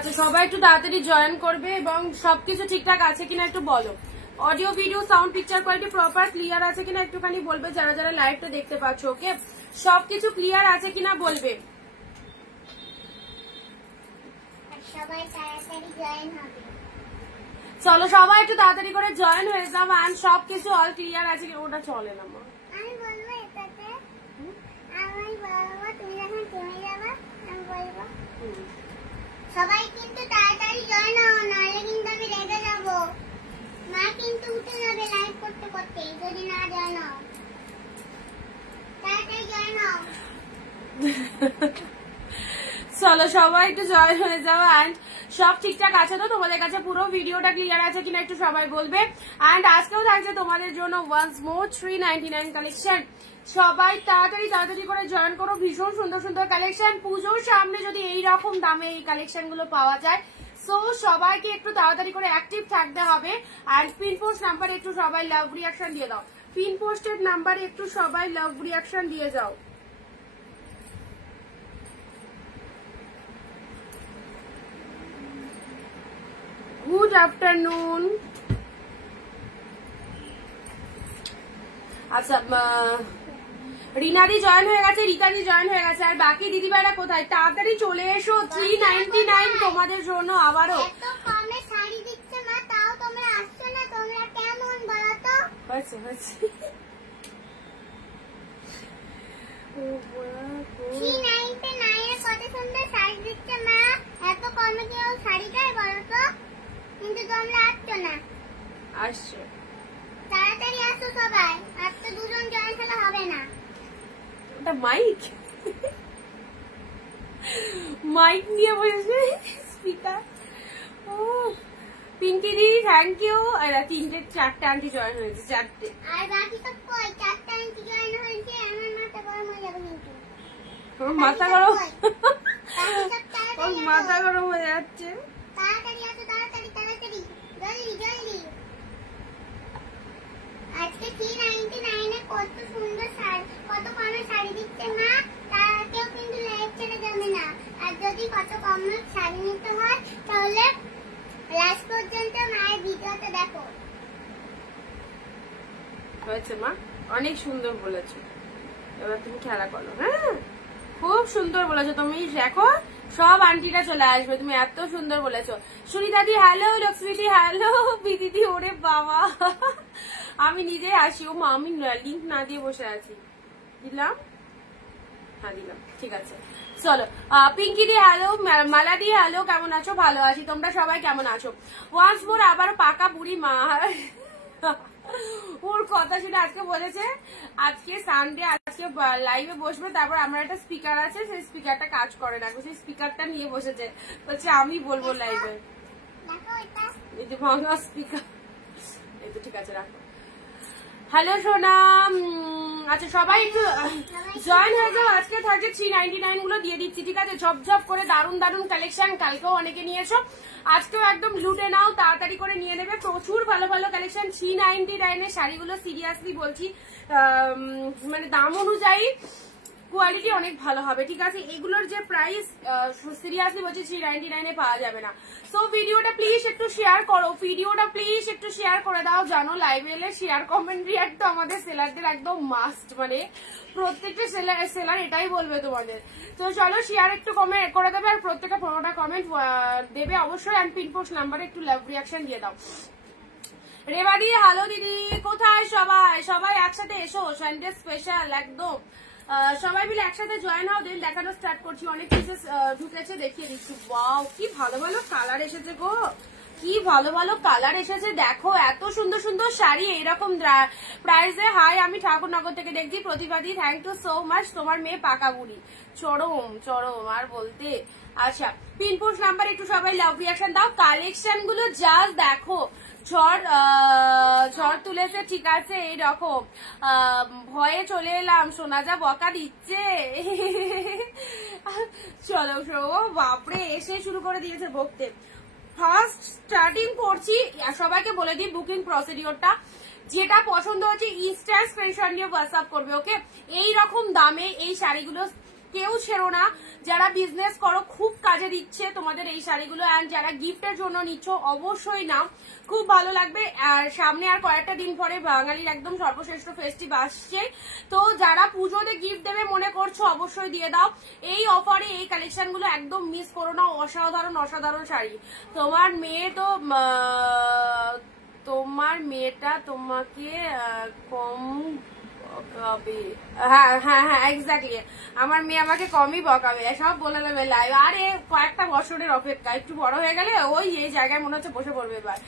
আচ্ছা সবাই একটু তাড়াতাড়ি জয়েন করবে এবং সবকিছু ঠিকঠাক আছে কিনা একটু বলো। Audio video sound picture quality proper clear আছে কিনা একটুখানি বলবে, যারা যারা লাইভটা দেখতে পাচ্ছ। ওকে, সবকিছু ক্লিয়ার আছে কিনা বলবে। সবাই তাড়াতাড়ি জয়েন হবে। চলো সবাই একটু তাড়াতাড়ি করে জয়েন হয়ে যাও। আর সবকিছু অল ক্লিয়ার আছে কি? ওটা চলে না মা, আমি বলবো এটাতে, আমি বলবো, তুমি যখন থেমে যাবে আমি বলবো। সবাই কিন্তু তাড়াতাড়ি জয়েন হও, নাহলে কিন্তু আমি রেগে যাবো। মা কিন্তু উঠে যাবে লাইভ করতে করতে যদি না জয়েন হও। তাড়াতাড়ি জয়েন হও। চলো সবাই একটু জয়েন হয়ে যাও। অ্যান্ড সব ঠিকঠাক আছে তো? তোমাদের কাছে পুরো ভিডিওটা ক্লিয়ার আছে কিনা একটু সবাই বলবে। অ্যান্ড আজকেও থাকছে তোমাদের জন্য ওয়ান্স মোর 399 কালেকশন। সবাই তাড়াতাড়ি তাড়াতাড়ি করে জয়েন করো। ভীষণ সুন্দর সুন্দর কালেকশন। পুজোর সামনে যদি এইরকম দামে এই কালেকশন গুলো পাওয়া যায়, সো সবাইকে একটু তাড়াতাড়ি করে অ্যাক্টিভ থাকতে হবে। অ্যান্ড পিন পোস্ট নাম্বারে একটু সবাই লাভ রিয়াকশন দিয়ে দাও। পিন পোস্টের নাম্বারে একটু সবাই লাভ রিয়াকশন দিয়ে যাও। Good afternoon. আচ্ছা, রিনাদি জয়েন হয়ে গেছে, রিতাদি জয়েন হয়ে গেছে, আর বাকি দিদিভাইরা কোথায়? তাড়াতাড়ি চলে এসো। 399 তোমাদের জন্য আবারও। এত কমে শাড়ি দিচ্ছে মা, তাও তোমরা আসছো না, তোমরা কেমন বলো তো? হয়েছে হয়েছে। 399 এর কত সুন্দর শাড়ি দিচ্ছে মা, এত কমে কেউ শাড়ি দেয় বলো তো? কিন্তু তোমরা আসছো না। আসছো, তাড়াতাড়ি আসো সবাই, আর তো দুজন জয়েন হলে হবে না। ওটা মাইক, মাইক নিয়ে বসেছে স্পিকার। ও পিঙ্কি দি থ্যাংক ইউ। চারটে আন্টি জয়েন হয়েছে, চারটে। আর বাকি সব কই? চারটা আন্টি জয়েন হয়েছে, আমার মাথা গরম হয়ে যাবে কিন্তু। মাথা গরম, বাকি সব তাড়াতাড়ি আসো। মাথা গরম হয়ে যাচ্ছে। তাড়াতাড়ি আসো, তাড়াতাড়ি তাড়াতাড়ি, জলদি জলদি। আজকে 399 এ কত সুন্দর শাড়ি, কত কমে শাড়ি দিচ্ছে মা, তারা কেউ কিন্তু লাইভ ছেড়ে যাবে না। আর যদি কত কমে শাড়ি নিতে হয় তাহলে লাস্ট পর্যন্ত মায়ের ভিডিওতে দেখো। হয়েছে মা, অনেক সুন্দর বলেছো। এবার তুমি খেলা করো। হ্যাঁ, খুব সুন্দর বলেছো তুমি। দেখো সব আন্টিরা চলে আসবে, তুমি এত সুন্দর বলেছো। সুনিতাদি হ্যালো, লক্ষ্মীদি হ্যালো, বিদিদি ওরে বাবা আমি নিজে আসি। ও মা, আমি লিঙ্ক না দিয়ে বসে আছি। দিলাম, হ্যাঁ দিলাম, ঠিক আছে। চলো পিঙ্কি দি হ্যালো, মালা দি হ্যালো, কেমন আছো? ভালো আছি, তোমরা সবাই কেমন আছো? ওয়ান্স মোর আবার পাকা বুড়ি মা। ওর কথা শুনে আজকে বলেছে আজকে সানডে, আজকে লাইভে বসবে, তারপর আমার একটা স্পিকার আছে, সেই স্পিকারটা কাজ করে না, সেই স্পিকারটা নিয়ে বসেছে, বলছে আমি বলবো লাইভে। এই যে ভাঙা স্পিকার, এই তো ঠিক আছে, রাখো। হ্যালো সোনা। আচ্ছা সবাই একটু জয়েন হয়ে যাও। আজকে থাকছে 399 গুলো দিয়ে দিচ্ছি, ঠিক আছে? ঝপঝপ করে দারুন দারুন কালেকশন। কালকেও অনেকে নিয়েছো, আজকেও একদম লুটে নাও, তাড়াতাড়ি করে নিয়ে নেবে। প্রচুর ভালো ভালো কালেকশন। 399 এর শাড়িগুলো সিরিয়াসলি বলছি, মানে দাম অনুযায়ী কোয়ালিটি অনেক ভালো হবে, ঠিক আছে? এগুলোর যে প্রাইস সিরিয়াসলি বলছি 399 এ পাওয়া যাবে না। সো ভিডিওটা প্লিজ একটু শেয়ার করো, ভিডিওটা প্লিজ একটু শেয়ার করে দাও। জানো লাইভে এলে শেয়ার কমেন্ট রিয়াক্ট তো আমাদের সেলারদের একদম মাস্ট, মানে প্রত্যেকটা সেলার এটাই বলবে তোমাদের। তো চলো শেয়ার একটু কমেন্ট করে দেবে, আর প্রত্যেকটা 15টা কমেন্ট দেবে অবশ্যই। অ্যান্ড পিন পোস্ট নাম্বারে একটু লাভ রিয়াকশন দিয়ে দাও। রেবাদি হ্যালো দিদি, কোথায় সবাই? সবাই একসাথে এসো, সানডে স্পেশাল একদম। সবাই মিলে একসাথে জয়েন হও, দেন দেখানো স্টার্ট করছি। অনেক পিসেস ঢুকেছে, দেখিয়ে দিচ্ছি। ওয়াও, কি ভালো ভালো কালার এসেছে গো, কি ভালো ভালো কালার এসেছে। দেখো এত সুন্দর সুন্দর শাড়ি এইরকম প্রাইসে। হাই, আমি ঠাকুরনগর থেকে দেখছি। প্রতিবাদী থ্যাংক ইউ সো মাচ। তোমার মেয়ে পাকা বুড়ি, চরম চরম আর বলতে। আচ্ছা পিন পোস্ট নাম্বার একটু সবাই লাভ রিয়াকশন দাও। কালেকশন গুলো জাস্ট দেখো, ঝড় তুলেছে, ঠিক আছে? এইরকম ভয়ে চলে এলাম, শোনা যা বকা দিচ্ছে। চলো বাপরে, এসে শুরু করে দিয়েছে বকতে। ফার্স্ট স্টার্টিং করছি, সবাইকে বলে দিই বুকিং প্রসিডিওরটা। যেটা পছন্দ হচ্ছে ইনস্ট্যান্ট স্ক্রিনশট নিয়ে হোয়াটসঅ্যাপ করবে, ওকে? এই রকম দামে এই শাড়িগুলো কেউ ছেড়ো না, যারা বিজনেস করো খুব কাজে দিচ্ছে তোমাদের এই শাড়িগুলো, অ্যান্ড যারা গিফটের জন্য নিচ্ছ অবশ্যই নাও, খুব ভালো লাগবে। আর সামনে আর কয়েকটা দিন পরে বাঙালির একদম সর্বশ্রেষ্ঠ ফেস্টিভ আসছে, তো যারা পুজোতে গিফট দেবে মনে করছো অবশ্যই দিয়ে দাও। এই অফারে এই কালেকশনগুলো একদম মিস করো না, অসাধারণ অসাধারণ শাড়ি। তোমার মেয়েটা তোমাকে কম বকাবে, হ্যাঁ হ্যাঁ হ্যাঁ এক্স্যাক্টলি, আমার মেয়ে আমাকে কমই বকাবে, সব বলে দেবে লাইভ। আরে কয়েকটা বছরের অপেক্ষা, একটু বড় হয়ে গেলে ওই এই জায়গায় মনে হচ্ছে বসে পড়বে এবার।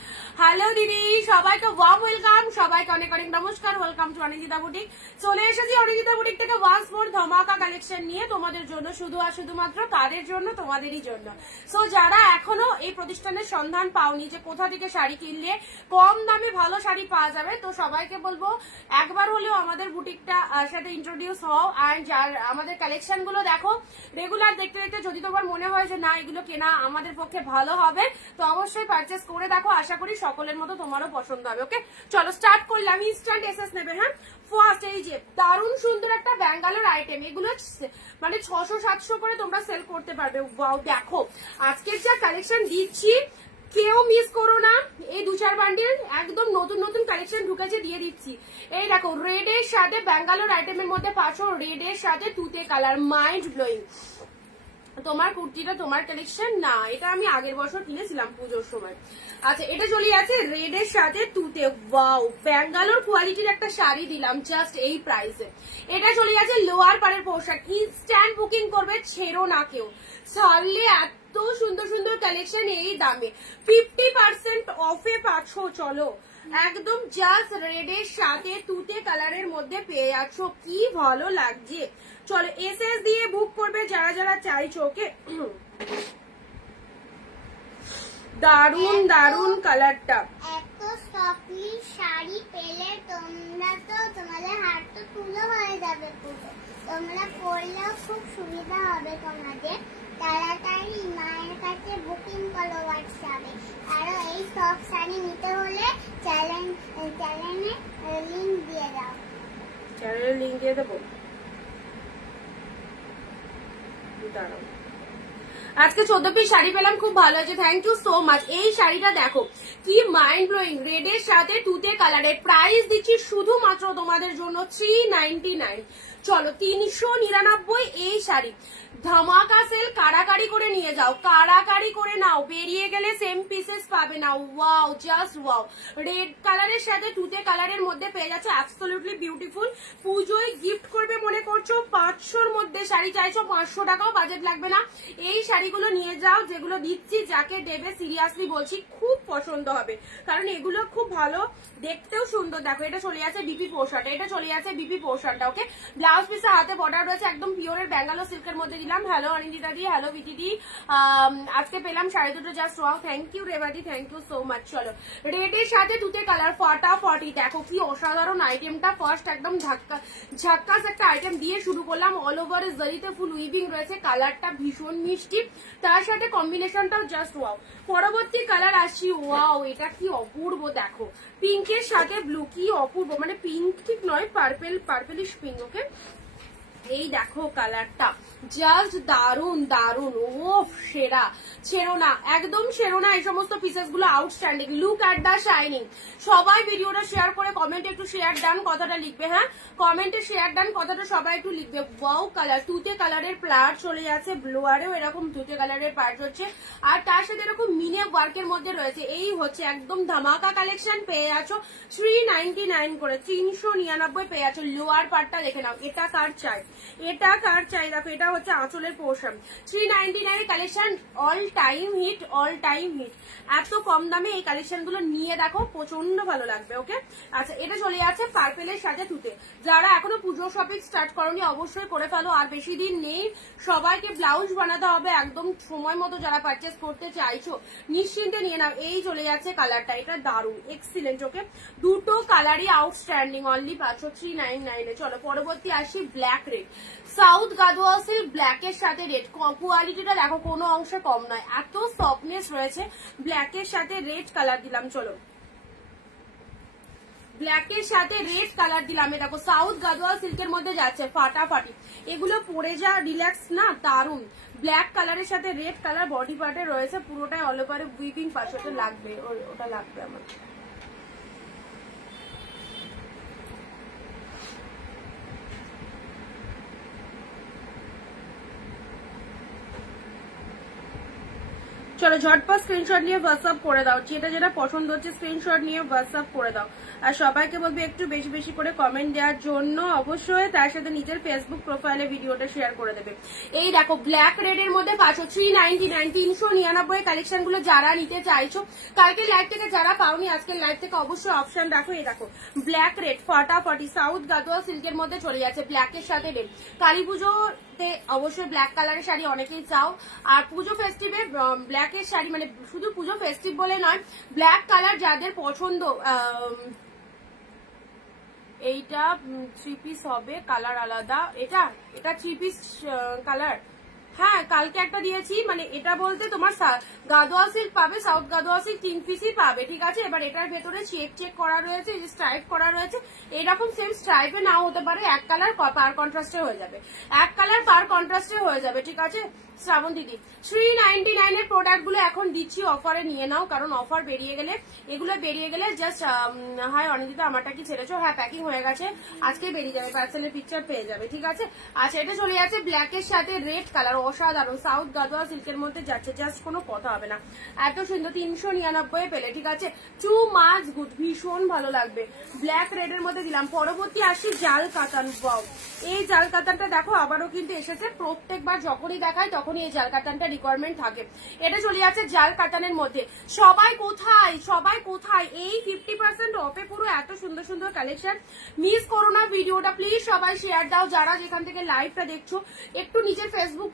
হ্যালো দিদি, সবাইকে ওয়ার্ম ওয়েলকাম, সবাইকে অনেক অনেক নমস্কার, ওয়েলকাম টু অনিন্দিতা বুটিক। চলে এসেছি অনিন্দিতা বুটিক থেকে ওয়ান্স মোর ধামাকা কালেকশন নিয়ে তোমাদের জন্য, শুধু আর শুধুমাত্র কাদের জন্য, তোমাদেরই জন্য। সো যারা এখনো এই প্রতিষ্ঠানের সন্ধান পাওনি যে কোথা থেকে শাড়ি কিনলে কম দামে ভালো শাড়ি পাওয়া যাবে, তো সবাইকে বলবো একবার হলেও আমাদের বুটিকটা সাথে ইন্ট্রোডিউস হও, অ্যান্ড যার আমাদের কালেকশন গুলো দেখো রেগুলার দেখতে দেখতে, যদি তোমার মনে হয় যে না এগুলো কেনা আমাদের পক্ষে ভালো হবে, তো অবশ্যই পারচেস করে দেখো, আশা করি সকলের মতো তোমারও পছন্দ হবে। ওকে চলো স্টার্ট করলাম, ইনস্ট্যান্ট এসএস নেবে। হ্যাঁ ফার্স্ট এই যে দারুণ সুন্দর একটা ব্যাঙ্গালোর আইটেম, এগুলো মানে 600-700 করে তোমরা সেল করতে পারবে। ওয়াও দেখো আজকের যা কালেকশন দিচ্ছি, কেউ মিস করো না। এই 2-4 বান্ডিল একদম নতুন নতুন কালেকশন ঢুকেছে, দিয়ে দিচ্ছি। এই দেখো রেড এর সাথে ব্যাঙ্গালোর আইটেমের মধ্যে পাচ্ছো রেড এর সাথে তুতে কালার, মাইন্ড ব্লোয়িং। তোমার কুর্তিটা তোমার কালেকশন না, এটা আমি আগের বছর কিনেছিলাম পুজোর সময়। আচ্ছা এটা চলে আছে রেড এর সাথে তুতে, ওয়াও ব্যাঙ্গালোর কোয়ালিটির একটা শাড়ি দিলাম জাস্ট এই প্রাইসে। এটা চলে আছে লোয়ার পাড়ের পোশাক, ইনস্ট্যান্ট বুকিং করবে, ছেড়ো না কেউ, ছাড়লে এত সুন্দর সুন্দর কালেকশন এই দামে 50% অফে পাচ্ছ। চলো একদম জাস্ট রেড এর সাথে তুতে কালারের মধ্যে পেয়ে যাচ্ছ, কি ভালো লাগছে। চলো এসএস দিয়ে বুক করবে যারা যারা চাইছো। ওকে দারুন দারুন কালারটা, এত সফটলি শাড়ি পেলে তোমরা তো তোমাদের হাত তো তুলো হয়ে যাবে পুরো, তোমরা পরলেও খুব সুবিধা হবে তোমাদের। তাড়াতাড়ি মায়ের কাছে বুকিং করো হোয়াটসঅ্যাপে। আরো এই সব শাড়ি নিতে হলে চ্যানেলে লিংক দিয়ে দাও, চ্যানেলের লিংক দিয়ে দেবো। দাঁড়াও, আজকে 14 পিস শাড়ি পেলাম, খুব ভালো আছে, থ্যাংক ইউ সো মাচ। এই শাড়িটা দেখো কি মাইন্ড ব্লোয়িং, রেড এর সাথে তুতে কালারের, প্রাইস দিচ্ছি শুধুমাত্র তোমাদের জন্য 399। চলো 399 এই শাড়ি, ধামাকা সেল, কারাকারি করে নিয়ে যাও, কারাকারি করে নাও, বেরিয়ে গেলে সেম পিসেস পাবে না। ওয়াও জাস্ট ওয়াও, রেড কালারের সাথে তুতে কালারের মধ্যে পেয়ে যাচ্ছে, অ্যাবসলিউটলি বিউটিফুল। পুজোয় গিফট করবে মনে করছো, 500-র মধ্যে শাড়ি চাইছো, 500 টাকাও বাজেট লাগবে না, এই শাড়িগুলো নিয়ে যাও। যেগুলো দিচ্ছি যাকে দেবে সিরিয়াসলি বলছি খুব পছন্দ হবে, কারণ এগুলো খুব ভালো, দেখতেও সুন্দর। দেখো এটা চলে আছে বিপি পোর্শনটা, এটা চলে আছে বিপি পোর্শনটা। ওকে ব্লাউজ পিসে হাতে বর্ডার রয়েছে, একদম পিওরের ব্যাঙ্গালোর সিল্কের মধ্যে দিলাম। হ্যালো অনিন্দিতা দি, হ্যালো বিটি দি, আজকে পেলাম শাড়ি দুটো জাস্ট ওয়াও, থ্যাংক ইউ রেবাদি, থ্যাংক ইউ সো মাচ। চলো রেড এর সাথে তুতে কালার, ফাটাফাটি দেখো কি অসাধারণ আইটেমটা। ফার্স্ট একদম ঝাক্কাস একটা আইটেম দিয়ে শুরু করলাম, অল ওভার জরিতে ফুল উইভিং রয়েছে, কালারটা ভীষণ মিষ্টি, তার সাথে কম্বিনেশনটাও জাস্ট ওয়াও। পরবর্তী কালার আসি, ওয়াও এটা কি অপূর্ব, দেখো পিঙ্কের সাথে ব্লু, কি অপূর্ব, মানে পিঙ্ক ঠিক নয়, পার্পেলিশ পিঙ্ক। ওকে এই দেখো কালারটা জাস্ট দারুন দারুন, ও সেরা, ছেড়ো না, একদম ছেড়ো না, এই সমস্ত পিসেস গুলো outstanding. Look at the shining. সবাই ভিডিওটা শেয়ার করে কমেন্টে একটু শেয়ার ডান কথাটা লিখবে, হ্যাঁ কমেন্টে শেয়ার ডান কথাটা সবাই একটু লিখবে। ওয়াও কালার, তুতে কালারের প্লাট চলে যাচ্ছে, ব্লোয়ারেও এরকম তুতে কালারের পার্ট হচ্ছে, আর তার সাথে এরকম মিনে ওয়ার্কের মধ্যে রয়েছে। এই হচ্ছে একদম ধামাকা কালেকশন, পেয়ে যাচ্ছ 399 করে, 399 পেয়ে যাচ্ছ। লোয়ার পার্টটা দেখে নাও, এটা কার চাই, এটা কার চাই, দেখো এটা হচ্ছে আঁচলের portion, 399 collection, all time hit, all time hit. এত কম দামে এই কালেকশন গুলো নিয়ে দেখো, প্রচন্ড ভালো লাগবে। ওকে আচ্ছা এটা চলে যাচ্ছে পার্পেলের সাথে তুতে। যারা এখনো পুজো শপিং স্টার্ট করনি অবশ্যই করে ফেলো, আর বেশি দিন নেই, সবাইকে ব্লাউজ বানাতে হবে একদম সময় মতো। যারা পারচেস করতে চাইছো নিশ্চিন্তে নিয়ে নাও। এই চলে যাচ্ছে কালারটা, এটা দারুন এক্সিলেন্ট। ওকে দুটো কালারই আউটস্ট্যান্ডিং, অনলি পাচ্ছ 399-এ। চলো পরবর্তী আসি ব্ল্যাক রেড, সাউথ গাদোয়া সিল্ক ব্ল্যাকের সাথে রেড, কোয়ালিটিটা দেখো কোনো অংশে কম নয়, এত সফটনেস রয়েছে। ব্ল্যাকের সাথে রেড কালার দিলাম। চলো ব্ল্যাকের সাথে রেড কালার দিলাম। দেখো সাউথ গাদোয়াল সিল্কের মধ্যে যাচ্ছে, ফাটাফাটি। এগুলো পরে যা রিল্যাক্স না, দারুন। ব্ল্যাক কালারের সাথে রেড কালার বডি পার্টে রয়েছে, পুরোটাই অল ওভারে উইভিং পাশ। ওটা লাগবে, ওটা লাগবে আমার। চলো ঝটপট স্ক্রিনশট নিয়ে হোয়াটসঅ্যাপ করে দাও, যেটা যেটা পছন্দ হচ্ছে স্ক্রিনশট নিয়ে হোয়াটসঅ্যাপ করে দাও। আর সবাইকে বলবো একটু বেশি বেশি করে কমেন্ট দেওয়ার জন্য, অবশ্যই তার সাথে নিজের ফেসবুক প্রোফাইলে ভিডিওটা শেয়ার করে দেবে। এই দেখো ব্ল্যাক রেড এর মধ্যে পাচ্ছো 399, 399 কালেকশন গুলো যারা নিতে চাইছো, কালকে লাইভ থেকে যারা পাওনি আজকের লাইভ থেকে অবশ্যই অপশন রাখো। এই দেখো ব্ল্যাক রেড ফাটাফাটি সাউথ গাদোয়া সিল্কের মধ্যে চলে যাচ্ছে, ব্ল্যাকের সাথে রেড। কালী পুজো অবশ্যই ব্ল্যাক কালারের শাড়ি অনেকেই চাও, আর পুজো ফেস্টিভে ব্ল্যাকের শাড়ি, মানে শুধু পুজো ফেস্টিভ বলে নয়, ব্ল্যাক কালার যাদের পছন্দ। এইটা 3 পিস হবে, কালার আলাদা। এটা 3 পিস কালার। হ্যাঁ কালকে একটা দিয়েছি, মানে এটা বলতে তোমার গাদোয়া সিল্ক পাবে, সাউথ গাদোয়া সিল্ক 3 পিসই পাবে, ঠিক আছে। এবার এটার ভেতরে চেক করা রয়েছে, স্ট্রাইপ করা রয়েছে। এইরকম সেম স্ট্রাইপে নাও হতে পারে, এক কালার পার কন্ট্রাস্টে হয়ে যাবে, এক কালার পার কন্ট্রাস্টে হয়ে যাবে, ঠিক আছে। শ্রাবণ দিদি 399 এর প্রোডাক্ট গুলো এখন দিচ্ছি অফারে, নিয়ে নাও, কারণ অফার বেরিয়ে গেলে, এগুলো বেরিয়ে গেলে জাস্ট হাই অনিদিতা আমারটা কি ছেড়েছো, হ্যাঁ প্যাকিং হয়ে গেছে, আজকে বেরিয়ে যাবে, পার্সেলের পিকচার পেয়ে যাবে, ঠিক আছে। আচ্ছা এটা চলে যাচ্ছে ব্ল্যাকের সাথে রেড কালার, অসাধারণ সাউথ গাদোয়া সিল্কের মধ্যে যাচ্ছে, জাস্ট কোনো কথা হবে না, এত সুন্দর। 399 পেলে, ঠিক আছে। টু মাছ গুড, ভীষণ ভালো লাগবে। ব্ল্যাক রেড এর মধ্যে দিলাম। পরবর্তী আসি জাল কাতান। ওয়াও, এই জাল কাতানটা দেখো আবারও কিন্তু এসেছে, প্রত্যেকবার যখনই দেখায় তখনই এই জাল কাতানটা রিকোয়ারমেন্ট থাকে। এটা চলে যাচ্ছে জাল কাতানের মধ্যে। সবাই কোথায় এই 50% অফে পুরো এত সুন্দর সুন্দর কালেকশন, মিস করো না ভিডিওটা প্লিজ। সবাই শেয়ার দাও, যারা যেখান থেকে লাইভটা দেখছো একটু নিজের ফেসবুক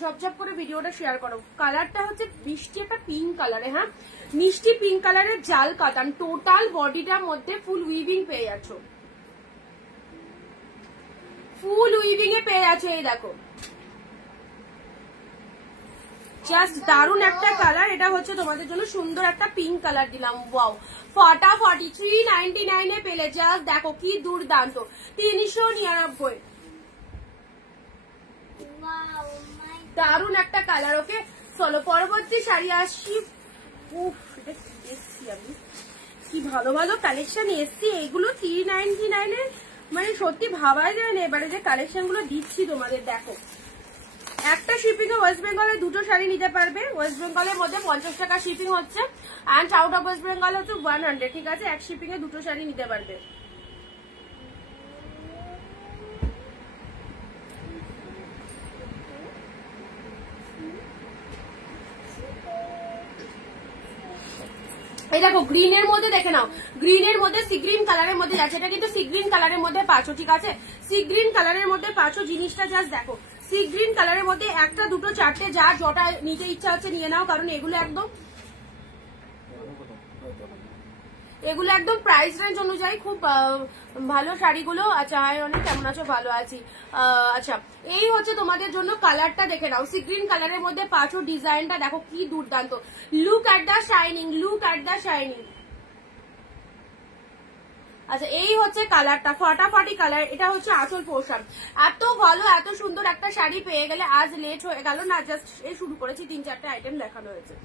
ঝপঝপ করে ভিডিওটা শেয়ার করো। কালারটা হচ্ছে মিষ্টি একটা পিঙ্ক কালারে, হ্যাঁ মিষ্টি পিঙ্ক কালারের জাল কাতান, টোটাল বডিটার মধ্যে ফুল উইভিং পেয়ে যাচ্ছ, ফুল উইভিং এ পেয়ে যাচ্ছে। এই দেখো জাস্ট দারুন একটা কালার, এটা হচ্ছে তোমাদের জন্য সুন্দর একটা পিঙ্ক কালার দিলাম। ওয়াও ফাটাফাটি 399 এ পেলে, জাস্ট দেখো কি দুর্দান্ত। 399 দারুন একটা কালার। ওকে চলো পরবর্তী শাড়ি আসছি। উফ এসছি আমি, কি ভালো ভালো কালেকশন এসছি। এইগুলো 399 এর, মানে সত্যি ভাবাই যায় না এবারে যে কালেকশন গুলো দিচ্ছি তোমাদের। দেখো একটা শিপিং এ ওয়েস্ট বেঙ্গলের দুটো শাড়ি নিতে পারবে, ওয়েস্ট বেঙ্গলের মধ্যে 50 টাকা শিপিং হচ্ছে, and out of West Bengal হচ্ছে 100, ঠিক আছে। এক শিপিং এ দুটো শাড়ি নিতে পারবে। এই দেখো গ্রিন এর মধ্যে দেখে নাও, গ্রিন এর মধ্যে সি গ্রিন কালারের মধ্যে যাচ্ছে, এটা কিন্তু সি গ্রিন কালারের মধ্যে পাচ্ছো, ঠিক আছে। সি গ্রিন কালারের মধ্যে পাচ্ছো, জিনিসটা জাস্ট দেখো সি গ্রিন কালারের মধ্যে একটা দুটো চারটে যার যটা নিতে ইচ্ছা হচ্ছে নিয়ে নাও, কারণ এগুলো একদম প্রাইস রেঞ্জ অনুযায়ী খুব ভালো শাড়িগুলো। আচ্ছা হাই অনেক কেমন আছো, ভালো আছি। আচ্ছা এই হচ্ছে তোমাদের জন্য কালারটা দেখে নাও, সি গ্রিন কালারের মধ্যে পাচ্ছো, ডিজাইনটা দেখো কি দুর্দান্ত। Look at the shining, look at the shining. আচ্ছা এই হচ্ছে কালারটা, ফাটাফাটি কালার। এটা হচ্ছে আঁচল পোর্শন। এত ভালো এত সুন্দর একটা শাড়ি পেয়ে গেলে, আজ লেট হয়ে গেল না, জাস্ট এই শুরু করেছি, 3-4টে আইটেম দেখানো হয়েছে,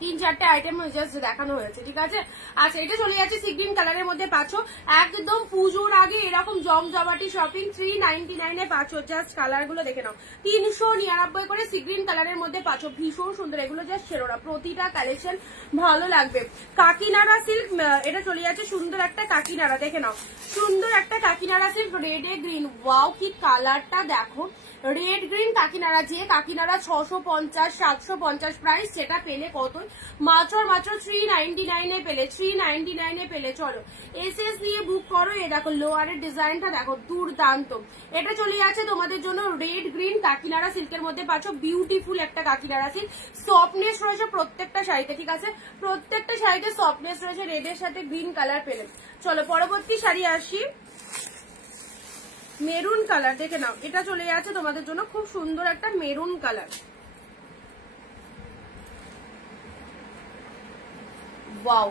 3-4টে আইটেম জাস্ট দেখানো হয়েছে, ঠিক আছে। আচ্ছা এটা চলে যাচ্ছে সি গ্রিন কালারের মধ্যে পাচ্ছো, একদম পুজোর আগে এরকম জমজমাটি শপিং। 399 এ পাচ্ছো, জাস্ট কালার গুলো দেখে নাও। 399 করে সি গ্রিন কালারের মধ্যে পাচ্ছো, ভীষণ সুন্দর। এগুলো জাস্ট ছেড়ো না, প্রতিটা কালেকশন ভালো লাগবে। কাকিনাড়া সিল্ক, এটা চলে যাচ্ছে সুন্দর একটা কাকিনাড়া, দেখে নাও সুন্দর একটা Kakinara silk, red a green. Wow কি কালারটা দেখো, রেড গ্রিন কাকিনাড়া। যে কাকিনাড়া 650-750 প্রাইস, সেটা পেলে কত, মাত্র 399 এ পেলে, 399 এ পেলে। চলো এসএস দিয়ে বুক করো। এ দেখো লোয়ারের ডিজাইনটা দেখো দুর্দান্ত। এটা চলে যাচ্ছে তোমাদের জন্য রেড গ্রিন কাকিনাড়া সিল্কের মধ্যে পাচ্ছ, বিউটিফুল একটা কাকিনাড়া সিল্ক। সফটনেস রয়েছে প্রত্যেকটা শাড়িতে, ঠিক আছে, প্রত্যেকটা শাড়িতে সফটনেস রয়েছে। রেডের সাথে গ্রিন কালার পেলে। চলো পরবর্তী শাড়ি আসি, মেরুন কালার দেখে নাও। এটা চলে যাচ্ছে তোমাদের জন্য খুব সুন্দর একটা মেরুন কালার। ওয়াও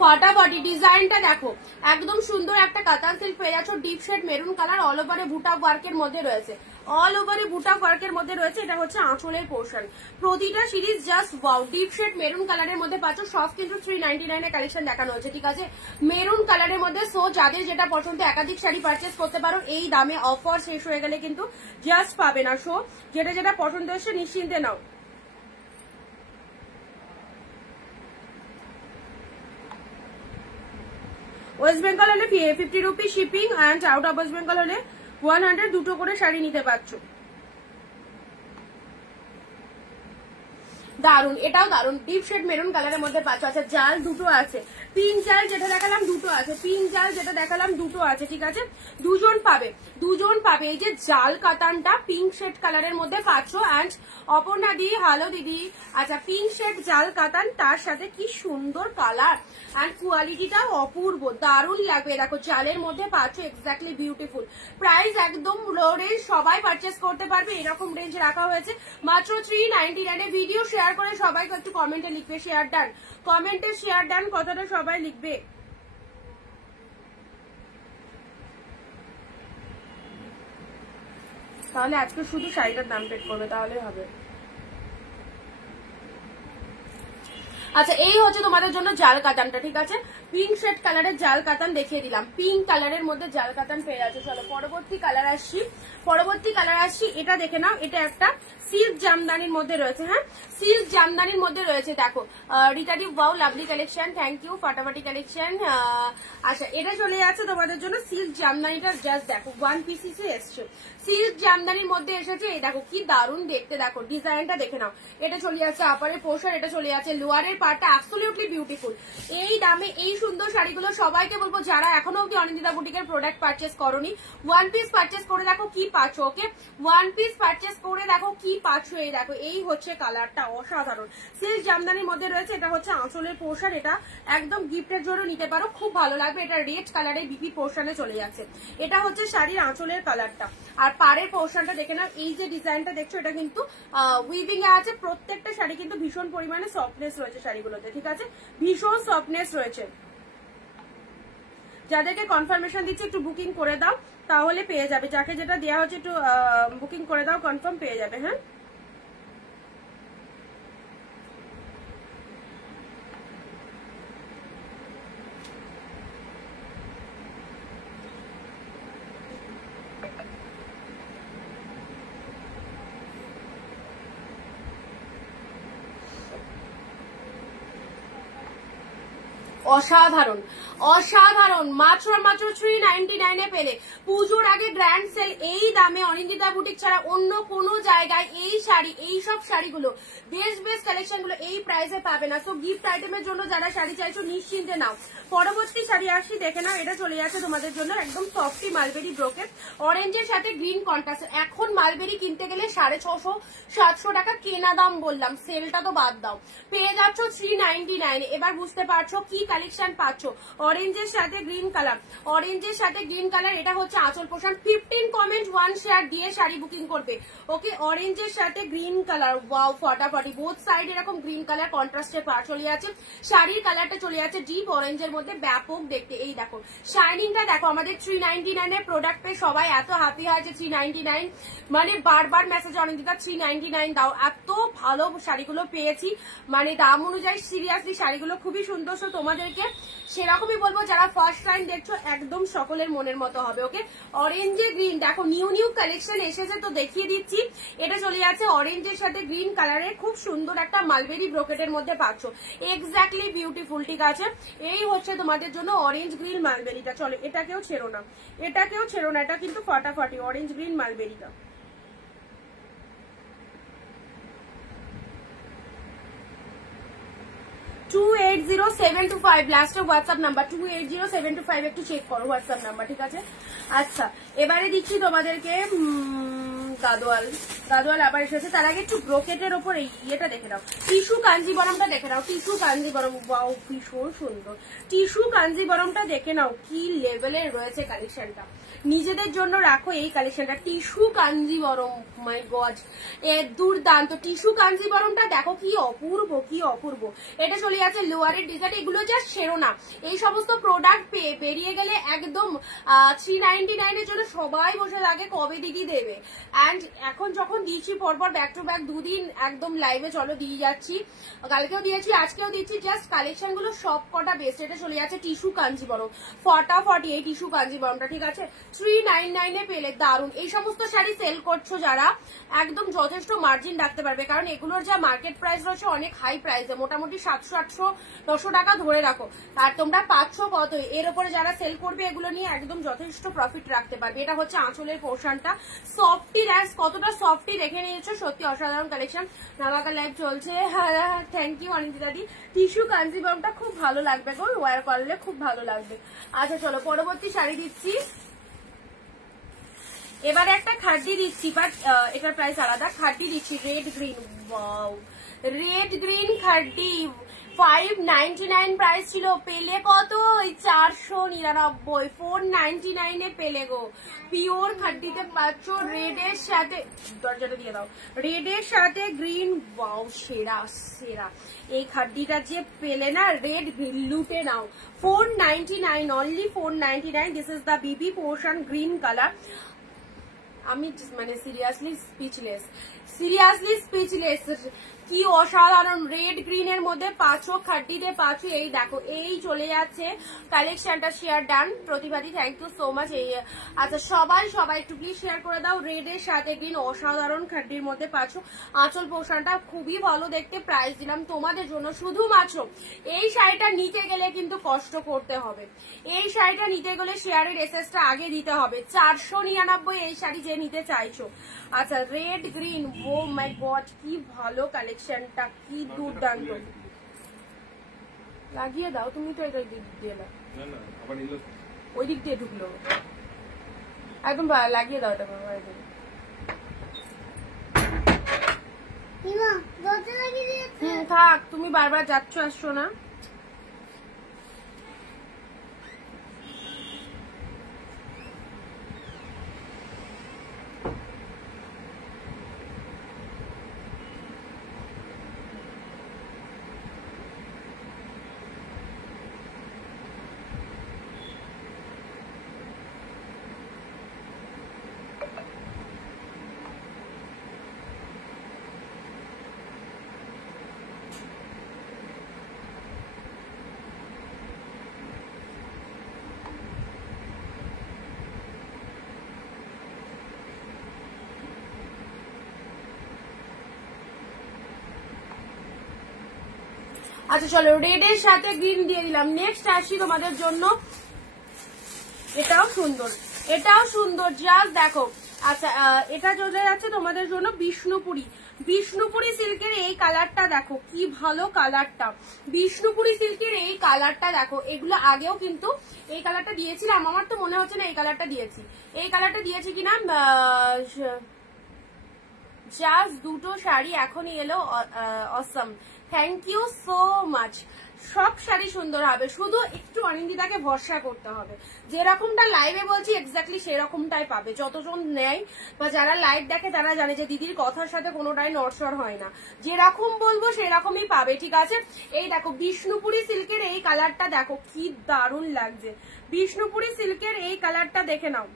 ফাটাফাটি ডিজাইনটা দেখো, একদম সুন্দর একটা কাতান সিল্ক পেয়ে যাচ্ছ, deep shade maroon colour, all ওভারে বুটা ওয়ার্কের মধ্যে রয়েছে, অল ওভারে বুটা ওয়ার্কের মধ্যে রয়েছে। এটা হচ্ছে আঁচলের পোর্শন, প্রতিটা series just wow. Deep shade maroon কালারের মধ্যে পাচ্ছ, সব কিন্তু 399 এর কালেকশন দেখানো হচ্ছে, ঠিক আছে, মেরুন কালারের মধ্যে। সো যাদের যেটা পছন্দ একাধিক শাড়ি পারচেস করতে পারো, এই দামে অফার শেষ হয়ে গেলে কিন্তু জাস্ট পাবে না। সো যেটা যেটা পছন্দ হচ্ছে নিশ্চিন্তে নাও। ওয়েস্ট বেঙ্গল হলে 50 rupee shipping, and out of West Bengal হলে 100, দুটো করে শাড়ি নিতে পারছো। দারুন, এটাও দারুন, ডিপ শেড মেরুন কালারের মধ্যে পাচ্ছ। আচ্ছা জাল দুটো আছে, পিঙ্ক জাল যেটা দেখালাম দুটো আছে, পিঙ্ক জাল যেটা দেখালাম দুটো আছে, ঠিক আছে, দুজন পাবে, দুজন পাবে। এই যে জাল কাতানটা পিঙ্ক শেড কালারের মধ্যে পাচ্ছ, অ্যান্ড অপর্ণা দি হ্যালো দিদি। আচ্ছা পিঙ্ক শেড জাল কাতান, তার সাথে কি সুন্দর কালার, অ্যান্ড কোয়ালিটিটা অপূর্ব, দারুণ লাগবে। দেখো জালের মধ্যে পাচ্ছ, এক্স্যাক্টলি বিউটিফুল। প্রাইস একদম লো রেঞ্জ, সবাই পারচেস করতে পারবে, এরকম রেঞ্জ রাখা হয়েছে মাত্র 399 এ। ভিডিও শেয়ার করে সবাইকে একটু কমেন্টে লিখবে শেয়ার ডান, কমেন্টে শেয়ার ডান কথাটা সবাই লিখবে। তাহলে আজকে শুধু শাড়িটার দাম পেড করবে, তাহলে হবে। আচ্ছা এই হচ্ছে তোমাদের জন্য জাল কাতানটা, ঠিক আছে, পিঙ্ক শেড কালারের জাল কাতান দেখিয়ে দিলাম, পিঙ্ক কালারের মধ্যে জাল কাতান পেয়ে যাচ্ছে। চলো পরবর্তী কালার আসছি, পরবর্তী কালার আসছি। এটা দেখে নাও, এটা একটা সিল্ক জামদানির মধ্যে রয়েছে, হ্যাঁ সিল্ক জামদানির মধ্যে রয়েছে। দেখো রিটাডি wow lovely collection, thank you, ফাটাফাটি কালেকশন। আচ্ছা এটা চলে যাচ্ছে তোমাদের জন্য সিল্ক জামদানিটা, জাস্ট দেখো ওয়ান পিসে এসছে, সিল্ক জামদানির মধ্যে এসেছে। এই দেখো কি দারুণ দেখতে, দেখো ডিজাইনটা দেখে নাও। এটা চলে যাচ্ছে আপারের পোর্শন, এটা চলে যাচ্ছে লোয়ারের পার্টটা, অ্যাবসলিউটলি বিউটিফুল। এই দামে এই সুন্দর শাড়িগুলো সবাইকে বলবো, যারা এখনো অব্দি অনিন্দিতা বুটিকের প্রোডাক্ট পারচেস করোনি, ওয়ান পিস পারচেস করে দেখো কি পাচ্ছ, ওকে ওয়ান পিস পারচেস করে দেখো কি পাচ্ছ। এই দেখো এই হচ্ছে কালারটা, অসাধারণ সিল্ক জামদানির মধ্যে রয়েছে। এটা হচ্ছে আঁচলের পোর্শন, এটা একদম গিফটের জন্য নিতে পারো, খুব ভালো লাগবে। এটা রেড কালারের বিপি পোর্শনে চলে যাচ্ছে। এটা হচ্ছে শাড়ির আঁচলের কালারটা, আর পাড়ের পোর্শনটা দেখে নাও। এই যে ডিজাইনটা দেখছো, এটা কিন্তু উইভিং এ আছে। প্রত্যেকটা শাড়ি কিন্তু ভীষণ পরিমাণে সফটনেস রয়েছে শাড়িগুলোতে, ঠিক আছে, ভীষণ সফটনেস রয়েছে। যাদেরকে কনফার্মেশন দিচ্ছে একটু বুকিং করে দাও, তাহলে পেয়ে যাবে। যাকে যেটা দেওয়া হচ্ছে একটু বুকিং করে দাও, কনফার্ম পেয়ে যাবে। হ্যাঁ অসাধারণ, অসাধারণ, মাত্র মাত্র 399 এ পেলে। পুজোর আগে গ্র্যান্ড সেল, এই দামে অনিন্দিতা বুটিক ছাড়া অন্য কোনো জায়গায় এই শাড়ি, এই সব শাড়িগুলো বেস্ট বেস্ট কালেকশন গুলো এই প্রাইসে পাবে না। সো গিফট আইটেমের জন্য যারা শাড়ি চাইছো নিশ্চিন্তে নাও। পরবর্তী শাড়ি আসি, দেখে নাও। এটা চলে যাচ্ছে তোমাদের জন্য একদম সফটি মালবেরি ব্রোকেট, অরেঞ্জের সাথে গ্রিন কন্ট্রাস্ট। এখন মালবেরি কিনতে গেলে 650-700 টাকা কেনা দাম বললাম, সেলটা তো বাদ দাও, পেয়ে যাচ্ছ 399। এবার বুঝতে পারছো কি কালেকশন পাচ্ছ। অরেঞ্জের সাথে গ্রিন কালার, অরেঞ্জের সাথে গ্রিন কালার, এটা হচ্ছে আঁচল পোর্শন। 15 কমেন্ট 1 শেয়ার দিয়ে শাড়ি বুকিং করবে, ওকে। অরেঞ্জের সাথে গ্রিন কালার, ওয়াও ফাটাফাটি, বোথ সাইড এরকম গ্রিন কালার কন্ট্রাস্টের পার চলে যাচ্ছে। শাড়ির কালারটা চলে যাচ্ছে ডিপ অরেঞ্জের মধ্যে, ব্যাপক দেখতে। এই দেখো শাইনিংটা দেখো, আমাদের 399 এর প্রোডাক্ট পেয়ে সবাই এত হ্যাপি হয় যে 399, মানে বারবার মেসেজ অনিন্দিতা 399 দাও। এত ভালো শাড়িগুলো পেয়েছি, মানে দাম অনুযায়ী সিরিয়াসলি শাড়িগুলো খুবই সুন্দর। সো তোমাদেরকে সেরকমই বলবো, যারা ফার্স্ট টাইম দেখছো একদম সকলের মনের মতো হবে, ওকে। অরেঞ্জে গ্রিন, দেখো নিউ নিউ কালেকশন এসেছে তো দেখিয়ে দিচ্ছি। এটা চলে যাচ্ছে অরেঞ্জের সাথে গ্রিন কালারের, খুব সুন্দর একটা মালবেরি ব্রোকেটের মধ্যে পাচ্ছ, এক্স্যাক্টলি বিউটিফুল, ঠিক আছে। এই হচ্ছে তোমাদের জন্য অরেঞ্জ গ্রিন মালবেরিটা। চলো এটাকেও ছেড়ো না, এটাকেও ছেড়ো না, এটা কিন্তু ফাটাফাটি অরেঞ্জ গ্রিন মালবেরিটা। টু 280-725 লাস্টের হোয়াটসঅ্যাপ নাম্বার, 280-725 একটু চেক করো হোয়াটসঅ্যাপ নাম্বার, ঠিক আছে। আচ্ছা এবারে দিচ্ছি তোমাদেরকে গাদোয়াল, গাদোয়াল আবার এসেছে। তার আগে একটু ব্রোকেটের ওপর এই ইয়েটা দেখে নাও, টিস্যু কাঞ্জিবরমটা দেখে নাও, টিস্যু কাঞ্জিবরম, ওয়াও ভীষণ সুন্দর। টিস্যু কাঞ্জিবরমটা দেখে নাও, কি লেভেলের রয়েছে কালেকশনটা, নিজেদের জন্য রাখো এই কালেকশনটা। টিস্যু কাঞ্জিবরম, মাই গড এ দুর্দান্ত টিস্যু কাঞ্জিবরমটা দেখো কি অপূর্ব, কি অপূর্ব। এটা চলে যাচ্ছে লোয়ারের ডিজাইন, এগুলো জাস্ট সেরো না, এই সমস্ত প্রোডাক্ট বেরিয়ে গেলে একদম 399 এর জন্য সবাই বসে থাকে কবে দিদি দেবে। অ্যান্ড এখন যখন দিচ্ছি পরপর ব্যাক টু ব্যাক দুদিন একদম লাইভে চলো দিয়ে যাচ্ছি, কালকেও দিয়েছি আজকেও দিচ্ছি, জাস্ট কালেকশন গুলো সব কটা বেস্ট। এটা চলে যাচ্ছে টিস্যু কাঞ্জিবরম, ফটাফটি এই টিস্যু কাঞ্জিবরমটা, ঠিক আছে 399 এ পেলে দারুন। এই সমস্ত শাড়ি সেল করছো যারা একদম যথেষ্ট মার্জিন রাখতে পারবে, কারণ এগুলোর যা মার্কেট প্রাইস রয়েছে অনেক হাই প্রাইসে, মোটামুটি 700-800-900 টাকা ধরে রাখো, আর তোমরা পাচ্ছ কত। এর উপরে যারা সেল করবে এগুলো নিয়ে একদম যথেষ্ট প্রফিট রাখতে পারবে। এটা হচ্ছে আঁচলের পোর্শনটা, সফটি র্যাস, কতটা সফটি দেখে নিয়েছো, সত্যি অসাধারণ কালেকশন। নাগাকা লাইভ চলছে, থ্যাংক ইউ অনিন্দিতা দাদি। টিস্যু কাঞ্জিবরমটা খুব ভালো লাগবে গো, ওয়্যার করলে খুব ভালো লাগবে। আচ্ছা চলো পরবর্তী শাড়ি দিচ্ছি, এবারে একটা খাড্ডি দিচ্ছি, বাট এটার প্রাইস আলাদা। খাড্ডি দিচ্ছি red green, wow red green খাড্ডি, 599 প্রাইস ছিল, পেলে কত 499, 499 এ পেলে গো। পিওর খাড্ডিতে পাচ্ছ রেডের সাথে, দরজাটা দিয়ে দাও, রেডের সাথে গ্রিন, ওয়াও সেরা সেরা। এই খাড্ডিটা যে পেলে না, রেড লুটে নাও। 499, only 499। This is the Bibi portion, green colour. আমি মানে সিরিয়াসলি স্পিচলেস, সিরিয়াসলি স্পিচলেস, কি অসাধারণ। রেড গ্রিন এর মধ্যে পাঁচও খাড্ডিতে পাঁচও, এই দেখো এই চলে যাচ্ছে কালেকশনটা। শেয়ার ডান প্রতিবাদী, থ্যাংক ইউ সো মাচ। এই আচ্ছা সবাই সবাই একটু প্লিজ শেয়ার করে দাও। রেড এর সাথে গ্রিন, অসাধারণ খাড্ডির মধ্যে পাঁচও। আঁচল পোর্শনটা খুবই ভালো দেখতে, প্রাইস দিলাম তোমাদের জন্য শুধুমাত্র। এই শাড়িটা নিতে গেলে কিন্তু কষ্ট করতে হবে, এই শাড়িটা নিতে গেলে শেয়ারের এসএসটা আগে দিতে হবে। 499 এই শাড়ি যে নিতে চাইছো। আচ্ছা রেড গ্রিন, ও মাই গড কি ভালো কালেকশনটা, কি দুর্দান্ত। লাগিয়ে দাও তুমি তো, এটা দিক দিয়ে না, ওই দিক দিয়ে ঢুকলো একদম, লাগিয়ে দাও এটা। থাক, তুমি বারবার যাচ্ছ আসছো না। আচ্ছা চলো রেড এর সাথে গ্রিন দিয়ে দিলাম। নেক্সট আসি তোমাদের জন্য, এটাও সুন্দর, এটাও সুন্দর, জাস্ট দেখো। আচ্ছা এটা চলে যাচ্ছে তোমাদের জন্য বিষ্ণুপুরি, বিষ্ণুপুরি সিল্কের এই কালারটা দেখো কি ভালো কালারটা, বিষ্ণুপুরি সিল্কের এই কালারটা দেখো। এগুলো আগেও কিন্তু এই কালারটা দিয়েছিলাম, আমার তো মনে হচ্ছে না এই কালারটা দিয়েছি, এই কালারটা দিয়েছি কিনা। জাস্ট দুটো শাড়ি এখনই এলো, অসম, থ্যাংক ইউ সো মাচ। সব শাড়ি সুন্দর হবে, শুধু একটু অনিন্দিতাকে ভরসা করতে হবে। যেরকমটা লাইভে বলছি এক্স্যাক্টলি সেরকমটাই পাবে। যতজন নেয় বা যারা লাইভ দেখে তারা জানে যে দিদির কথার সাথে কোনোটাই নড়চড় হয় না, যেরকম বলবো সেরকমই পাবে, ঠিক আছে। এই দেখো বিষ্ণুপুরি সিল্কের এই কালারটা দেখো কি দারুণ লাগছে, বিষ্ণুপুরি সিল্কের এই কালারটা দেখে নাও।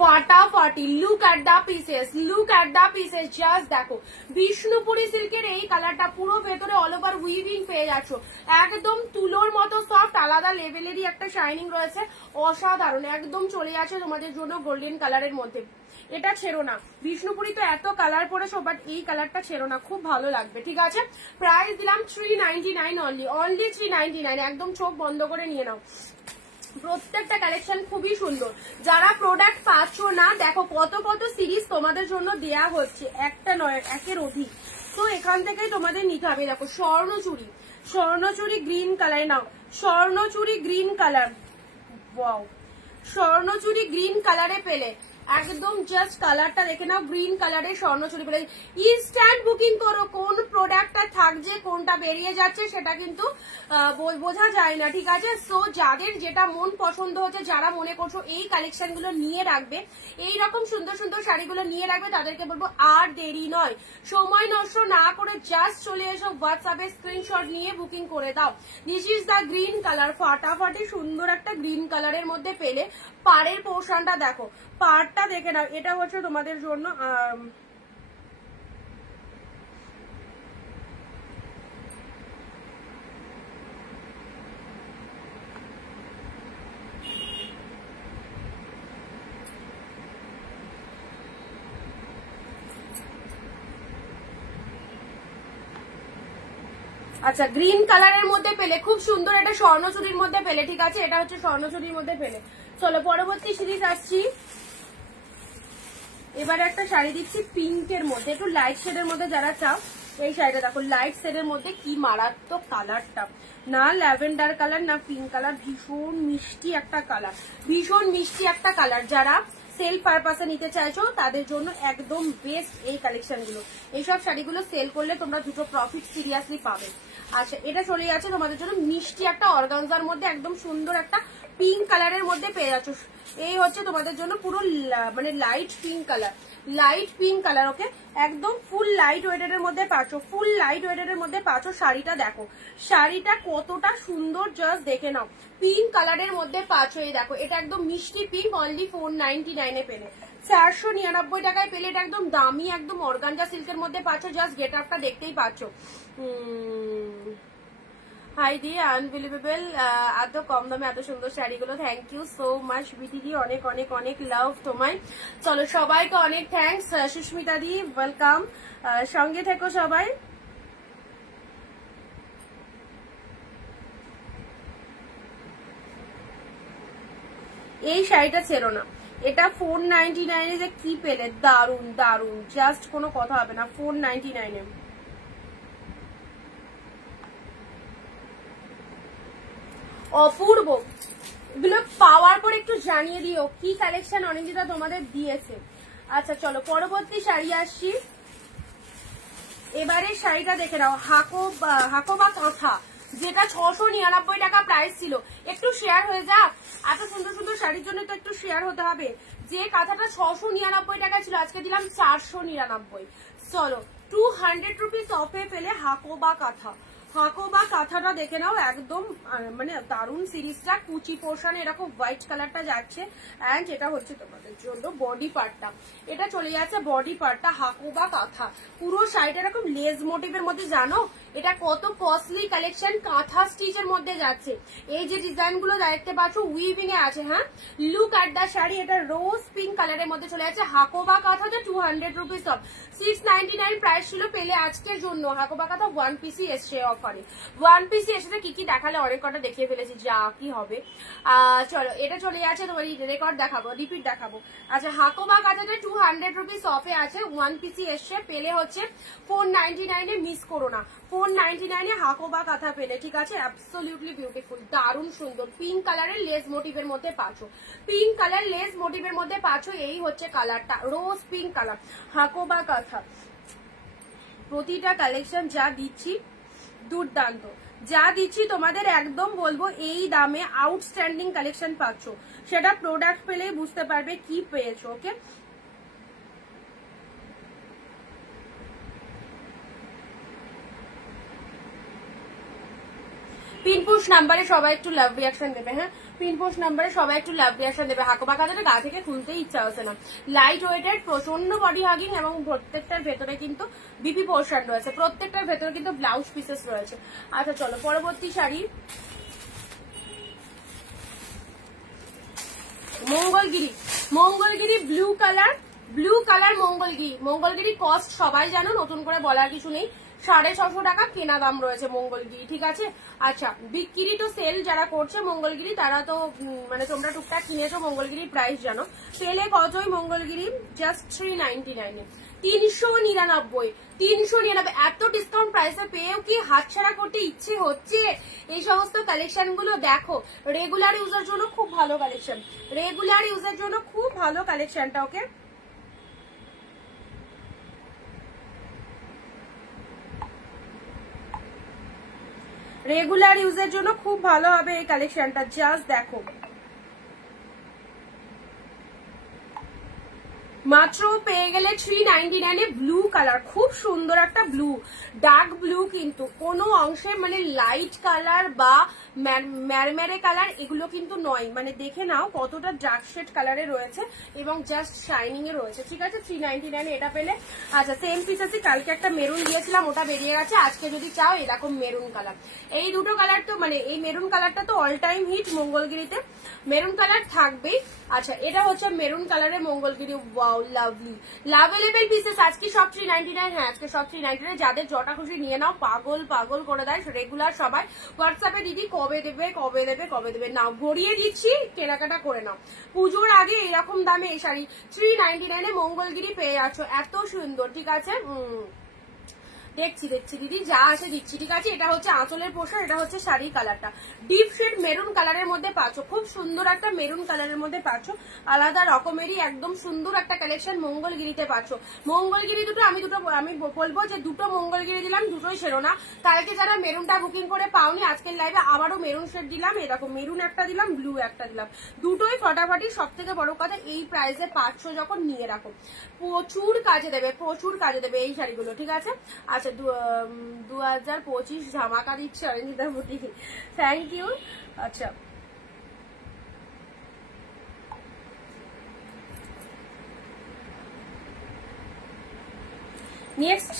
ফাটাফাটি, look at the pieces, look at the pieces, just দেখো বিষ্ণুপুরি সিল্কের এই কালারটা, পুরো ভেতরে অল ওভার উইভিং পেয়ে যাচ্ছ, একদম তুলোর মতো সফট, আলাদা লেভেলেরই একটা শাইনিং রয়েছে, অসাধারণ। একদম চলে যাচ্ছে তোমাদের জন্য গোল্ডেন কালারের মধ্যে, এটা ছেড়ো না। বিষ্ণুপুরি তো এত কালার পরেছো, বাট এই কালারটা ছেড়ো না, খুব ভালো লাগবে, ঠিক আছে। প্রাইস দিলাম 399 অনলি, অনলি 399, একদম চোখ বন্ধ করে নিয়ে নাও। প্রত্যেকটা কালেকশন খুবই সুন্দর। যারা প্রোডাক্ট পাচ্ছ না, দেখো কত কত সিরিজ তোমাদের জন্য দেয়া হচ্ছে, একটা নয় একের অধিক, তো এখান থেকেই তোমাদের নিতে হবে। দেখো স্বর্ণচুরি, স্বর্ণচুরি গ্রিন কালার নাও, Swarnachari green colour, wow Swarnachari green কালারে পেলে একদম জাস্ট কালারটা দেখে নাও, গ্রিন কালারের স্বর্ণচুরি বলে ইনস্ট্যান্ট বুকিং করো। কোন প্রোডাক্টটা থাকছে কোনটা বেরিয়ে যাচ্ছে সেটা কিন্তু বোঝা যায় না, ঠিক আছে। সো যাদের যেটা মন পছন্দ হচ্ছে, যারা মনে করছো এই কালেকশন গুলো নিয়ে রাখবে, এইরকম সুন্দর সুন্দর শাড়িগুলো নিয়ে রাখবে, তাদেরকে বলবো আর দেরি নয়, সময় নষ্ট না করে জাস্ট চলে এসো, হোয়াটসঅ্যাপে স্ক্রিনশট নিয়ে বুকিং করে দাও। This is the green colour, ফাটাফাটি সুন্দর একটা গ্রিন কালারের মধ্যে পেলে। পাড়ের পোর্শনটা দেখো, পাড়টা দেখে নাও, এটা হচ্ছে তোমাদের জন্য আচ্ছা গ্রিন কালারের মধ্যে পেলে, খুব সুন্দর একটা স্বর্ণচুরির মধ্যে পেলে, ঠিক আছে। এটা হচ্ছে স্বর্ণচুরির মধ্যে পেলে। চলো পরবর্তী সিরিজ আসছি। এবারে একটা শাড়ি দিচ্ছি পিঙ্কের মধ্যে, একটু লাইট শেডের মধ্যে যারা চাও এই শাড়িটা দেখো, লাইট শেডের মধ্যে কি মারাত্মক কালারটা, না ল্যাভেন্ডার কালার না পিঙ্ক কালার, ভীষণ মিষ্টি একটা কালার, ভীষণ মিষ্টি একটা কালার। যারা সেল পারপাসে নিতে চাইছো তাদের জন্য একদম বেস্ট এই কালেকশন গুলো। এইসব শাড়িগুলো সেল করলে তোমরা দুটো প্রফিট সিরিয়াসলি পাবে। আচ্ছা এটা চলে যাচ্ছে তোমাদের জন্য মিষ্টি একটা অর্গানজার মধ্যে, একদম সুন্দর একটা পিঙ্ক কালারের মধ্যে পেয়ে যাচ্ছ। এই হচ্ছে তোমাদের জন্য পুরো মানে light pink colour, light pink colour, okay. একদম ফুল লাইট ওয়েটের মধ্যে পাচ্ছ, ফুল লাইট ওয়েটের মধ্যে পাচ্ছ। শাড়িটা দেখো, শাড়িটা কতটা সুন্দর, জাস্ট দেখে নাও। পিঙ্ক কালারের মধ্যে পাচ্ছ, এই দেখো, এটা একদম মিষ্টি পিঙ্ক, অনলি 499 এ পেলে, 499 টাকায় পেলে। এটা একদম দামি, একদম অর্গানজা সিল্কের মধ্যে পাচ্ছ। জাস্ট গেট আপটা দেখতেই পাচ্ছ। হাই দি, আনবিলিভেবল, এত কম দামে এত সুন্দর শাড়িগুলো। থ্যাংক ইউ সো মাচ বিটি দি, অনেক অনেক অনেক লাভ তোমায়। চলো সবাইকে অনেক থ্যাংকস। সুস্মিতা দি ওয়েলকাম, সঙ্গে থেকো সবাই। এই শাড়িটা ছেড়ো না, এটা 499 এ যে কি পেলে, দারুন দারুন, জাস্ট কোনো কথা হবে না। 499 এ অপূর্ব। এগুলো পাওয়ার পর একটু জানিয়ে দিও কি কালেকশন অনিন্দিতা তোমাদের দিয়েছে। আচ্ছা চলো পরবর্তী শাড়ি আসছি। এবারে শাড়িটা দেখে নাও, হাকো বা কাঁথা, যেটা 699 টাকা প্রাইস ছিল। একটু শেয়ার হয়ে যাক, এত সুন্দর সুন্দর শাড়ির জন্য তো একটু শেয়ার হতে হবে। যে কাঁথাটা 699 টাকা ছিল আজকে দিলাম 499। চলো 200 রুপিস অফে পেলে হাকো বা কাঁথা। হাকো বা কাঁথাটা দেখে নাও, একদম মানে দারুন সিরিজটা, কুচি পোর্শন এরকম হোয়াইট কালারটা যাচ্ছে। এন্ড এটা হচ্ছে তোমাদের জন্য বডি পার্টটা, এটা চলে যাচ্ছে বডি পার্টটা, হাকো বা কাঁথা। পুরো শাড়িটা এরকম লেজ মোটিভের মধ্যে, জানো এটা কত কস্টলি কালেকশন, কাঁথা স্টিচের মধ্যে যাচ্ছে। এই যে ডিজাইন গুলো দেখতে পাচ্ছ উইভিং এ আছে। হ্যাঁ লুক অ্যাট দা শাড়ি, এটা রোজ পিঙ্ক কালারের মধ্যে চলে যাচ্ছে। হাকো বা কাঁথাতে 200 রুপিস অফ, 699 প্রাইস ছিল, পেলে আজকের জন্য। হাকো বা কাঁথা 1 পিসই এসছে অফারে, 1 পিসই এসেছে। কি কি দেখালে অনেক কটা দেখিয়ে ফেলেছি, যা কি হবে। চলো এটা চলে যাচ্ছে তোমার রেকর্ড দেখাবো, রিপিট দেখাবো। আচ্ছা হাকো বা কাঁথাতে 200 রুপিস অফে আছে, 1 পিসই এসছে, পেলে হচ্ছে 499 এ। মিস করো না, 499 এ হাকো বা কাঁথা পেলে, ঠিক আছে। অ্যাবসলিউটলি বিউটিফুল, দারুণ সুন্দর পিঙ্ক কালারের লেস মোটিভের মধ্যে পাচ্ছ, পিঙ্ক কালার লেস মোটিভের মধ্যে পাচ্ছ। এই হচ্ছে কালারটা, রোজ পিঙ্ক কালার, হাকো বা কাঁথা। প্রতিটা কালেকশন যা দিচ্ছি দুর্দান্ত, যা দিচ্ছি তোমাদের একদম বলবো এই দামে আউটস্ট্যান্ডিং কালেকশন পাচ্ছ। সেটা প্রোডাক্ট পেলেই বুঝতে পারবে কি পেয়েছো, ওকে। পিনপোস্ট নাম্বারে সবাই একটু লাভ রিয়াকশন দেবে। হ্যাঁ পিনপোস্ট নাম্বারে সবাই একটু লাভ রিয়াকশন দেবে। হাকো বা কাঁথাটা গা থেকে খুলতেই ইচ্ছা হচ্ছে না, লাইট ওয়েটেড, প্রচন্ড বডি হাগিং, এবং প্রত্যেকটার ভেতরে কিন্তু বিপি পোর্শন রয়েছে, প্রত্যেকটার ভেতরে কিন্তু ব্লাউজ পিসেস রয়েছে। আচ্ছা চলো পরবর্তী sari, Mangalagiri. Mangalagiri blue colour, blue colour Mangalagiri. Mangalagiri cost সবাই জানো, নতুন করে বলার কিছু নেই, 650 টাকা কেনা দাম রয়েছে মঙ্গলগিরি, ঠিক আছে। আচ্ছা বিক্রি তো সেল যারা করছে মঙ্গলগিরি, তারা তো মানে তোমরা টুকটাক কিনেছো, মঙ্গলগিরির প্রাইস জানো। সেলে কতই মঙ্গলগিরি, জাস্ট 399 এ, 399, 399। এত ডিসকাউন্ট প্রাইসে পেয়েও কি হাতছাড়া করতে ইচ্ছে হচ্ছে? এই সমস্ত কালেকশন গুলো দেখো, রেগুলার ইউজের জন্য খুব ভালো কালেকশন, রেগুলার ইউজের জন্য খুব ভালো কালেকশনটা। ওকে, রেগুলার ইউজের জন্য খুব ভালো হবে এই কালেকশনটা। জাস্ট দেখো, মাত্র পেয়ে গেলে 399 এ ব্লু কালার, খুব সুন্দর একটা ব্লু, ডার্ক ব্লু, কিন্তু কোনো অংশে মানে লাইট কালার বা ম্যারমেরে কালার এগুলো কিন্তু নয়, মানে দেখে নাও কতটা ডার্ক শেড কালারে রয়েছে এবং জাস্ট শাইনিং এ রয়েছে। ঠিক আছে, 399 এটা পেলে। আচ্ছা, সেম পিস আছে, কালকে একটা মেরুন দিয়েছিলাম, ওটা বেরিয়ে গেছে। আজকে যদি চাও এরকম মেরুন কালার, এই দুটো কালার তো মানে এই মেরুন কালারটা তো অল টাইম হিট মঙ্গলগিরিতে, মেরুন কালার থাকবেই। আচ্ছা, এটা হচ্ছে মেরুন কালারের Mangalagiri, wow lovely, lovable pieces. আজকে সব 399, হ্যাঁ আজকে সব 399। যাদের জটা খুশি নিয়ে নাও, পাগল পাগল করে দেয় রেগুলার সবাই। হোয়াটসঅ্যাপে দিদি কবে দেবে কবে দেবে কবে দেবে, নাও ভরিয়ে দিচ্ছি, কেনাকাটা করে নাও। পুজোর আগে এরকম দামে এই শাড়ি 399 এ মঙ্গলগিরি পেয়ে যাচ্ছ, এত সুন্দর। ঠিক আছে, দেখছি দিদি, যা আসে দিচ্ছি। ঠিক আছে, এটা হচ্ছে আঁচলের পোশাক, এটা হচ্ছে শাড়ির কালারটা, ডিপ শেড মেরুন কালারের মধ্যে পাচ্ছ, খুব সুন্দর একটা মেরুন কালারের মধ্যে পাচ্ছ, আলাদা রকমেরই একদম সুন্দর একটা কালেকশন মঙ্গলগিরিতে পাচ্ছ। মঙ্গলগিরি দুটো আমি বলবো যে দুটো মঙ্গলগিরি দিলাম, দুটোই সেরো না। কালকে যারা মেরুনটা বুকিং করে পাওনি, আজকের লাইভে আবারও মেরুন শেড দিলাম, এরকম মেরুন একটা দিলাম, ব্লু একটা দিলাম, দুটোই ফটাফটি। সব থেকে বড় কথা, এই প্রাইসে পাচ্ছ যখন নিয়ে রাখো, প্রচুর কাজে দেবে, প্রচুর কাজে দেবে এই শাড়িগুলো। ঠিক আছে, আচ্ছা 2025 ধামাকা দিচ্ছে অরিন্দিতা বুটি, থ্যাংক ইউ। আচ্ছা, নেক্সট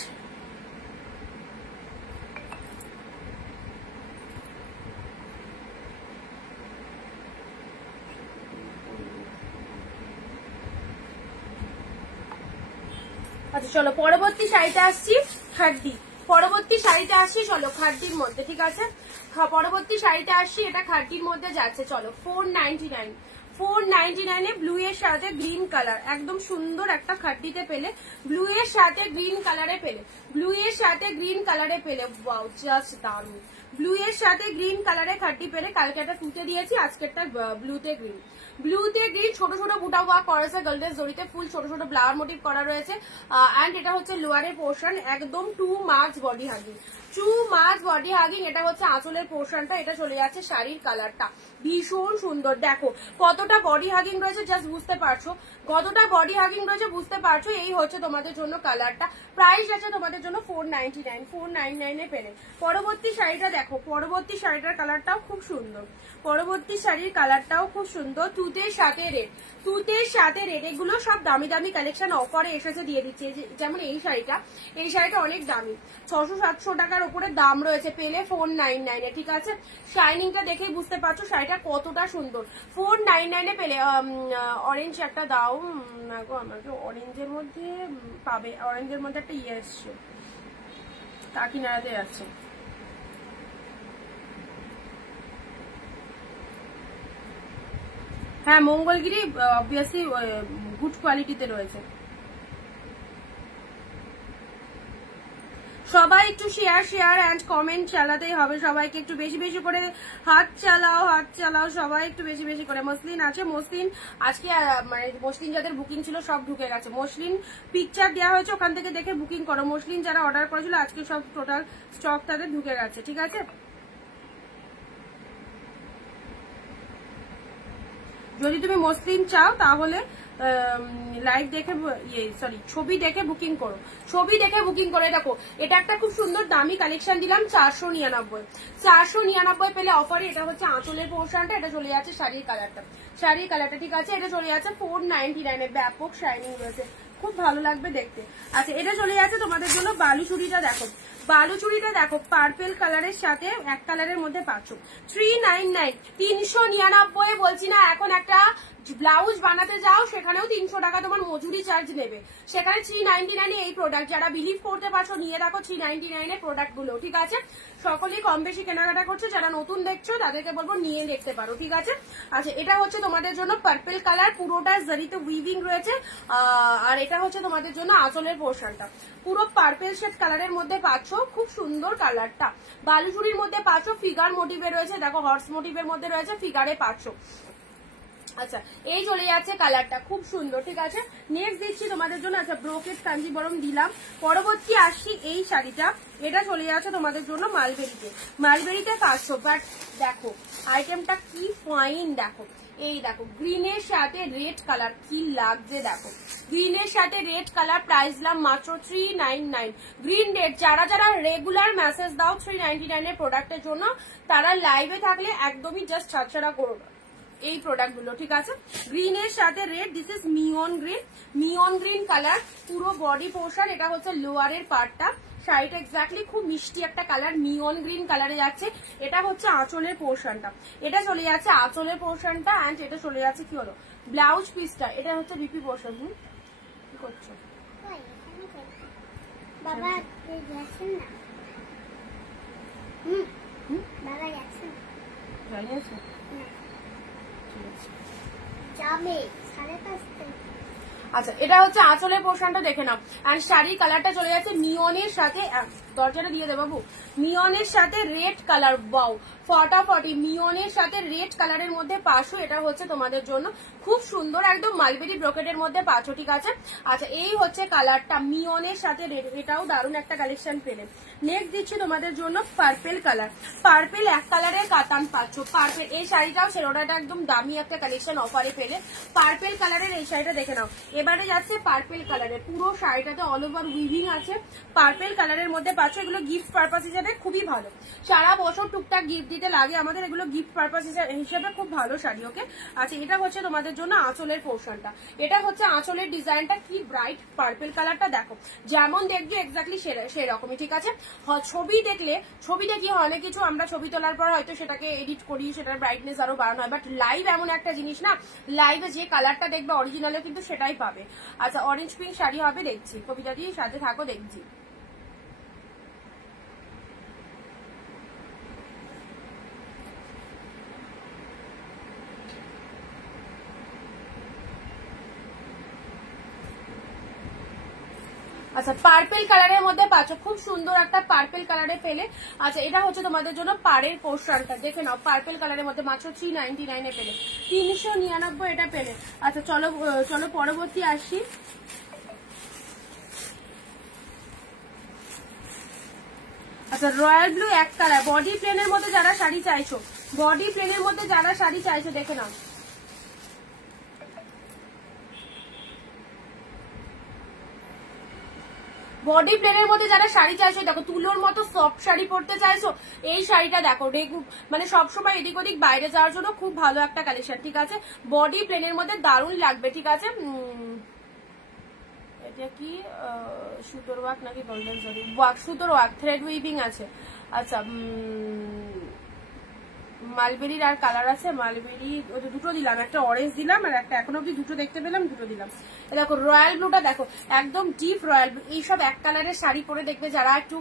আচ্ছা চলো পরবর্তী শাড়িতে আসছি, খাড্ডি। পরবর্তী শাড়িতে আসছি, চলো খাড্ডির মধ্যে। ঠিক আছে, পরবর্তী শাড়িতে আসছি, এটা খাড্ডির মধ্যে যাচ্ছে। চলো 499 এ ব্লু এর সাথে গ্রিন কালার, একদম সুন্দর একটা খাড্ডিতে পেলে, ব্লু এর সাথে গ্রিন কালারে পেলে, ব্লু এর সাথে গ্রিন কালারে পেলে, ওয়াও জাস্ট দারুণ। ব্লু এর সাথে গ্রিন কালারে খাড্ডি পেলে, কালকে একটা টুতে দিয়েছি, আজকেরটা ব্লুতে গ্রিন, ব্লুতে গ্রিন, ছোট ছোট বুটা ওয়ার্ক করা আছে, গোল্ডেন জরিতে ফুল, ছোট ছোট ফ্লাওয়ার মোটিভ করা রয়েছে। এন্ড এটা হচ্ছে লোয়ারের পোর্শন, একদম 2 March body hugging, 2 March body hugging. এটা হচ্ছে আঁচলের পোর্শনটা, এটা চলে যাচ্ছে শাড়ির কালারটা, ভীষণ সুন্দর। দেখো কতটা বডি হাগিং রয়েছে, জাস্ট বুঝতে পারছো কতটা বডি হাগিং রয়েছে, বুঝতে পারছো। এই হচ্ছে তোমাদের জন্য কালারটা, প্রাইস আছে তোমাদের জন্য 499 এ পেলে। পরবর্তী শাড়িটা দেখো, পরবর্তী শাড়িটার কালারটাও খুব সুন্দর, পরবর্তী শাড়ির কালারটাও খুব সুন্দর, তুতের সাথে রেড, তুতের সাথে রেড। এগুলো সব দামি দামি কালেকশন, অফারে এসেছে, দিয়ে দিচ্ছে। যেমন এই শাড়িটা অনেক দামি, 600-700 টাকার উপরে দাম রয়েছে, পেলে 499 এ। ঠিক আছে, শাইনিংটা দেখেই বুঝতে পারছো শাড়িটা কতটা সুন্দর, 499 এ পেলে। অরেঞ্জ একটা দাও গো আমাকে, অরেঞ্জের মধ্যে পাবে, অরেঞ্জের মধ্যে একটা ইয়ে এসছে, কাকিনাড়াতে যাচ্ছে। হ্যাঁ মঙ্গলগিরি অবভিয়াসলি গুড কোয়ালিটিতে রয়েছে। সবাই একটু শেয়ার এন্ড কমেন্ট চালাতেই হবে, সবাইকে একটু বেশি বেশি করে হাত চালাও, সবাই একটু বেশি বেশি করে। মসলিন আছে, মসলিন আজকে মানে মসলিন যাদের বুকিং ছিল সব ঢুকে গেছে, মসলিন পিকচার দেওয়া হয়েছে, ওখান থেকে দেখে বুকিং করো। মসলিন যারা অর্ডার করেছিল আজকে সব টোটাল স্টক তাদের ঢুকে গেছে। ঠিক আছে, যদি তুমি মসলিন চাও তাহলে লাইভ দেখে ছবি দেখে বুকিং করো, ছবি দেখে বুকিং করে। দেখো এটা একটা খুব সুন্দর দামি কালেকশন দিলাম, 499 পেলে অফারে। এটা হচ্ছে আঁচলের পোর্শনটা, এটা চলে যাচ্ছে শাড়ির কালারটা, ঠিক আছে, এটা চলে যাচ্ছে 499 এ, ব্যাপক শাইনিং রয়েছে, খুব ভালো লাগবে দেখতে। আচ্ছা এটা চলে যাচ্ছে তোমাদের জন্য বালুচুরিটা। দেখো বালুচুরিটা দেখো, পার্পেল কালারের সাথে এক কালারের মধ্যে পাচ্ছ, 399 399 বলছি না, এখন একটা ব্লাউজ বানাতে যাও সেখানেও 300 টাকা তোমার মজুরি চার্জ নেবে, সেখানে 399 এই প্রোডাক্ট। যারা বিলিভ করতে পারছো নিয়ে দেখো 399 প্রোডাক্ট গুলো, ঠিক আছে? সকলেই কম বেশি কেনাকাটা করছো, যারা নতুন দেখছো তাদেরকে বলবো নিয়ে দেখতে পারো, ঠিক আছে? আচ্ছা, এটা হচ্ছে তোমাদের জন্য পার্পল কালার, পুরোটা জারিতে উইভিং রয়েছে। আর এটা হচ্ছে তোমাদের জন্য আঁচলের পোর্শনটা, পুরো পার্পল শেড কালারের মধ্যে পাচ্ছ, খুব সুন্দর কালারটা। বালুচুরির মধ্যে পাচ্ছ, ফিগার মোটিভে রয়েছে, দেখো হর্স মোটিভের মধ্যে রয়েছে, ফিগারে পাচ্ছ। আচ্ছা, এই চলে যাচ্ছে কালারটা, খুব সুন্দর, ঠিক আছে? নেক্সট দিচ্ছি তোমাদের জন্য, আচ্ছা ব্রোকেট কাঞ্জিবরম দিলাম। পরবর্তী আসছি এই শাড়িটা, এটা চলে যাচ্ছে তোমাদের জন্য মালবেরিতে। মালবেরিতে পাচ্ছ, বাট দেখো আইটেমটা কি ফাইন, দেখো এই দেখো গ্রিনের সাথে রেড কালার, কি লাগছে দেখো, গ্রিনের সাথে রেড কালার। প্রাইস দিলাম মাত্র 399। গ্রিন রেড, যারা যারা রেগুলার মেসেজ দাও 399 এর প্রোডাক্টের জন্য, তারা লাইভে থাকলে একদমই জাস্ট ছাড়ছাড়া করো না এই প্রোডাক্ট গুলো, ঠিক আছে? গ্রিনের সাথে red, this is মিয়ন green, মিয়ন green colour, পুরো বডি পোর্শন। এটা হচ্ছে লোয়ারের পার্টটা, শাড়িটা এক্স্যাক্টলি খুব মিষ্টি একটা কালার, মিয়ন গ্রিন কালারে যাচ্ছে। এটা হচ্ছে আঁচলের পোর্শনটা, এটা চলে যাচ্ছে আঁচলের পোর্শনটা, অ্যান্ড এটা চলে যাচ্ছে কি হলো ব্লাউজ পিসটা, এটা হচ্ছে বিপি পোর্শন। কি করছো বাবা? যাচ্ছেন না, বাবা যাচ্ছেন জানি আছে না, যাবে 5:30। আচ্ছা, এটা হচ্ছে আঁচলের পোর্শনটা, দেখে নাও। এন্ড শাড়ির কালারটা চলে যাচ্ছে মিয়নের সাথে, দরজাটা দিয়ে দে বাবু, মিয়নের সাথে রেড কালার। বাউ, ফটাফটি মিয়নের সাথে রেড কালারের মধ্যে পাশো, এটা হচ্ছে তোমাদের জন্য খুব সুন্দর, একদম মালবেরি ব্রোকেটের মধ্যে পাচ্ছ, ঠিক আছে? আচ্ছা, এই হচ্ছে কালারটা মিয়নের সাথে রেড, এটাও দারুণ একটা কালেকশন পেলে। নেক্সট দিচ্ছি তোমাদের জন্য পার্পেল কালার, পার্পেল এক কালারের কাতান পাচ্ছ, পার্পেল। এই শাড়িটাও সেরোটাটা একদম দামি একটা কালেকশন অফারে পেলে, পার্পেল কালারের এই শাড়িটা দেখে নাও। এবারে যাচ্ছে পার্পেল কালারের, পুরো শাড়িটাতে অল ওভার উইভিং আছে, পার্পেল কালারের মধ্যে পাচ্ছ। এগুলো গিফট পারপাস হিসাবে খুবই ভালো, সারা বছর টুকটাক গিফট দিতে লাগে আমাদের, এগুলো গিফট পারপাস হিসাবে খুব ভালো শাড়ি, ওকে? আচ্ছা, এটা হচ্ছে তোমাদের জন্য আঁচলের পোর্শনটা, এটা হচ্ছে আঁচলের ডিজাইনটা, কি ব্রাইট পার্পেল কালারটা, দেখো যেমন দেখবে এক্স্যাক্টলি সেরকমই, ঠিক আছে? ছবি দেখলে, ছবিতে কি হয় অনেক কিছু আমরা ছবি তোলার পর হয়তো সেটাকে এডিট করি, সেটার ব্রাইটনেস আরো বাড়ানো হয়, বাট লাইভ এমন একটা জিনিস না, লাইভে যে কালারটা দেখবে অরিজিনালে কিন্তু সেটাই পাবে। আচ্ছা, অরেঞ্জ পিঙ্ক শাড়ি হবে, দেখছি কবিতা দিয়ে সাথে থাকো, দেখছি। আচ্ছা, পার্পেল কালারের মধ্যে পাচ্ছ, খুব সুন্দর একটা পার্পেল কালারে পেলে। আচ্ছা, এটা হচ্ছে তোমাদের জন্য পাড়ের পোর্শনটা, দেখে নাও পার্পেল কালারের মধ্যে মাত্র 399 পেলে, 399 এটা পেলে। আচ্ছা, চলো চলো পরবর্তী আসি। আচ্ছা, রয়্যাল ব্লু এক কালার, বডি প্লেনের মধ্যে যারা শাড়ি চাইছো, বডি প্লেনের মধ্যে যারা শাড়ি চাইছো দেখে নাও। বডি প্লেনের মধ্যে যারা শাড়ি চাইছো, দেখো তুলোর মতো সফট শাড়ি পরতে চাইছো, এই শাড়িটা দেখো, মানে সবসময় এদিক ওদিক বাইরে যাওয়ার জন্য খুব ভালো একটা কালেকশন, ঠিক আছে? বডি প্লেনের মধ্যে দারুণ লাগবে, ঠিক আছে? এটা কি সুতোর ওয়ার্ক নাকি গোল্ডেন জরি ওয়ার্ক? সুতোর ওয়ার্ক, থ্রেড উইভিং আছে। আচ্ছা, মালবেরির আর কালার আছে, মালবেরি দুটো দিলাম, একটা অরেঞ্জ দিলাম আর একটা এখনো অব্দি দুটো দেখতে পেলাম, দুটো দিলাম। দেখো রয়্যাল ব্লুটা, দেখো একদম ডিপ রয়্যাল ব্লু। এইসব এক কালারের শাড়ি পরে দেখবে যারা একটু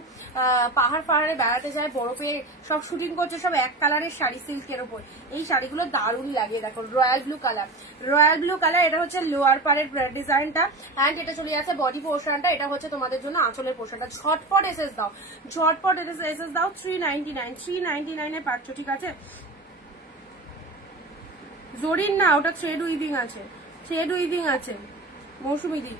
পাহাড় পাহাড়ে বেড়াতে যায়, বরফে সব শুটিং করছে, সব এক কালারের শাড়ি সিল্কের ওপর, এই শাড়িগুলো দারুণ লাগে। দেখো royal blue colour, royal blue colour, এটা হচ্ছে লোয়ার পারের ডিজাইনটা, অ্যান্ড এটা চলে যাচ্ছে বডি পোর্শনটা, এটা হচ্ছে তোমাদের জন্য আঁচলের পোর্শনটা। ঝটপট এসএস দাও, ঝটপট এসএস দাও, 399 পাচ্ছ, ঠিক আছে? জরির না, ওটা থ্রেড উইভিং আছে, থ্রেড উইভিং আছে মৌসুমি দি।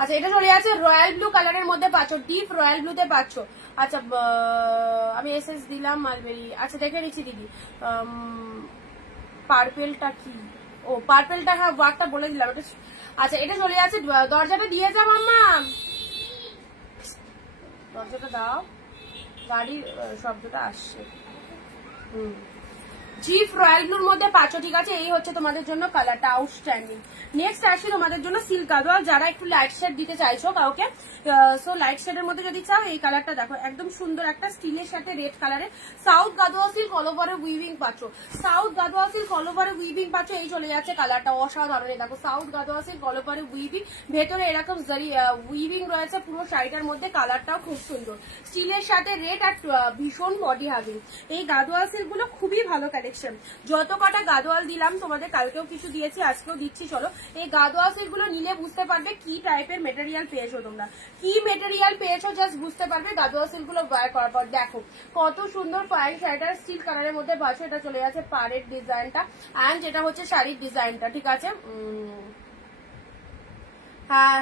আচ্ছা, এটা চলে যাচ্ছে রয়্যাল ব্লু কালারের মধ্যে পাচ্ছ, ডিপ রয়্যাল ব্লুতে পাচ্ছ। আচ্ছা, আমি এসএস দিলাম মালবেরি। আচ্ছা, দেখে নিচ্ছি দিদি, পার্পেলটা কি? ও পার্পেলটা, হ্যাঁ ওয়ার্কটা বলে দিলাম এটা। আচ্ছা, এটা চলে যাচ্ছে, দরজাটা দিয়ে যাও মাম্মা, দরজাটা দাও, গাড়ির শব্দটা আসছে। জিপ রয়্যাল ব্লুর মধ্যে পাচ্ছ, ঠিক আছে। এই হচ্ছে তোমাদের জন্য কালারটা আউটস্ট্যান্ডিং। নেক্সট আসি তোমাদের জন্য সিল্ক গাদোয়াল, যারা একটু লাইট শেড দিতে চাইছো কাউকে, সো লাইট শেডের মধ্যে যদি চাও এই কালারটা দেখো, একদম সুন্দর একটা স্টিলের সাথে রেড কালারের সাউথ গাদোয়াল সিল্ক অল ওভারে উইভিং পাচ্ছ, সাউথ গাদোয়াল সিল্ক অল ওভারে উইভিং পাচ্ছ। এই চলে যাচ্ছে কালারটা অসাধারণ, দেখো সাউথ গাদোয়াল সিল্ক অল ওভারে উইভিং, ভেতরে এরকম জারি উইভিং রয়েছে পুরো শাড়িটার মধ্যে, কালারটাও খুব সুন্দর, স্টিলের সাথে রেড আর ভীষণ বডি হাগিং। এই গাদোয়াল সিল্ক গুলো খুবই ভালো কালেকশন। যত কটা গাদোয়াল দিলাম তোমাদের, কালকেও কিছু দিয়েছি আজকেও দিচ্ছি, চলো এই গাদোয়াল সিল্ক গুলো নিলে বুঝতে পারবে কি টাইপের মেটেরিয়াল পেয়েছো তোমরা, কি মেটেরিয়াল পেয়েছো জাস্ট বুঝতে পারবে গাদোয়াল সিল্ক গুলো ওয়্যার করার পর। দেখো কত সুন্দর প্যান্ট শাড়িটা স্টিল কালারের মধ্যে পাচ্ছ, এটা চলে যাচ্ছে পাড়ের ডিজাইনটা অ্যান্ড এটা হচ্ছে শাড়ির ডিজাইনটা, ঠিক আছে। হ্যাঁ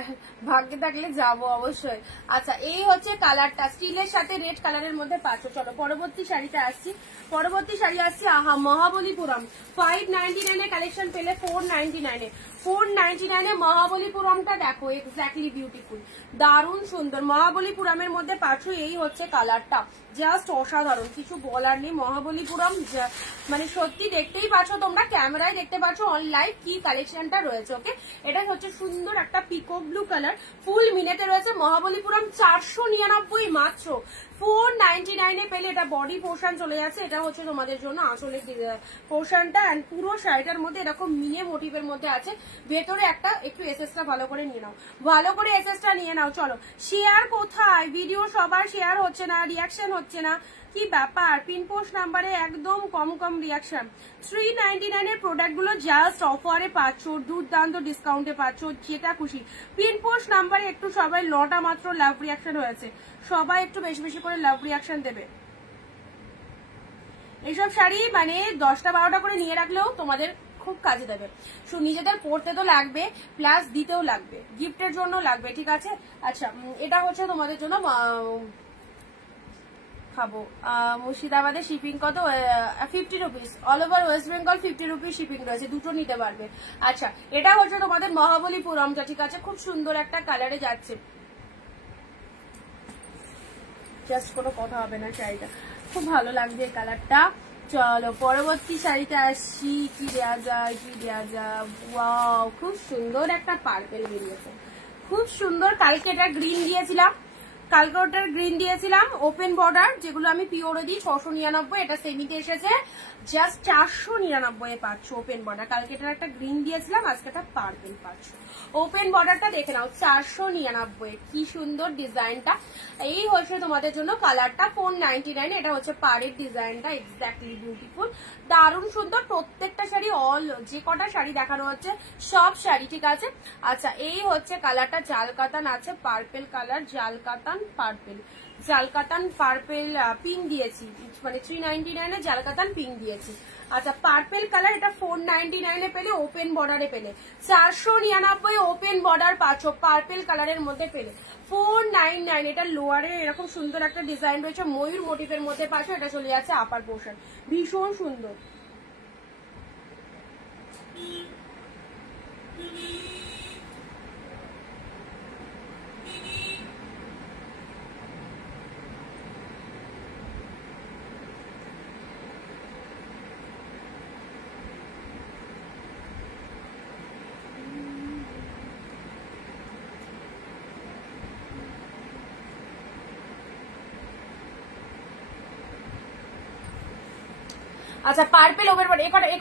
ভাগ্যে থাকলে যাবো অবশ্যই। আচ্ছা এই হচ্ছে কালারটা, স্টিলের সাথে রেড কালারের মধ্যে পাচ্ছ। চলো পরবর্তী শাড়িটা আসছি, পরবর্তী শাড়ি আসছে আহা মহাবলীপুরম। 599 এ কালেকশন পেলে 499 এ, 499 এ মহাবলীপুরমটা দেখো, এক্স্যাক্টলি বিউটিফুল, দারুণ সুন্দর। মহাবলীপুরমের মধ্যে পাচ্ছ, এই হচ্ছে কালারটা, জাস্ট অসাধারণ, কিছু বলার নেই। মহাবলীপুরম মানে সত্যি দেখতেই পাচ্ছ তোমরা, ক্যামেরায় দেখতে পাচ্ছ অনলাইন কি কালেকশনটা রয়েছে। ওকে, এটা হচ্ছে সুন্দর একটা পিকক ব্লু কালার, ফুল মিনেটে রয়েছে। মহাবলীপুরম 499 মাত্র, 499 এ পেলে। এটা বডি পোর্শন চলে যাচ্ছে, এটা হচ্ছে তোমাদের জন্য আঁচলের পোর্শনটা অ্যান্ড পুরো শাড়িটার মধ্যে এরকম মিনে মোটিভের মধ্যে আছে। ভেতরে একটা একটু এসএসটা ভালো করে নিয়ে নাও, ভালো করে এসএসটা নিয়ে নাও। চলো শেয়ার কোথায়, ভিডিও সবার শেয়ার হচ্ছে না, রিয়াকশন হচ্ছে না, কি ব্যাপার? পিনপোস্ট নাম্বারে একদম কম রিয়াকশন। 399 এর প্রোডাক্ট গুলো জাস্ট অফারে পাচ্ছ, দুর্দান্ত ডিসকাউন্টে পাচ্ছ, যেটা খুশি। পিনপোস্ট নাম্বারে একটু সবাই 9টা মাত্র লাভ রিয়াকশন হয়েছে, সবাই একটু বেশি বেশি করে লাভ রিয়াকশন দেবে। এইসব শাড়ি মানে 10টা 12টা করে নিয়ে রাখলেও তোমাদের খুব কাজে দেবে, নিজেদের পড়তে তো লাগবে প্লাস দিতেও লাগবে, গিফটের জন্য লাগবে, ঠিক আছে। আচ্ছা এটা হচ্ছে তোমাদের জন্য খাবো মুর্শিদাবাদে শিপিং কত? 50 rupees, all over West Bengal 50 rupees shipping রয়েছে, দুটো নিতে পারবে। আচ্ছা এটা হচ্ছে তোমাদের মহাবলীপুরমটা, ঠিক আছে, খুব সুন্দর একটা কালারে যাচ্ছে, জাস্ট কোনো কথা হবে না, শাড়িটা খুব ভালো লাগছে এই কালারটা। চলো পরবর্তী শাড়িটা আসছি, কি দেওয়া যায় কি দেওয়া যায়, ওয়াও খুব সুন্দর একটা পার্পেল বেরিয়েছে, খুব সুন্দর। কালকে এটা গ্রিন দিয়েছিলাম, কালকে ওটার গ্রিন দিয়েছিলাম ওপেন বর্ডার, যেগুলো আমি পিওরে দিই 699, এটা সেমিতে এসেছে জাস্ট 499 পাচ্ছ ওপেন বর্ডার। কালকে এটার একটা গ্রিন দিয়েছিলাম, আজকে একটা পার্পেল পাচ্ছ। ওপেন বর্ডারটা দেখে নাও, 499, কি সুন্দর ডিজাইনটা। এই হচ্ছে তোমাদের জন্য কালারটা 499, এটা হচ্ছে পাড়ের ডিজাইনটা, এক্স্যাক্টলি বিউটিফুল, দারুণ সুন্দর। প্রত্যেকটা শাড়ি অল যে কটা শাড়ি দেখানো হচ্ছে সব শাড়ি, ঠিক আছে। আচ্ছা এই হচ্ছে কালারটা, জাল কাতান আছে, পার্পেল কালার, জাল কাতান পার্পেল, জালকাতান পার্পেল পিঙ্ক দিয়েছি, মানে 399 এ জালকাতান পিঙ্ক দিয়েছি। আচ্ছা পার্পেল কালার, এটা 499 এ পেলে, ওপেন বর্ডারে পেলে 499 ওপেন বর্ডার পাচ্ছ পার্পেল কালারের মধ্যে পেলে 499। এটা লোয়ারে এরকম সুন্দর একটা ডিজাইন রয়েছে, ময়ূর মোটিভের মধ্যে পাচ্ছ, এটা চলে যাচ্ছে আপার পোর্শন, ভীষণ সুন্দর। আচ্ছা পার্পেল ওভার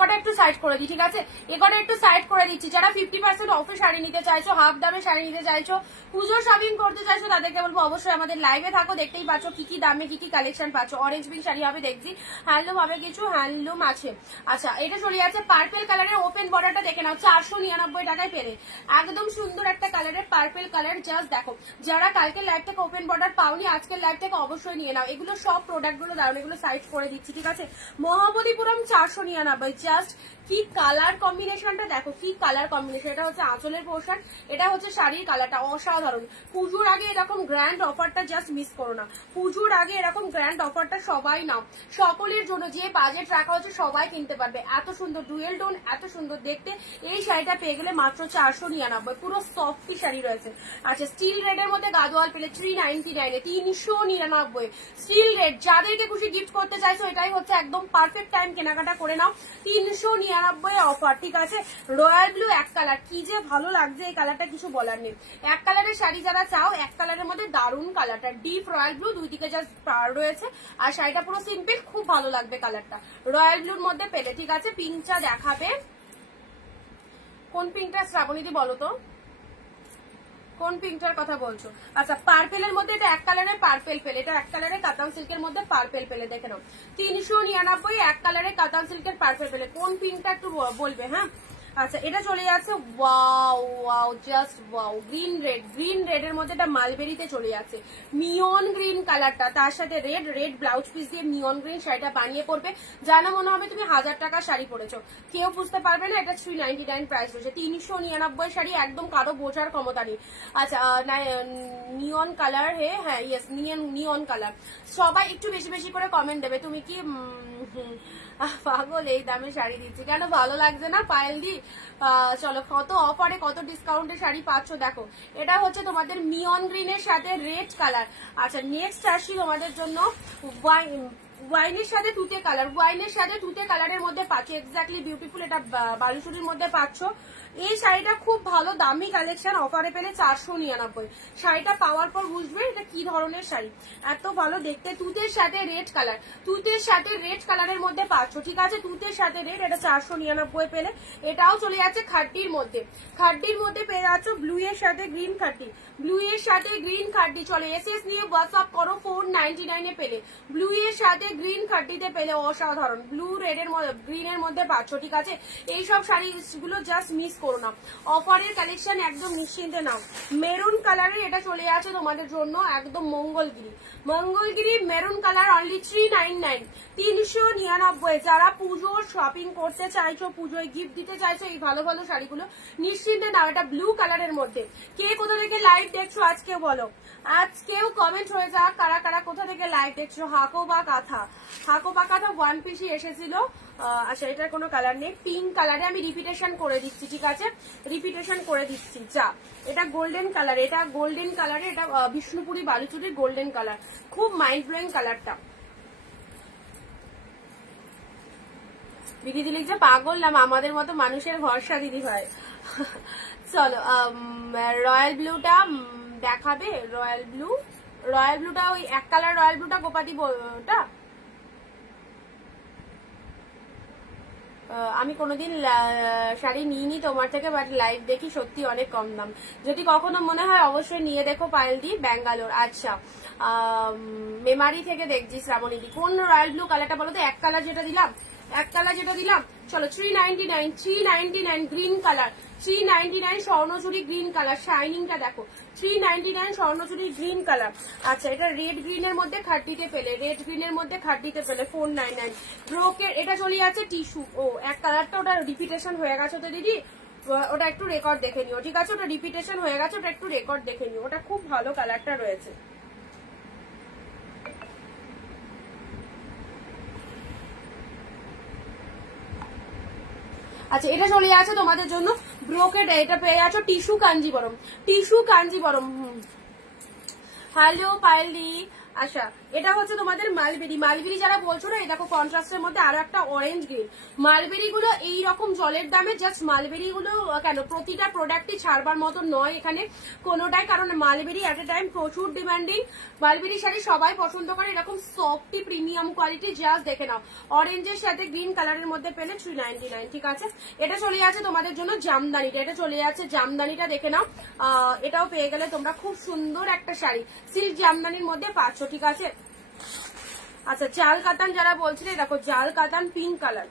একটা একটু সাইড করে দিই, ঠিক আছে, একটা একটু সাইড করে দিচ্ছি। যারা 50% অফে শাড়ি নিতে চাইছো, হাফ দামে শাড়ি নিতে চাইছো, পুজো শপিং করতে চাইছো, তাদেরকে বলবো অবশ্যই আমাদের লাইভে থাকো, দেখতেই পাচ্ছ কি কি দামে কি কি কালেকশন পাচ্ছ। অরেঞ্জ পিঙ্ক শাড়ি হবে দেখছি, হ্যান্ডলুম হবে, কিছু হ্যান্ডলুম আছে। আচ্ছা এটা চলে যাচ্ছে পার্পেল কালারের, ওপেন বর্ডারটা দেখে নাও, 499 টাকায় পেলে, একদম সুন্দর একটা কালারের পার্পেল কালার। জাস্ট দেখো, যারা কালকে লাইভ থেকে ওপেন বর্ডার পাওনি, আজকের লাইভ থেকে অবশ্যই নিয়ে নাও। এগুলো সব প্রোডাক্ট গুলো দারুন, এগুলো সাইড করে দিচ্ছি, ঠিক আছে। মহাবলীপুরম 499, জাস্ট কি কালার কম্বিনেশনটা দেখো, কি কালার কম্বিনেশন। এটা হচ্ছে আঁচলের পোর্শন, এটা হচ্ছে শাড়ির কালারটা, অসাধারণ। পুজোর আগে এরকম গ্র্যান্ড অফারটা জাস্ট মিস করো না, পুজোর আগে এরকম গ্র্যান্ড অফারটা সবাই নাও, সকলের জন্য, যে বাজেট রাখা হচ্ছে সবাই কিনতে পারবে। এত সুন্দর ডুয়েল টোন, এত সুন্দর দেখতে, এই শাড়িটা পেয়ে গেলে মাত্র 499, পুরো সফটি শাড়ি রয়েছে। আচ্ছা স্টিল রেডের মধ্যে গাদোয়াল পেলে 399, 399 স্টিল রেড। যাদেরকে খুশি গিফট করতে চাইছো, এটাই হচ্ছে একদম পারফেক্ট টাইম কেনাকাটা করে নাও। 399 অফার, ঠিক আছে। রয়্যাল ব্লু এক কালার, কি যে ভালো লাগছে এই কালারটা, কিছু বলার নেই। এক কালারের শাড়ি যারা চাও, এক কালারের মধ্যে দারুণ কালারটা, ডিপ রয়্যাল ব্লু, দুই দিকে জাস্ট পার রয়েছে, আর শাড়িটা পুরো সিম্পল, খুব ভালো লাগবে কালারটা রয়্যাল ব্লুর মধ্যে পেলে, ঠিক আছে। পিঙ্কটা দেখাবে, কোন পিঙ্কটা শ্রাবণীদি বলো তো, কোন পিঙ্কটার কথা বলছো? আচ্ছা, পার্পেলের মধ্যে এটা এক কালারের পার্পেল পেলে, এটা এক কালারের কাতান সিল্কের মধ্যে পার্পেল পেলে, দেখে নাও 399 এক কালারের কাতান সিল্কের পার্পেল পেলে। কোন পিঙ্কটা একটু বলবে, হ্যাঁ। আচ্ছা, এটা চলে যাচ্ছে wow wow, just wow, green red, green red এর মধ্যে এটা মালবেরিতে চলে যাচ্ছে, নিয়ন গ্রিন কালারটা, তার সাথে রেড, রেড ব্লাউজ পিস দিয়ে নিয়ন গ্রিন শাড়িটা বানিয়ে পড়বে, জানা মনে হবে তুমি 1000 টাকার শাড়ি পরেছো, কেউ বুঝতে পারবে না। এটা 399 প্রাইস রয়েছে, 399 শাড়ি, একদম কারো বোঝার ক্ষমতা নেই। আচ্ছা, নিয়ন কালার, হ্যাঁ ইয়েস, নিয়ন কালার। সবাই একটু বেশি বেশি করে কমেন্ট দেবে, তুমি কি পাগল এই দামে শাড়ি দিচ্ছি কেন, ভালো লাগছে না পায়েল দি? চলো, কত অফারে কত ডিসকাউন্টে শাড়ি পাচ্ছ দেখো। এটা হচ্ছে তোমাদের নিয়ন গ্রিনের সাথে রেড কালার। আচ্ছা, নেক্সট আসছি তোমাদের জন্য ওয়াইনের সাথে তুতে কালার, ওয়াইনের সাথে তুতে কালারের মধ্যে পাচ্ছ, এক্স্যাক্টলি বিউটিফুল, এটা বালুচুরির মধ্যে পাচ্ছ। এই শাড়িটা খুব ভালো, দামি কালেকশন, অফারে পেলে 499। শাড়িটা পাওয়ার পর বুঝবে এটা কি ধরনের শাড়ি, এত ভালো দেখতে। তুতের সাথে রেড কালার, তুতের সাথে রেড কালারের মধ্যে পাচ্ছ, ঠিক আছে। তুতের সাথে রেড, এটা 499 পেলে। এটাও চলে যাচ্ছে খাড্ডির মধ্যে, খাড্ডির মধ্যে পেয়ে যাচ্ছ ব্লু এর সাথে গ্রিন খাড্ডি, ব্লু এর সাথে গ্রিন খাড্ডি। চলে এসএস নিয়ে হোয়াটসঅ্যাপ করো, 499 পেলে, ব্লু এর সাথে গ্রিন খাড্ডিতে পেলে, অসাধারণ। ব্লু রেড এর মধ্যে, গ্রিন এর মধ্যে পাচ্ছ, ঠিক আছে। এইসব শাড়িগুলো জাস্ট মিস করো না, অফারের কালেকশন একদম নিশ্চিন্তে নাও। মেরুন কালারের এটা চলে আছে তোমাদের জন্য, একদম Mangalagiri, Mangalagiri maroon colour, only 399, 399। যারা পুজোর শপিং করতে চাইছো, পুজোয় গিফট দিতে চাইছো, এই ভালো ভালো শাড়িগুলো নিশ্চিন্তে নাও। এটা ব্লু কালারের মধ্যে। কে কোথা থেকে লাইভ দেখছো আজকে বলো, আজকেও কমেন্ট হয়ে যাক কারা কারা কোথা থেকে লাইভ দেখছো। হাকো বা কাঁথা, হাকো বা কাঁথা ওয়ান পিসই এসেছিল। আচ্ছা, এটার কোনো কালার নেই, পিঙ্ক কালারে আমি রিপিটেশন করে দিচ্ছি, ঠিক আছে, রিপিটেশন করে দিচ্ছি। যা, এটা গোল্ডেন কালার, এটা গোল্ডেন কালারে, এটা বিষ্ণুপুরি বালুচুরির গোল্ডেন কালার, খুব মাইন্ড ব্লোয়িং কালারটা। দিদি লিখছে পাগল নাম, আমাদের মতো মানুষের ভরসা দিদি ভাই। চলো, রয়্যাল ব্লুটা দেখাবে, রয়্যাল ব্লু, রয়্যাল ব্লুটা ওই এক কালার রয়্যাল ব্লুটা গোপাতি ওটা আমি কোনোদিন শাড়ি নিইনি তোমার থেকে, বাট লাইভ দেখি সত্যি অনেক কম দাম, যদি কখনো মনে হয় অবশ্যই নিয়ে দেখো। পায়েলদি ব্যাঙ্গালোর। আচ্ছা, মেমারি থেকে দেখছি শ্রাবণীদি। কোন রয়্যাল ব্লু কালারটা বলো তো, এক কালার যেটা দিলাম, এক কালার যেটা দিলাম। চলো, 399, 399 green colour, 399 Swarnachari green colour, শাইনিংটা দেখো, 399 স্বর্ণচুরি গ্রিন কালার। আচ্ছা, এটা রেড গ্রিনের মধ্যে খাড্ডিতে পেলে, রেড গ্রিনের মধ্যে খাড্ডিতে পেলে 499। ব্রোকের এটা চলে যাচ্ছে টিস্যু। ও, এক কালারটা ওটা রিপিটেশন হয়ে গেছে তো দিদি, ওটা একটু রেকর্ড দেখে নিও, ঠিক আছে। ওটা রিপিটেশন হয়ে গেছে, ওটা একটু রেকর্ড দেখে নিও, ওটা খুব ভালো কালারটা রয়েছে। আচ্ছা, এটা চলে যাচ্ছে তোমাদের জন্য ব্রোকেট, এটা পেয়ে যাচ্ছ tissue Kanjeevaram, tissue Kanjeevaram. Hello পায়েলদি। আচ্ছা, এটা হচ্ছে তোমাদের মালবেরি, মালবেরি যারা বলছো না, এই দেখো কন্ট্রাস্টের মধ্যে আরো একটা অরেঞ্জ গ্রিন। মালবেরি গুলো এইরকম জলের দামে, জাস্ট মালবেরি গুলো কেন প্রতিটা প্রোডাক্টই ছাড়বার মতো নয় এখানে কোনোটাই, কারণ মালবেরি এট এ টাইম প্রচুর ডিমান্ডিং। মালবেরি শাড়ি সবাই পছন্দ করে, এরকম সফটি প্রিমিয়াম কোয়ালিটি, জাস্ট দেখে নাও। অরেঞ্জের সাথে গ্রিন কালারের মধ্যে পেলে 399, ঠিক আছে। এটা চলে যাচ্ছে তোমাদের জন্য জামদানিটা, এটা চলে যাচ্ছে জামদানিটা, দেখে নাও। এটাও পেয়ে গেলে তোমরা, খুব সুন্দর একটা শাড়ি, সিল্ক জামদানির মধ্যে পাচ্ছ, ঠিক আছে। আচ্ছা, জাল কাতান যারা বলছিলে, দেখো জাল কাতান পিঙ্ক কালার,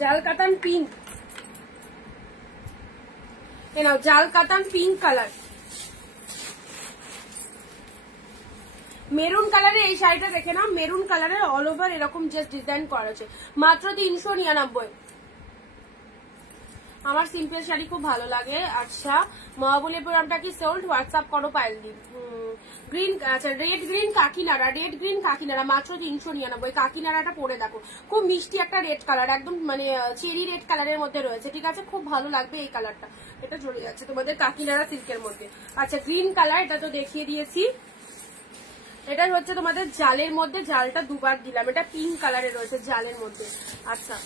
জাল কাতান পিঙ্ক, এ নাও জাল কাতান পিঙ্ক কালার। মেরুন কালারের এই শাড়িটা দেখে নাও, মেরুন কালারের অল ওভার এরকম জাস্ট ডিজাইন করা আছে, মাত্র 399। আমার সিম্পল শাড়ি খুব ভালো লাগে। আচ্ছা, মহাবলীপুরমটা কি সোল্ড? হোয়াটসঅ্যাপ করো পায়েলদি। গ্রিন, আচ্ছা red green Kakinara, red green Kakinara মাত্র 399। কাকিনাড়াটা পরে দেখো, খুব মিষ্টি একটা রেড কালার, একদম মানে চেরি রেড কালারের মধ্যে রয়েছে, ঠিক আছে, খুব ভালো লাগবে এই কালারটা। এটা চলে যাচ্ছে তোমাদের কাকিনাড়া সিল্কের মধ্যে। আচ্ছা, গ্রিন কালার, এটা তো দেখিয়ে দিয়েছি। এটা হচ্ছে তোমাদের জালের মধ্যে, জালটা দুবার দিলাম, এটা পিঙ্ক কালারে রয়েছে জালের মধ্যে। আচ্ছা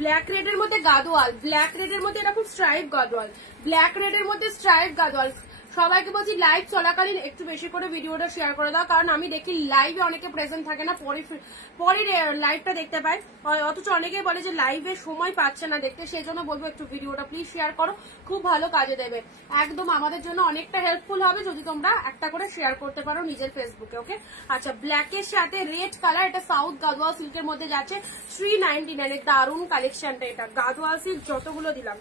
ব্ল্যাক রেডের মধ্যে গাদোয়াল, ব্ল্যাক রেডের মধ্যে এরকম স্ট্রাইপ গাদোয়াল, ব্ল্যাক রেডের মধ্যে স্ট্রাইপ গাদোয়াল। সবাইকে বলছি লাইভ চলাকালীন একটু বেশি করে ভিডিওটা শেয়ার করে দাও, কারণ আমি দেখি লাইভে অনেকে প্রেজেন্ট থাকে না, পরে লাইভটা দেখতে পাই, অথচ অনেকেই বলে যে লাইভে সময় পাচ্ছে না দেখতে। সেই জন্য বলবো একটু ভিডিওটা প্লিজ শেয়ার করো, খুব ভালো কাজে দেবে, একদম আমাদের জন্য অনেকটা হেল্পফুল হবে যদি তোমরা একটা করে শেয়ার করতে পারো নিজের ফেসবুকে। ওকে আচ্ছা ব্ল্যাকের সাথে রেড কালার, এটা সাউথ গাদোয়াল সিল্কের মধ্যে যাচ্ছে 399 এর দারুন কালেকশনটা। এটা গাদোয়াল সিল্ক যতগুলো দিলাম,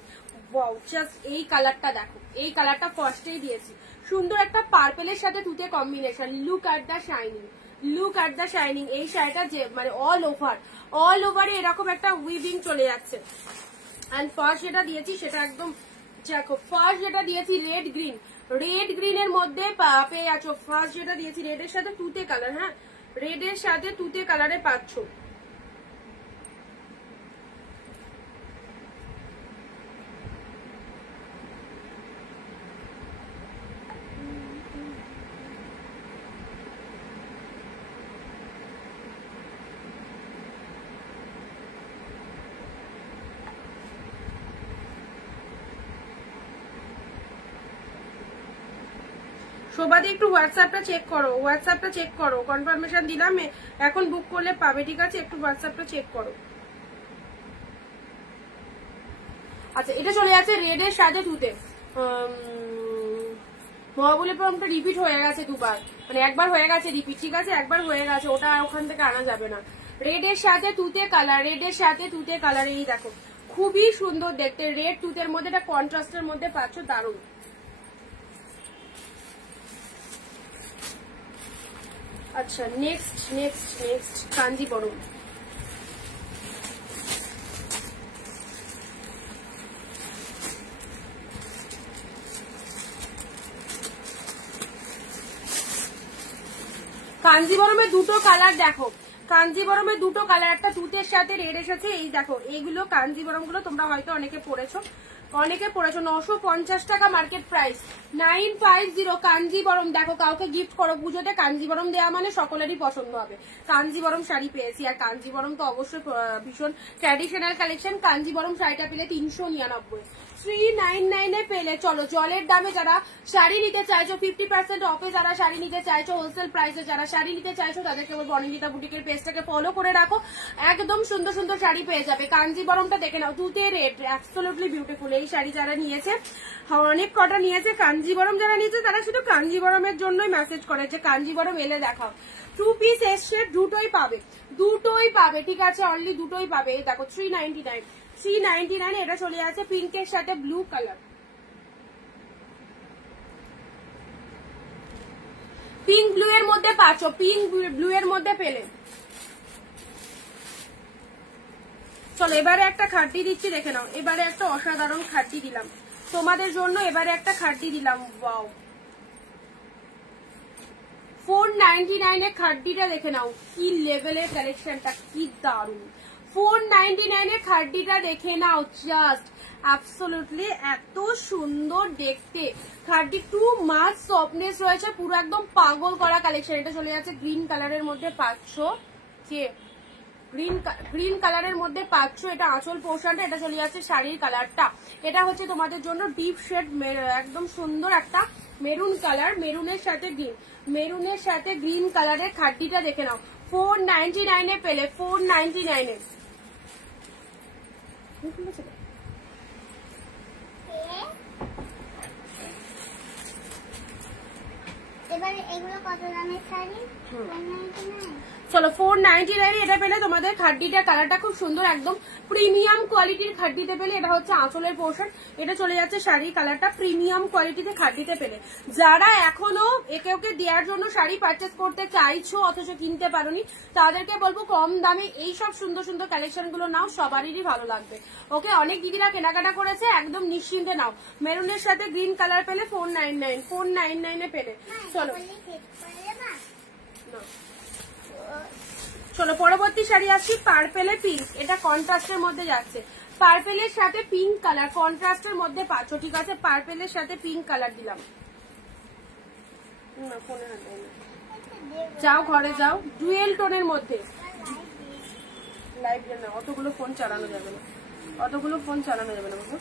ওয়াও জাস্ট এই কালারটা দেখো, এই কালারটা ফার্স্টেই দিয়েছি, সুন্দর একটা পার্পেলের সাথে তুতে combination. Look at the shining, look at the shining. এই শাড়িটা যে মানে অল ওভারে এরকম একটা উইভিং চলে যাচ্ছে। এন্ড ফার্স্ট যেটা দিয়েছি সেটা একদম দেখো, ফার্স্ট যেটা দিয়েছি রেড গ্রিনের মধ্যে পেয়ে যাচ্ছ। ফার্স্ট যেটা দিয়েছি রেডের সাথে তুতে কালার, হ্যাঁ রেডের সাথে তুতে কালারে পাচ্ছ। শোভাদি একটু হোয়াটসঅ্যাপটা চেক করো, কনফার্মেশন দিলাম, এখন বুক করলে পাবে, ঠিক আছে? একটু হোয়াটসঅ্যাপটা চেক করো। আচ্ছা এটা চলে যাচ্ছে রেডের সাথে তুতে। মহাবলীপুরমটা রিপিট হয়ে গেছে দুবার, মানে একবার হয়ে গেছে রিপিট, ঠিক আছে একবার হয়ে গেছে, ওটা ওখান থেকে আনা যাবে না। রেডের সাথে তুতে কালার, রেডের সাথে তুতে কালার, এই দেখো খুবই সুন্দর দেখতে, রেড তুতের মধ্যে এটা কন্ট্রাস্টের মধ্যে পাচ্ছ, দারুণ। আচ্ছা নেক্সট কাঞ্জিবরম। কাঞ্জিবরমে দুটো কালার দেখো, কাঞ্জিবরমে দুটো কালার, একটা তুতের সাথে রেড এসেছে। এই দেখো এইগুলো কাঞ্জিবরম গুলো তোমরা হয়তো অনেকে পড়েছো 950 টাকা মার্কেট প্রাইস, 950 কাঞ্জিবরম। দেখো কাউকে গিফট করো পুজোতে, কাঞ্জিবরম দেওয়া মানে সকলেরই পছন্দ হবে। কাঞ্জিবরম শাড়ি পেয়েছি, আর কাঞ্জিবরম তো অবশ্যই ভীষণ ট্র্যাডিশনাল কালেকশন। কাঞ্জিবরম শাড়িটা পেলে 399, 399 এ পেলে। চলো জলের দামে যারা শাড়ি নিতে চাইছো, 50% অফে যারা শাড়ি নিতে চাইছো, হোলসেল প্রাইসে যারা শাড়ি নিতে চাইছো, তাদেরকে বলবো অনিন্দিতা বুটিকের পেজটাকে ফলো করে রাখো, একদম সুন্দর সুন্দর শাড়ি পেয়ে যাবে। কাঞ্জিবরমটা দেখে নাও, তুতে রেড, অ্যাবসলিউটলি বিউটিফুল। এই শাড়ি যারা নিয়েছে, অনেক কটা নিয়েছে, কাঞ্জিবরম যারা নিয়েছে তারা শুধু কাঞ্জিবরমের জন্যই মেসেজ করে যে কাঞ্জিবরম এলে দেখাও। 2 পিস এসছে, দুটোই পাবে, ঠিক আছে অনলি দুটোই পাবে। এই দেখো 399 এটা চলে যাচ্ছে পিঙ্কের সাথে ব্লু কালার, পিঙ্ক ব্লু এর মধ্যে পাচ্ছ, পিঙ্ক ব্লু এর মধ্যে পেলে। চলো এবারে একটা খাট্টি দিচ্ছি, দেখে নাও, এবারে একটা অসাধারণ খাট্টি দিলাম তোমাদের জন্য, এবারে একটা খাট্টি দিলাম। ওয়াও 499 এর খাট্টিটা দেখে নাও, কি লেভেলের কালেকশনটা, কি দারুণ। 499 এর খাট্টিটা দেখে নাও, জাস্ট অ্যাবসলিউটলি এত সুন্দর দেখতে। খাট্টি টু মাছ সফটনেস রয়েছে, পুরো একদম পাগল করা কালেকশন। এটা চলে যাচ্ছে গ্রিন কালারের মধ্যে পাচ্ছ, যে গ্রিন কালারের মধ্যে পাচ্ছ, এটা আঁচল পোর্শনটা, এটা চলে যাচ্ছে শাড়ির কালারটা। এটা হচ্ছে তোমাদের জন্য ডিপ শেড, একদম সুন্দর একটা মেরুন কালার, মেরুনের সাথে গ্রিন কালারের খাট্টিটা দেখে নাও। 499 এ পেলে, 499 এ। এবারে এগুলো কত দামের শাড়ি? 499। চলো 499 এটা পেলে তোমাদের খাড্ডিটার কালারটা খুব সুন্দর, একদম প্রিমিয়াম কোয়ালিটির খাড্ডিতে পেলে। এটা হচ্ছে আঁচলের পোর্শন, এটা চলে যাচ্ছে শাড়ির কালারটা, প্রিমিয়াম কোয়ালিটিতে খাড্ডিতে পেলে। যারা এখনো একে ওকে দেওয়ার জন্য শাড়ি পারচেস করতে চাইছো অথচ কিনতে পারোনি, তাদেরকে বলবো কম দামে এই সব সুন্দর সুন্দর কালেকশন গুলো নাও, সবারই ভালো লাগবে। ওকে, অনেক দিদিরা কেনাকাটা করেছে, একদম নিশ্চিন্তে নাও। মেরুনের সাথে গ্রিন কালার পেলে 499 এ পেলে। চলো পরবর্তী শাড়ি আসছি, পার্পেলে পিঙ্ক, এটা কন্ট্রাস্টের মধ্যে যাচ্ছে, পার্পেলের সাথে পিঙ্ক কালার কন্ট্রাস্টের মধ্যে পাচ্ছ, ঠিক আছে? পার্পেলের সাথে পিঙ্ক কালার দিলাম। না ফোনে হাত দেয় না। যাও ঘরে যাও। ডুয়েল টোনের মধ্যে লাইভ না, অতগুলো ফোন চালানো যাবে না, অতগুলো ফোন চালানো যাবে না বাবু।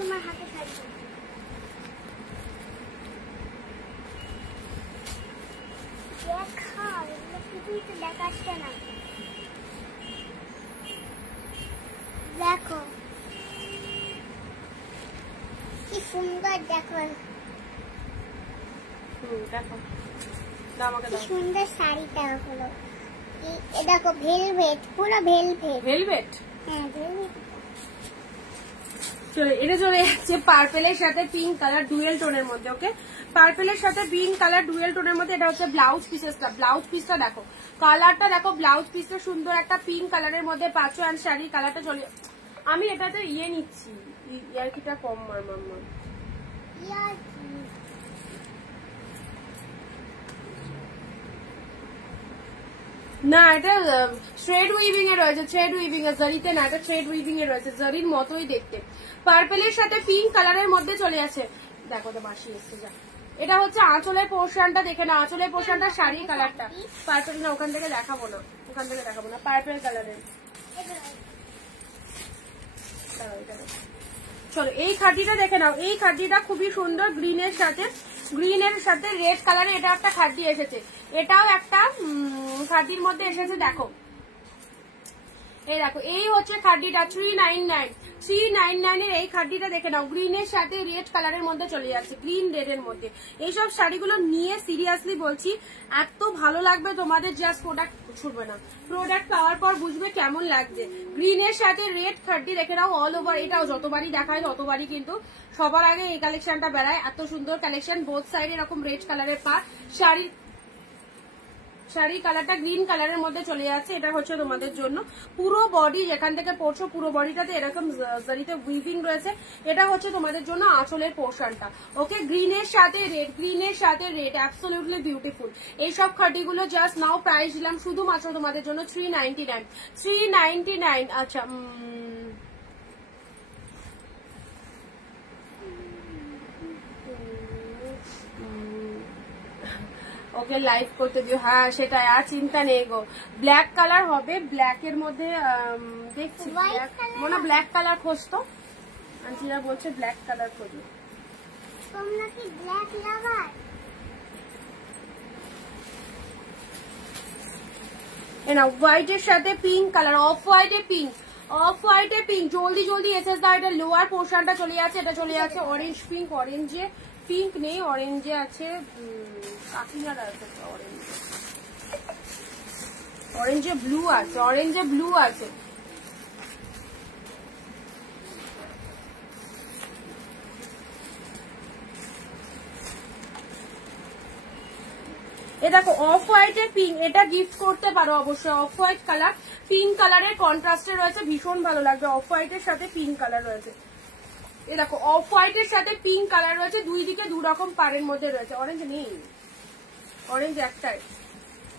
তোমার হাতে শাড়ি কিছুই তো দেখাচ্ছে না। দেখো কি সুন্দর, দেখো দেখো আমাকে কি সুন্দর শাড়িটা হলো। এ দেখো ভেলভেট, পুরো ভেলভেট। ভেলভেট? হ্যাঁ ভেলভেট। চলে এটা চলে যাচ্ছে পার্পেলের সাথে পিঙ্ক কালার ডুয়েল টোনের মধ্যে। ওকে, পার্পেলের সাথে পিঙ্ক কালার ডুয়েল টোনের মধ্যে। এটা হচ্ছে ব্লাউজ পিসেসটা। ব্লাউজ পিসটা দেখো, কালারটা দেখো, ব্লাউজ পিসটা সুন্দর একটা পিঙ্ক কালারের মধ্যে পাঁচো অ্যান্ড শাড়ি কালারটা চলে। আমি এটাতে ইয়ে নিচ্ছি, ইয়ার্কিটা কম মার মাম্মা। না এটা থ্রেড উইভিং এ রয়েছে, থ্রেড উইভিং এ, জারিতে না, এটা থ্রেড উইভিং এ রয়েছে, জারির মতোই দেখতে। পার্পেলের সাথে পিঙ্ক কালারের মধ্যে চলে আছে। দেখো তো বাসি এসছে যা। এটা হচ্ছে আঁচলের পোর্শনটা, দেখে না আঁচলের পোর্শনটা, শাড়ির কালারটা পার্পেল। না ওখান থেকে দেখাবো না, ওখান থেকে দেখাবো না, পার্পেল কালারের। চলো এই খাটিটা দেখে নাও। এই খাটিটা খুবই সুন্দর, গ্রিনের সাথে, গ্রিনের সাথে রেড কালারের এটা একটা খাটি এসেছে। এটাও একটা খাটির মধ্যে এসেছে। দেখো এই দেখো, এই হচ্ছে খাটিটা 399। 399 এর এই খাটিটা দেখে নাও, গ্রিনের সাথে রেড কালারের মধ্যে চলে যাচ্ছে, গ্রিন রেড এর মধ্যে। এইসব শাড়িগুলো নিয়ে সিরিয়াসলি বলছি এত ভালো লাগবে তোমাদের, জাস্ট প্রোডাক্ট ছুটবে না, প্রোডাক্ট পাওয়ার পর বুঝবে কেমন লাগছে। গ্রিনের সাথে রেড খাটি দেখে নাও, অল ওভার। এটাও যতবারই দেখায় ততবারই কিন্তু সবার আগে এই কালেকশনটা বেড়ায়। এত সুন্দর কালেকশন, বোথ সাইড এরকম রেড কালারের পার। শাড়ির কালারটা গ্রিন কালারের মধ্যে চলে যাচ্ছে। এটা হচ্ছে তোমাদের জন্য পুরো বডি, যেখান থেকে পড়ছো পুরো বডিটাতে এরকম জারিতে উইভিং রয়েছে। এটা হচ্ছে তোমাদের জন্য আঁচলের পোর্শনটা। ওকে, গ্রিনের সাথে রেড, গ্রিনের সাথে রেড, অ্যাবসলিউটলি বিউটিফুল। এইসব খাটিগুলো জাস্ট নাও প্রাইস দিলাম শুধুমাত্র তোমাদের জন্য 399। 399। আচ্ছা ওকে লাইভ করতে দিও। হ্যাঁ সেটাই, আর চিন্তা নেই গো। ব্ল্যাক কালার হবে, ব্ল্যাক এর মধ্যে দেখছি মনে ব্ল্যাক কালার খোঁজতো, আন্টিরা বলছে ব্ল্যাক কালার খোঁজো। তোমরা কি ব্ল্যাক লাভার? না হোয়াইটের সাথে পিঙ্ক কালার, অফ হোয়াইটে পিঙ্ক, অফ হোয়াইটে পিঙ্ক। জলদি জলদি এসেস দা। এটা লোয়ার পোর্শনটা চলে যাচ্ছে, এটা চলে যাচ্ছে অরেঞ্জ পিঙ্ক। অরেঞ্জে পিঙ্ক নেই, অরেঞ্জে আছে, কাকিনার আছে অরেঞ্জে, অরেঞ্জে ব্লু আছে, অরেঞ্জে ব্লু আছে। এ দেখো অফ হোয়াইটে পিঙ্ক, এটা গিফট করতে পারো অবশ্যই। অফ হোয়াইট কালার পিঙ্ক কালারের কন্ট্রাস্টে রয়েছে, ভীষণ ভালো লাগবে। অফ হোয়াইটের সাথে পিঙ্ক কালার রয়েছে। এ দেখো অফ হোয়াইটের সাথে পিঙ্ক কালার রয়েছে, দুই দিকে দু রকম পাড়ের মধ্যে রয়েছে। অরেঞ্জ নেই, অরেঞ্জ একটাই।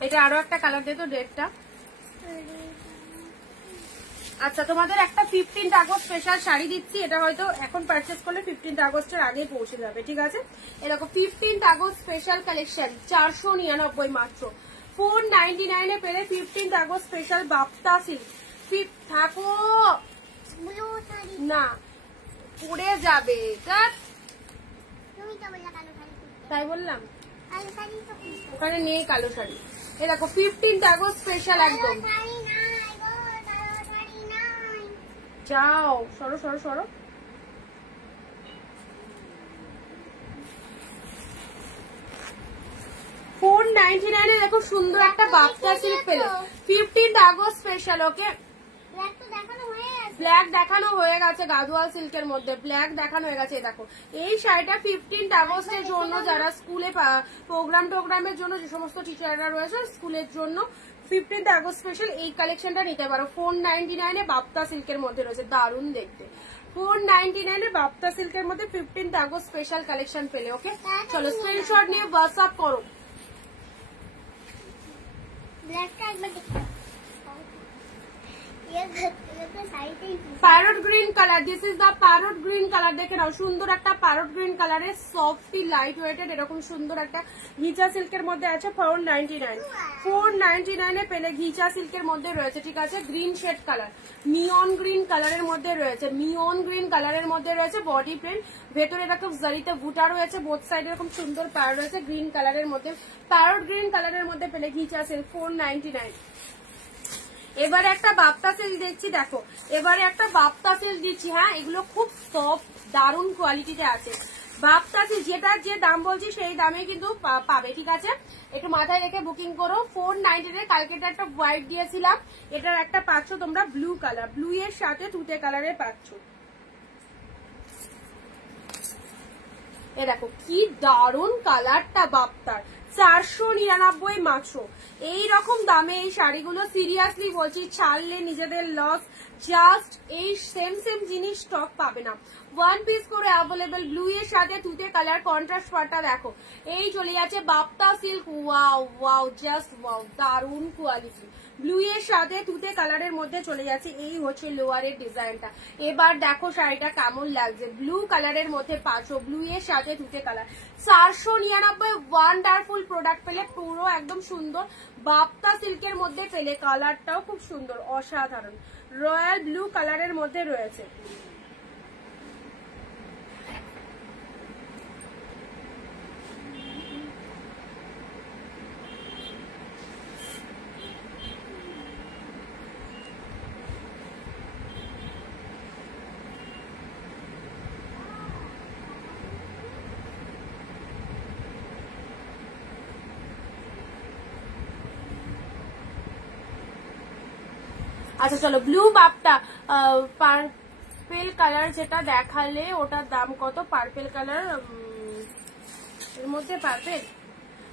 এটা আরো একটা কালার দিত, রেডটা। আচ্ছা তোমাদের একটা 15 আগস্ট স্পেশাল শাড়ি দিচ্ছি, এটা হয়তো এখন পারচেস করলে 15 আগস্টের আগে পৌঁছে যাবে, ঠিক আছে? এরকম 15 আগস্ট স্পেশাল কালেকশন 499 মাত্র। 499 এ পেলে 15 আগস্ট স্পেশাল বাপ্তা সিল্ক। থাকো না, পড়ে যাবে। তাই বললাম, ওখানে নেই কালো শাড়ি। এ দেখো 15 আগস্ট স্পেশাল একদম। যাও সরো সরো সরো। 499 এ দেখো সুন্দর একটা বাপ্তা সিল্ক পেলে 15 আগস্ট স্পেশাল। ওকে, ব্ল্যাক দেখানো হয়ে গেছে, গাদোয়াল সিল্কের মধ্যে ব্ল্যাক দেখানো হয়ে গেছে। দেখো এই শাড়িটা 15 আগস্টের জন্য, যারা স্কুলে প্রোগ্রাম টোগ্রামের জন্য, যে সমস্ত টিচাররা রয়েছে স্কুলের জন্য 15 আগস্ট স্পেশাল এই কালেকশনটা নিতে পারো। 499 এ বাপ্তা সিল্কের মধ্যে রয়েছে, দারুণ দেখতে। 499 এ বাপ্তা সিল্কের মধ্যে 15th আগস্ট স্পেশাল কালেকশন পেলে। ওকে চলো স্ক্রিনশট নিয়ে হোয়াটসঅ্যাপ করো। ব্ল্যাকটা একবার দেখো, parrot green colour, this is the parrot green colour. দেখে নাও সুন্দর একটা প্যারট গ্রিন কালারের সফটি লাইট ওয়েটেড এরকম সুন্দর একটা ঘিচা সিল্কের মধ্যে আছে 499 এ পেলে। ঘিচা সিল্কের মধ্যে রয়েছে, ঠিক আছে, green shade colour, neon green কালারের মধ্যে রয়েছে, নিয়ন গ্রিন কালারের মধ্যে রয়েছে বডি প্রিন্ট, ভেতরে এরকম জারিতে বুটা রয়েছে, বোথ সাইড এরকম সুন্দর প্যারট রয়েছে গ্রিন কালারের মধ্যে, প্যারট গ্রিন কালারের মধ্যে পেলে ঘিচা সিল্ক 499। এবারে একটা বাপ্তা সিল্ক দেখছি, দেখো এবারে একটা বাপ্তা সিল্ক দিচ্ছি। হ্যাঁ, এগুলো খুব সফট দারুণ কোয়ালিটিতে আছে। বাপ্তা সিল্ক যেটার যে দাম বলছি সেই দামে কিন্তু পাবে, ঠিক আছে, একটু মাথায় রেখে বুকিং করো। 499 কালকে একটা হোয়াইট দিয়েছিলাম, এটার একটা পাচ্ছ তোমরা ব্লু কালার, ব্লু এর সাথে তুতে কালারে পাচ্ছ। এ দেখো কি দারুণ কালারটা বাপ্তার, 499 মাত্র। এই রকম দামে এই শাড়িগুলো সিরিয়াসলি বলছি ছাড়লে নিজেদের লস। জাস্ট এই সেম জিনিস স্টক পাবে না, 1 পিস করে অ্যাভেলেবল। ব্লু এর সাথে তুতে কালার কন্ট্রাস্ট পার্টটা দেখো, এই চলে যাচ্ছে Bapta silk. Wow wow, just wow, দারুণ কোয়ালিটি। ব্লু এর সাথে তুতে কালারের মধ্যে চলে যাচ্ছে, এই হচ্ছে লোয়ারের ডিজাইনটা। এবার দেখো শাড়িটা কেমন লাগছে, ব্লু কালারের মধ্যে পাচ্ছ, ব্লু এর সাথে তুতে কালার। 499 ওয়ান্ডারফুল প্রোডাক্ট পেলে, পুরো একদম সুন্দর বাপ্তা সিল্কের মধ্যে পেলে। কালারটাও খুব সুন্দর, অসাধারণ, রয়্যাল ব্লু কালারের মধ্যে রয়েছে। আচ্ছা চলো, ব্লু বাপ্তা পার্পেল কালার যেটা দেখালে ওটার দাম কত? পার্পেল কালার এর মধ্যে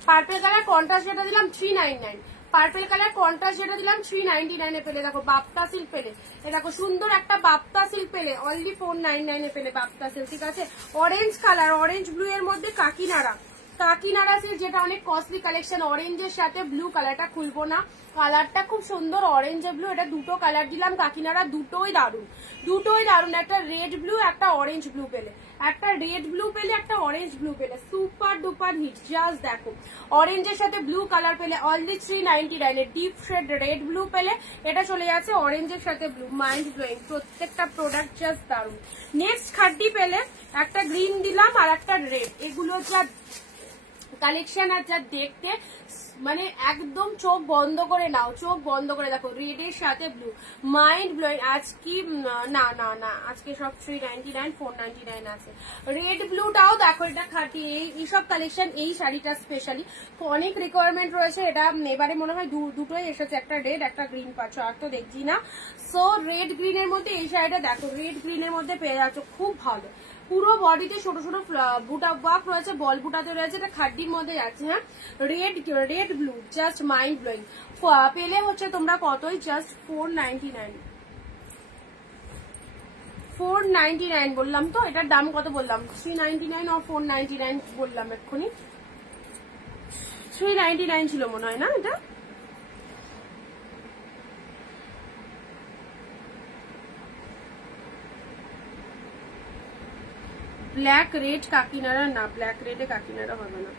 পার্পেল কালার কন্ট্রাস্ট যেটা দিলাম 399, পার্পেল কালার কন্ট্রাস্ট যেটা দিলাম 399 এ পেলে। দেখো বাপ্তা সিল্ক পেলে, এ দেখো সুন্দর একটা বাপ্তা সিল্ক পেলে, অনলি 499 এ পেলে বাপ্তা সিল্ক, ঠিক আছে। অরেঞ্জ কালার, অরেঞ্জ ব্লু এর মধ্যে কাকিনাড়া সিল্ক, যেটা অনেক কস্টলি কালেকশন। অরেঞ্জের সাথে ব্লু কালারটা খুলবো না, কালারটা খুব সুন্দর অরেঞ্জ ব্লু। এটা দুটো কালার দিলাম কাকিনাড়া, দুটোই দারুণ, দুটোই দারুণ। একটা রেড ব্লু, একটা অরেঞ্জ ব্লু পেলে, একটা রেড ব্লু পেলে, একটা অরেঞ্জ ব্লু পেলে, সুপার ডুপার হিট। জাস্ট দেখো অরেঞ্জের সাথে ব্লু কালার পেলে অনলি 399 এ। ডিপ শেড রেড ব্লু পেলে, এটা চলে যাচ্ছে অরেঞ্জের সাথে ব্লু, মাইন্ড ব্লোয়িং, প্রত্যেকটা প্রোডাক্ট জাস্ট দারুণ। নেক্সট খাড্ডি পেলে, একটা গ্রিন দিলাম আর একটা রেড। এগুলো যা কালেকশন আর যা দেখতে মানে একদম চোখ বন্ধ করে নাও, চোখ বন্ধ করে দেখো, রেড এর সাথে ব্লু, মাইন্ড ব্লোয়িং। আজকে না না না, আজকে সব 399 499 আছে। রেড ব্লুটাও দেখো, এটা খাঁটি। এইসব কালেকশন, এই শাড়িটা স্পেশালি অনেক রিকোয়ারমেন্ট রয়েছে। এটা এবারে মনে হয় দুটোই এসেছে, একটা রেড একটা গ্রিন পাচ্ছ, আর তো দেখছি না। সো রেড গ্রিনের মধ্যে এই শাড়িটা দেখো, রেড গ্রিনের মধ্যে পেয়ে যাচ্ছ, খুব ভালো। পুরো বডিতে ছোট ছোট বুটা ওয়ার্ক রয়েছে, বল বুটাতে রয়েছে, এটা খাড্ডির মধ্যে যাচ্ছে। হ্যাঁ, red blue, just mind blowing. পেলে হচ্ছে তোমরা কতই, জাস্ট 499 বললাম তো, এটার দাম কত বললাম? 399 আর 499 বললাম এক্ষুনি। 399 ছিল মনে হয় না এটা। ব্ল্যাক রেড কাকিনাড়া না, ব্ল্যাক রেডে কাকিনাড়া হবে না।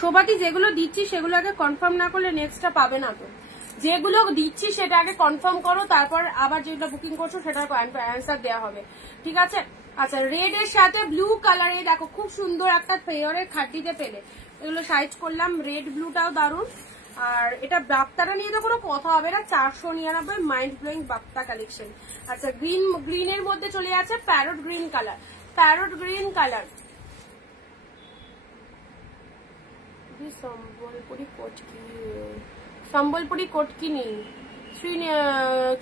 শোভাতি যেগুলো দিচ্ছি সেগুলো আগে কনফার্ম না করলে নেক্সটটা পাবে না। তো যেগুলো দিচ্ছি সেটা আগে কনফার্ম করো, তারপর আবার যেটা বুকিং করছো সেটার অ্যান্সার দেওয়া হবে, ঠিক আছে। আচ্ছা, রেড এর সাথে ব্লু কালারে দেখো খুব সুন্দর একটা পেয়ারের খাড্ডিতে পেলে, এগুলো সাইজ করলাম। রেড ব্লুটাও দারুণ। আর এটা বাপ্তাটা নিয়ে তো কোনো কথা হবে না, 499 মাইন্ড ব্লোয়িং বাপ্তা কালেকশন। আচ্ছা, গ্রিনের মধ্যে চলে যাচ্ছে parrot green colour, parrot green colour, Sambalpuri কোটকি নেই,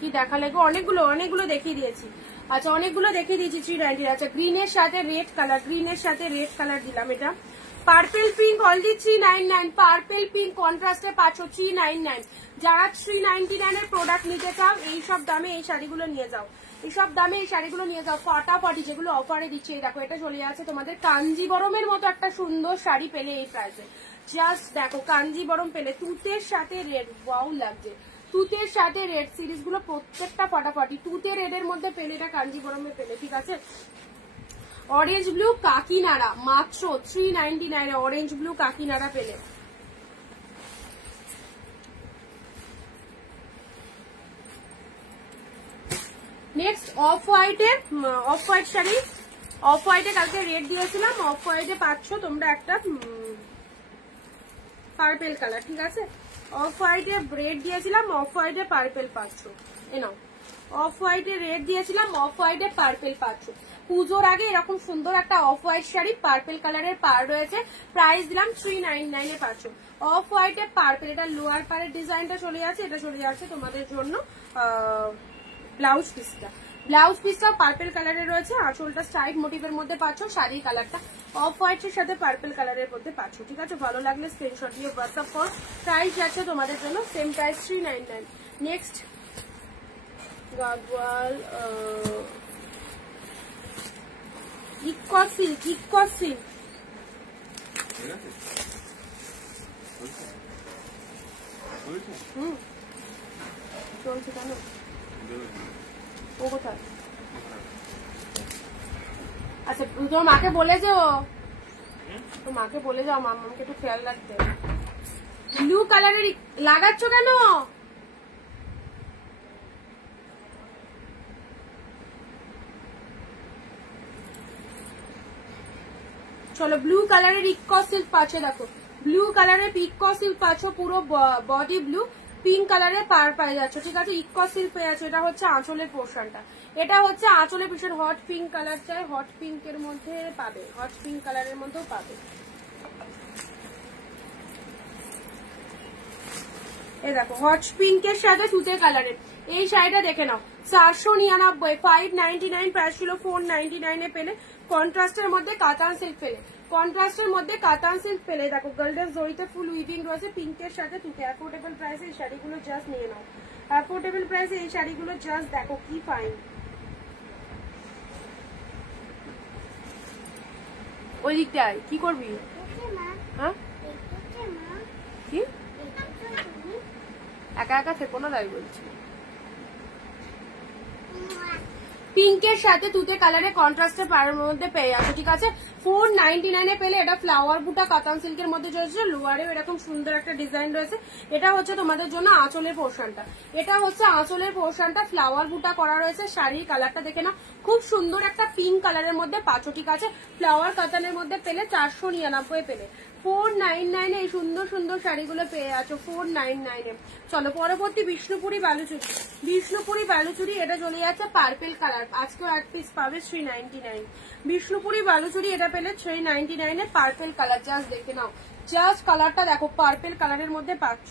কি দেখালে গো, অনেকগুলো দেখিয়ে দিয়েছি। আচ্ছা, অনেকগুলো দেখিয়ে দিয়েছি 390। আচ্ছা, গ্রিনের সাথে রেড কালার, গ্রিনের সাথে রেড কালার দিলাম, এটা purple pink already 399, purple pink কন্ট্রাস্টে পাচ্ছ 399। যারা 399 এর প্রোডাক্ট নিতে চাও এইসব দামে এই শাড়িগুলো নিয়ে যাও, এইসব দামে এই শাড়িগুলো নিয়ে যাও ফাটাফাটি, যেগুলো অফারে দিচ্ছে। এই দেখো এটা চলে আছে তোমাদের কাঞ্জিবরমের মতো একটা সুন্দর শাড়ি পেলে এই প্রাইসে। জাস্ট দেখো কাঞ্জিবরম পেলে তুতের সাথে রেড, ওয়াও লাগছে, তুতের সাথে রেড সিরিজ গুলো প্রত্যেকটা ফাটাফাটি। তুতে রেড এর মধ্যে পেলে, এটা কাঞ্জিবরমে পেলে, ঠিক আছে। অরেঞ্জ ব্লু কাকিনাড়া মাত্র 399 এ অরেঞ্জ ব্লু কাকিনাড়া পেলে। নেক্সট অফ হোয়াইটের, অফ হোয়াইট শাড়ি, অফ হোয়াইটে কালকে রেড দিয়েছিলাম, অফ হোয়াইটে পাচ্ছ তোমরা একটা পার্পেল কালার, ঠিক আছে। অফ হোয়াইটে রেড দিয়েছিলাম, অফ হোয়াইটে পার্পেল পাচ্ছ। এ নাও, অফ হোয়াইটে রেড দিয়েছিলাম, অফ হোয়াইটে পার্পেল পাচ্ছ। পুজোর আগে এরকম সুন্দর একটা অফ হোয়াইট শাড়ি পার্পেল কালারের পার রয়েছে, প্রাইস দিলাম 399 এ পাচ্ছ। অফ হোয়াইটে পার্পেল, এটা লোয়ার পারের ডিজাইনটা চলে যাচ্ছে, এটা চলে যাচ্ছে তোমাদের জন্য ব্লাউজ পিসটা। ব্লাউজ পিসটা পার্পেল কালারের রয়েছে, আঁচলটা স্ট্রাইপ মোটিভের মধ্যে পাচ্ছ, শাড়ি কালারটা অফ হোয়াইটের সাথে পার্পেল কালারের মধ্যে পাচ্ছ, ঠিক আছে। ভালো লাগলে স্ক্রিনশট দিয়ে হোয়াটসঅ্যাপ করো। প্রাইস যাচ্ছে তোমাদের জন্য same price 399। Next Gadwal eco silk, eco silk চলছে কেন ও কোথায়? আচ্ছা তোর মাকে বলে যাও, তোর মাকে বলে যাও মামাকে একটু খেয়াল রাখতে। ব্লু কালারের লাগাচ্ছ কেন? চলো ব্লু কালারের ইকো সিল্ক পাচ্ছ, দেখো ব্লু কালারের ইকো সিল্ক পাচ্ছ, পুরো বডি ব্লু, পিঙ্ক কালারের পার পেয়ে যাচ্ছ, ঠিক আছে। ইকো সিল্ক পেয়ে যাচ্ছ, এটা হচ্ছে আঁচলের পোর্শনটা, এটা হচ্ছে আঁচলের পিছন। হট পিঙ্ক কালার চাই, হট পিঙ্কের মধ্যে পাবে, হট পিঙ্ক কালারের মধ্যেও পাবে। এই দেখো হট পিঙ্কের সাথে তুতে কালারের এই শাড়িটা দেখে নাও, 499, 599 প্রাইস ছিল, 499 এ পেলে। কন্ট্রাস্টের মধ্যে কাতান সিল্ক পেলে, কন্ট্রাস্টের মধ্যে কাতান সিল্ক পেলে। দেখো গোল্ডেন জরিতে ফুল উইভিং রয়েছে, পিঙ্কের সাথে তুতে। অ্যাফোর্ডেবল প্রাইসে এই শাড়িগুলো জাস্ট নিয়ে নাও, অ্যাফোর্ডেবল প্রাইসে এই শাড়িগুলো জাস্ট দেখো কি ফাইন। ওই দিকটায় কি করবি? হ্যাঁ কি একা একা থেকো না, তাই বলছি। পিঙ্কের সাথে তুতে কালারে কন্ট্রাস্টের পাড়ের মধ্যে পেয়ে যাচ্ছে, ঠিক আছে। 499 এ পেলে। এটা ফ্লাওয়ার বুটা কাতান সিল্কের মধ্যে চলছে, লোয়ারেও এরকম সুন্দর একটা ডিজাইন রয়েছে। এটা হচ্ছে তোমাদের জন্য আঁচলের পোর্শনটা, এটা হচ্ছে আঁচলের পোর্শনটা, ফ্লাওয়ার বুটা করা রয়েছে। শাড়ির কালারটা দেখে না, খুব সুন্দর একটা পিঙ্ক কালারের মধ্যে পাচ্ছ, ঠিক আছে। ফ্লাওয়ার কাতানের মধ্যে পেলে 499 পেলে। 499 এই সুন্দর সুন্দর শাড়িগুলো পেয়ে আছো 499 এ। চলো পরবর্তী বিষ্ণুপুরি বালুচুরি, বিষ্ণুপুরি বালুচুরি, এটা চলে যাচ্ছে পার্পেল কালার, আজকেও এক পিস পাবে 399। বিষ্ণুপুরি বালুচুরি এটা পেলে 399 এ, পার্পেল কালার। জাস্ট দেখে নাও, জাস্ট কালারটা দেখো, পার্পেল কালারের মধ্যে পাচ্ছ।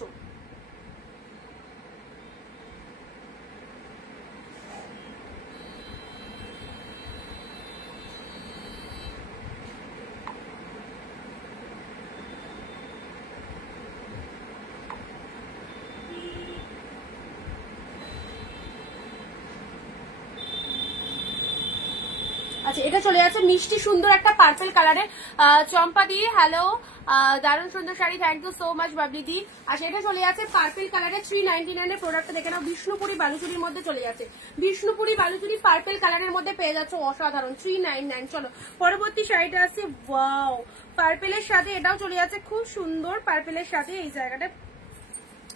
আচ্ছা এটা চলে যাচ্ছে মিষ্টি সুন্দর একটা পার্পেল কালারের। চম্পা দি হ্যালো, দারুণ সুন্দর শাড়ি, thank you so much Babli দি। আচ্ছা এটা চলে যাচ্ছে পার্পেল কালারের 399 এর প্রোডাক্টটা দেখে নাও, বিষ্ণুপুরি বালুচুরির মধ্যে চলে যাচ্ছে। বিষ্ণুপুরি বালুচুরি পার্পেল কালারের মধ্যে পেয়ে যাচ্ছে, অসাধারণ 399। চলো পরবর্তী শাড়িটা আছে, ওয়াও পার্পেলের সাথে, এটাও চলে যাচ্ছে খুব সুন্দর পার্পেলের সাথে। এই জায়গাটা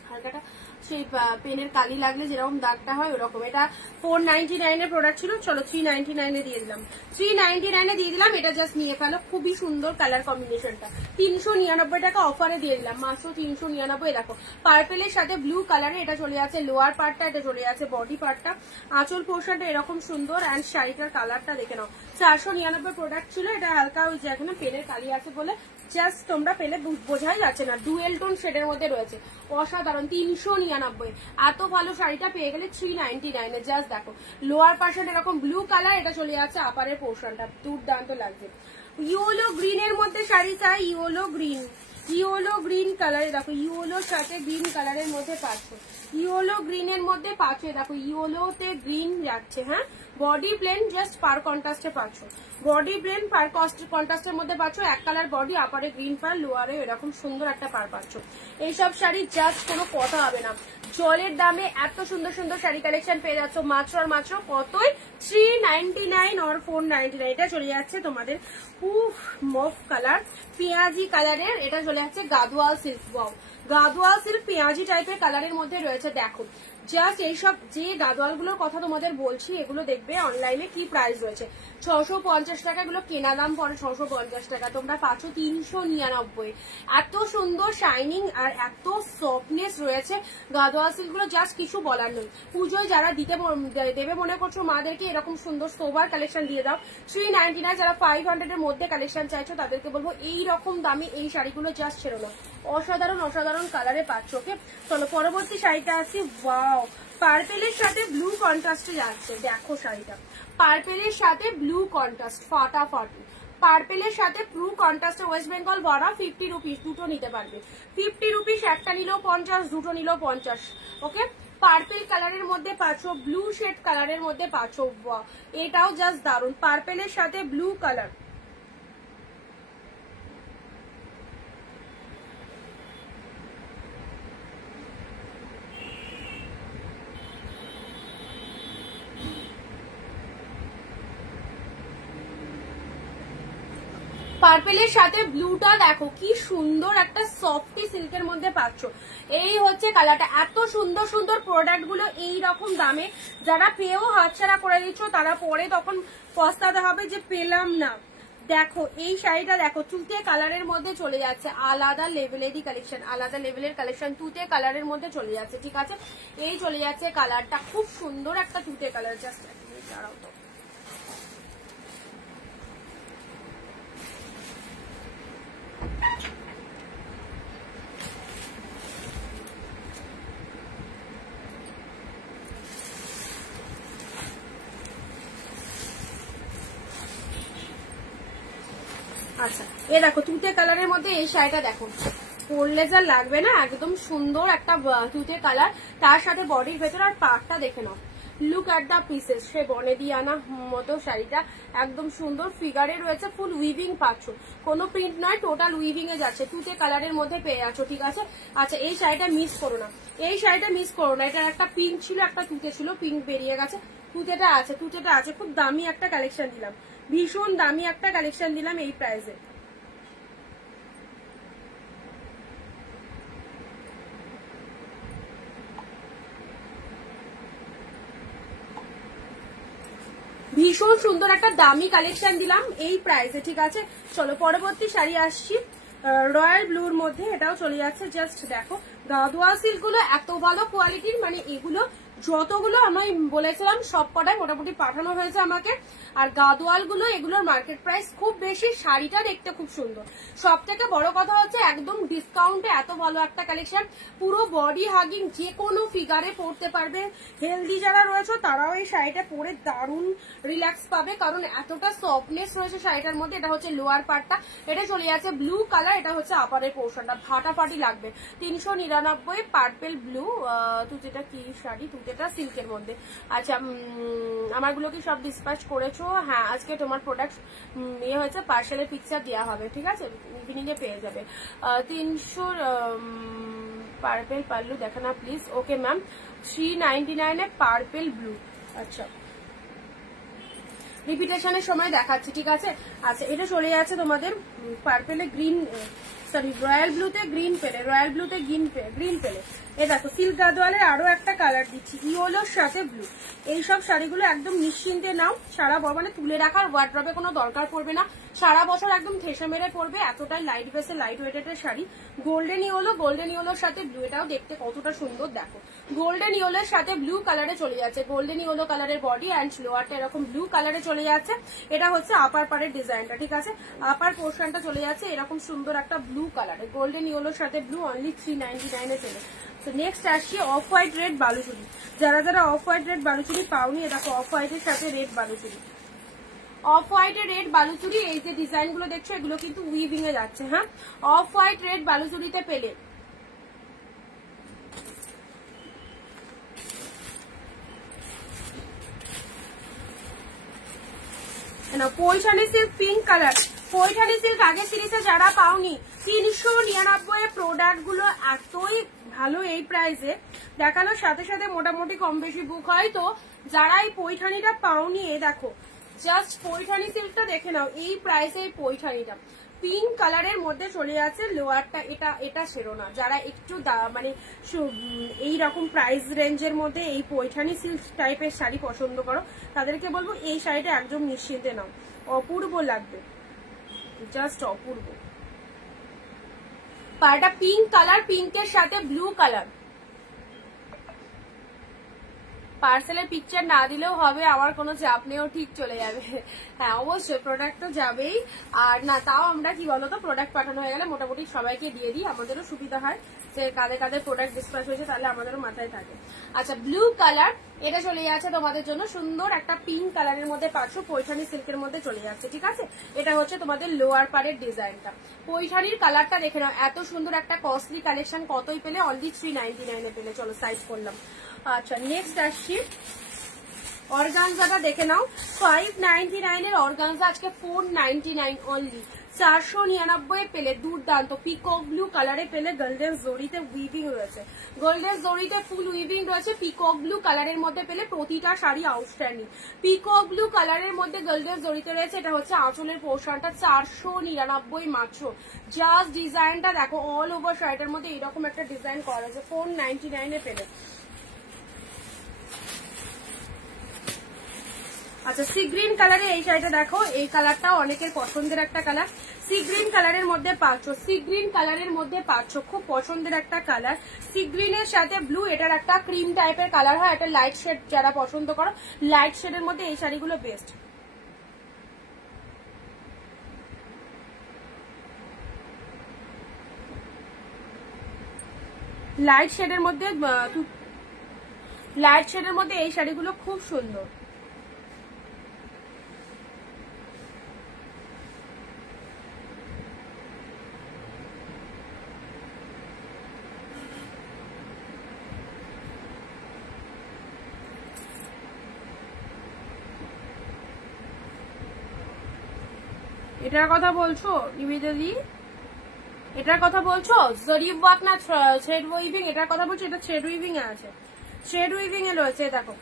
হালকাটা সেই পেনের কালি লাগলে যেরকম দাগটা হয় ওরকম। এটা 499 এর প্রোডাক্ট ছিল, চলো 399 এ দিয়ে দিলাম, 399 এ দিয়ে দিলাম। এটা জাস্ট নিয়ে ফেলো, খুবই সুন্দর কালার কম্বিনেশনটা। 399 টাকা অফারে দিয়ে দিলাম, মাত্র 399। দেখো পার্পেলের সাথে ব্লু কালারে এটা চলে যাচ্ছে লোয়ার পার্টটা, এটা চলে যাচ্ছে বডি পার্টটা, আঁচল পোর্শনটা এরকম সুন্দর। অ্যান্ড শাড়িটার কালারটা দেখে নাও, 499 প্রোডাক্ট ছিল। এটা হালকা ওই যে এখানে পেনের কালি আছে বলে জাস্ট তোমরা পেলে বোঝাই যাচ্ছে না, ডুয়েল টোন শেডের মধ্যে রয়েছে, অসাধারণ। 399 এত ভালো শাড়িটা পেয়ে গেলে 399 এ। জাস্ট দেখো লোয়ার পার্সন এরকম ব্লু কালার, এটা চলে যাচ্ছে আপারের পোর্শনটা, দুর্দান্ত লাগছে। ইয়েলো গ্রিনের মধ্যে শাড়ি চাই, ইয়েলো গ্রিন কালারে দেখো, ইয়েলোর সাথে গ্রিন কালারের মধ্যে পাচ্ছ, ইয়েলো গ্রিনের মধ্যে পাচ্ছ, দেখো ইয়েলোতে গ্রিন যাচ্ছে। হ্যাঁ, বডি প্লেন জাস্ট পার কন্ট্রাস্টে পাচ্ছ, বডি প্লেন পার কন্ট্রাস্টের মধ্যে পাচ্ছ, এক কালার বডি, আপারে গ্রিন পার, লোয়ারে এরকম সুন্দর একটা পার পাচ্ছ। এইসব শাড়ি জাস্ট কোনো কথা হবে না, জলের দামে এত সুন্দর সুন্দর শাড়ি কালেকশন পেয়ে যাচ্ছ মাত্র আর মাত্র কতই, 399 or 499। এটা চলে যাচ্ছে তোমাদের উফ মফ কালার, পেঁয়াজি কালারের, এটা চলে যাচ্ছে Gadwal silk. Wow, Gadwal silk পেঁয়াজি টাইপের কালারের মধ্যে রয়েছে। দেখো জাস্ট এইসব যে গাদোয়ালগুলোর কথা তোমাদের বলছি, এগুলো দেখবে অনলাইনে কি প্রাইস রয়েছে, 650 টাকা, এগুলো কেনা দাম পরে 650 টাকা, তোমরা পাচ্ছ 399। এত সুন্দর শাইনিং আর এত সফটনেস রয়েছে গাদোয়াল সিল্ক গুলো, জাস্ট কিছু বলার নেই। পুজোয় যারা দেবে মনে করছো মাদেরকে, এরকম সুন্দর সোবার কালেকশন দিয়ে দাও। 399, যারা 500 এর মধ্যে কালেকশন চাইছো তাদেরকে বলবো এই রকম দামে এই শাড়িগুলো জাস্ট ছেড়ো না, অসাধারণ অসাধারণ কালারে পাচ্ছ। ওকে, চলো পরবর্তী শাড়িটা আসি। ওয়াও, পার্পেলের সাথে ব্লু কন্ট্রাস্টে যাচ্ছে, দেখো শাড়িটা পার্পেলের সাথে ব্লু কন্ট্রাস্ট, ফাটাফাটি। পার্পেলের সাথে ব্লু কন্ট্রাস্টে ওয়েস্ট বেঙ্গল বড়া, 50 রুপিস, দুটো নিতে পারবে। 50 রুপিস, একটা নিলেও 50, দুটো নিলেও 50। ওকে, পার্পেল কালারের মধ্যে পাচ্ছ, ব্লু শেড কালারের মধ্যে পাচ্ছ। এটাও জাস্ট দারুন, পার্পেলের সাথে ব্লু কালার। পার্পেলের সাথে ব্লুটা দেখো কি সুন্দর একটা সফটি সিল্কের মধ্যে পাচ্ছ। এই হচ্ছে কালারটা। এত সুন্দর সুন্দর প্রোডাক্ট গুলো এইরকম দামে যারা পেয়েও হাতছাড়া করে দিচ্ছ, তারা পরে তখন পস্তাতে হবে যে পেলাম না। দেখো এই শাড়িটা দেখো, তুতে কালারের মধ্যে চলে যাচ্ছে, আলাদা লেভেলেরই কালেকশন, আলাদা লেভেলের কালেকশন, তুতে কালারের মধ্যে চলে যাচ্ছে। ঠিক আছে, এই চলে যাচ্ছে কালারটা, খুব সুন্দর একটা তুতে কালার। জাস্ট দাঁড়াও তো, আচ্ছা এ দেখো তুতে কালারের মধ্যে এই শাড়িটা দেখো, পরলে যা লাগবে না, একদম সুন্দর একটা তুতে কালার, তার সাথে বডির ভেতর আর পাটটা দেখে নাও, লুক অ্যাট দা পিসেস, সে বনে দিয়ে আনা মতো শাড়িটা একদম সুন্দর ফিগারে রয়েছে, ফুল উইভিং পাচ্ছ, কোনো প্রিন্ট নয়, টোটাল উইভিং এ যাচ্ছে, তুতে কালারের মধ্যে পেয়ে যাচ্ছ। ঠিক আছে, আচ্ছা এই শাড়িটা মিস করো না, এই শাড়িটা মিস করো না। এটার একটা পিঙ্ক ছিল, একটা তুতে ছিল, পিঙ্ক বেরিয়ে গেছে, তুতেটা আছে, তুতেটা আছে। খুব দামি একটা কালেকশন দিলাম, ভীষণ দামি একটা কালেকশন দিলাম এই প্রাইসে। ভীষণ সুন্দর একটা দামি কালেকশন দিলাম এই প্রাইসে। ঠিক আছে, চলো পরবর্তী শাড়ি আসছি, রয়্যাল ব্লুর মধ্যে, এটাও চলে যাচ্ছে। জাস্ট দেখো গাদোয়া সিল্ক গুলো এত ভালো কোয়ালিটির, মানে এগুলো যতগুলো আমি বলেছিলাম সব কটাই মোটামুটি পাঠানো হয়েছে আমাকে। আর গাদোয়াল গুলো এগুলোর মার্কেট প্রাইস খুব বেশি, শাড়িটা দেখতে খুব সুন্দর। সব থেকে বড় কথা হচ্ছে একদম ডিসকাউন্টে এত ভালো একটা কালেকশন, পুরো বডি হাগিং, যে কোনো ফিগারে পরতে পারবে। হেলদি যারা রয়েছে তারাও এই শাড়িটা পরে দারুণ রিল্যাক্স পাবে, কারণ এতটা সফটনেস রয়েছে শাড়িটার মধ্যে। এটা হচ্ছে লোয়ার পার্টটা, এটা চলে যাচ্ছে ব্লু কালার, এটা হচ্ছে আপারের পোর্শনটা, ফাটাফাটি লাগবে। 399 পার্পেল ব্লু। তুতেটা কি শাড়ি? তুতেটা সিল্কের মধ্যে। আচ্ছা আমারগুলো কি সব ডিসপ্যাচ করেছো? হ্যাঁ, আজকে তোমার প্রোডাক্ট ইয়ে হয়েছে, পার্সেলের পিকচার দেওয়া হবে। ঠিক আছে, ইভিনিং এ পেয়ে যাবে। 300 পার্পেল পাল্লু দেখে না please. Okay ma'am, 399 A purple blue. আচ্ছা রিপিটেশনের সময় দেখাচ্ছি। ঠিক আছে, আচ্ছা এটা চলে যাচ্ছে তোমাদের পার্পেলে গ্রিন, সরি রয়্যাল ব্লুতে গ্রিন পেলে, রয়্যাল ব্লুতে গ্রিন পেলে। এ দেখো সিল্ক গাদোয়ালের আরো একটা কালার দিচ্ছি, ইয়েলোর সাথে ব্লু। এইসব শাড়িগুলো একদম নিশ্চিন্তে নাও, সারা মানে তুলে রাখার ওয়ার্ড্রবে কোনো দরকার পড়বে না, সারা বছর একদম ঠেসে মেরে পড়বে, এতটাই লাইট বেসে লাইট ওয়েটের শাড়ি। গোল্ডেন ইয়েলো, গোল্ডেন ইয়েলোর সাথে ব্লু, এটাও দেখতে কতটা সুন্দর দেখো। গোল্ডেন ইয়েলোর সাথে ব্লু কালারে চলে যাচ্ছে, গোল্ডেন ইয়েলো কালারের বডি অ্যান্ড লোয়ারটা এরকম ব্লু কালারে চলে যাচ্ছে। এটা হচ্ছে আপার পারের ডিজাইনটা, ঠিক আছে, আপার পোর্শনটা চলে যাচ্ছে এরকম সুন্দর একটা ব্লু কালারে, গোল্ডেন ইয়েলোর সাথে ব্লু, অনলি 399 চলে। তো নেক্সট আসছি অফ হোয়াইট রেড বালুচুরি। যারা যারা অফ হোয়াইট রেড বালুচুরি পাওনি, দেখো অফ হোয়াইটের সাথে রেড বালুচুরি, অফ হোয়াইটের রেড বালুচুরি। এই যে ডিজাইন গুলো দেখছো এগুলো কিন্তু উইভিং এ যাচ্ছে। হ্যাঁ, অফ হোয়াইট রেড বালুচুরিতে পেলে Paithani silk pink colour, Paithani silk আগে সিরিজে যারা পাওনি 399 প্রোডাক্ট গুলো এতই ভালো এই প্রাইসে, দেখানোর সাথে সাথে মোটামুটি কম বেশি বুক হয়। তো যারা এই পৈঠানিটা পাওনি, দেখো জাস্ট পৈঠানি সিল্কটা দেখে নাও, এই প্রাইসে এই পৈঠানিটা পিঙ্ক কালারের মধ্যে চলে যাচ্ছে, লোয়ারটা এটা ছেড়ো না। যারা একটু মানে এইরকম প্রাইস রেঞ্জের মধ্যে এই পৈঠানি সিল্ক টাইপের শাড়ি পছন্দ করো, তাদেরকে বলবো এই শাড়িটা একদম নিশ্চিন্তে নাও, অপূর্ব লাগবে, জাস্ট অপূর্ব। পাড়টা পিঙ্ক কালার, পিঙ্কের সাথে ব্লু কালার। পার্সেলের পিকচার না দিলেও হবে, আমার কোনো চাপ নেও, ঠিক চলে যাবে। হ্যাঁ অবশ্যই প্রোডাক্ট তো যাবেই, আর না তাও আমরা কি বলতো প্রোডাক্ট পাঠানো হয়ে গেলে মোটামুটি সবাইকে দিয়ে দিই, আমাদেরও সুবিধা হয় যে কাদের কাদের প্রোডাক্ট ডিসপ্যাচ হয়েছে, তাহলে আমাদেরও মাথায় থাকে। আচ্ছা ব্লু কালার, এটা চলে যাচ্ছে তোমাদের জন্য সুন্দর একটা পিঙ্ক কালারের মধ্যে পাচ্ছ, পৈঠানি সিল্কের মধ্যে চলে যাচ্ছে, ঠিক আছে। এটা হচ্ছে তোমাদের লোয়ার পারের ডিজাইনটা। পৈঠানির কালারটা দেখে নাও, এত সুন্দর একটা কস্টলি কালেকশন কতই পেলে, অনলি 399 পেলে। চলো সাইজ করলাম। আচ্ছা নেক্সট আসছি অর্গানজাটা দেখে নাও, 599 এর অর্গানজা আজকে 499 অনলি, 499 পেলে। দুর্দান্ত পিকক ব্লু কালারে পেলে, গোল্ডেন জরিতে উইভিং রয়েছে, গোল্ডেন জরিতে ফুল উইভিং রয়েছে, পিকক ব্লু কালারের মধ্যে পেলে। প্রতিটা শাড়ি আউটস্ট্যান্ডিং, পিকক ব্লু কালারের মধ্যে গোল্ডেন জরিতে রয়েছে। এটা হচ্ছে আঁচলের পোর্শনটা, 499 মাত্র। জাস্ট ডিজাইনটা দেখো, অল ওভার শাড়িটার মধ্যে এরকম একটা ডিজাইন করা আছে, 499 পেলে। আচ্ছা সি গ্রিন কালারের এই শাড়িটা দেখো, এই কালারটাও অনেকের পছন্দের একটা কালার, সি গ্রিন কালারের মধ্যে পাচ্ছ, সি গ্রিন কালারের মধ্যে পাচ্ছ, খুব পছন্দের একটা কালার, সি গ্রিনের সাথে ব্লু। এটার একটা ক্রিম টাইপের কালার হয়, এটা লাইট শেড যারা পছন্দ করো, লাইট শেডের মধ্যে এই শাড়িগুলো বেস্ট। লাইট শেডের মধ্যে এই শাড়িগুলো খুব সুন্দর। এটার কথা বলছো নিবেদিদি, এটার কথা বলছো জরি ওয়ার্ক না থ্রেড উইভিং, এটার কথা বলছো? এটা থ্রেড উইভিং এ আছে, থ্রেড উইভিং এ রয়েছে। দেখো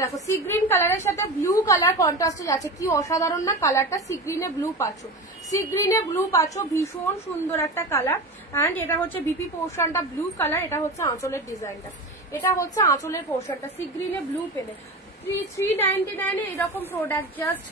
দেখো সি গ্রিন কালারের সাথে ব্লু কালার কন্ট্রাস্টে যাচ্ছে, কি অসাধারণ না কালারটা। সি গ্রিনে ব্লু পাচ্ছ, সি গ্রিনে ব্লু পাচ্ছ, ভীষণ সুন্দর একটা কালার। অ্যান্ড এটা হচ্ছে বিপি পোর্শনটা ব্লু কালার, এটা হচ্ছে আঁচলের ডিজাইনটা, এটা হচ্ছে আঁচলের পোর্শনটা। সি গ্রিনে ব্লু পেলে 399 এরকম প্রোডাক্ট। জাস্ট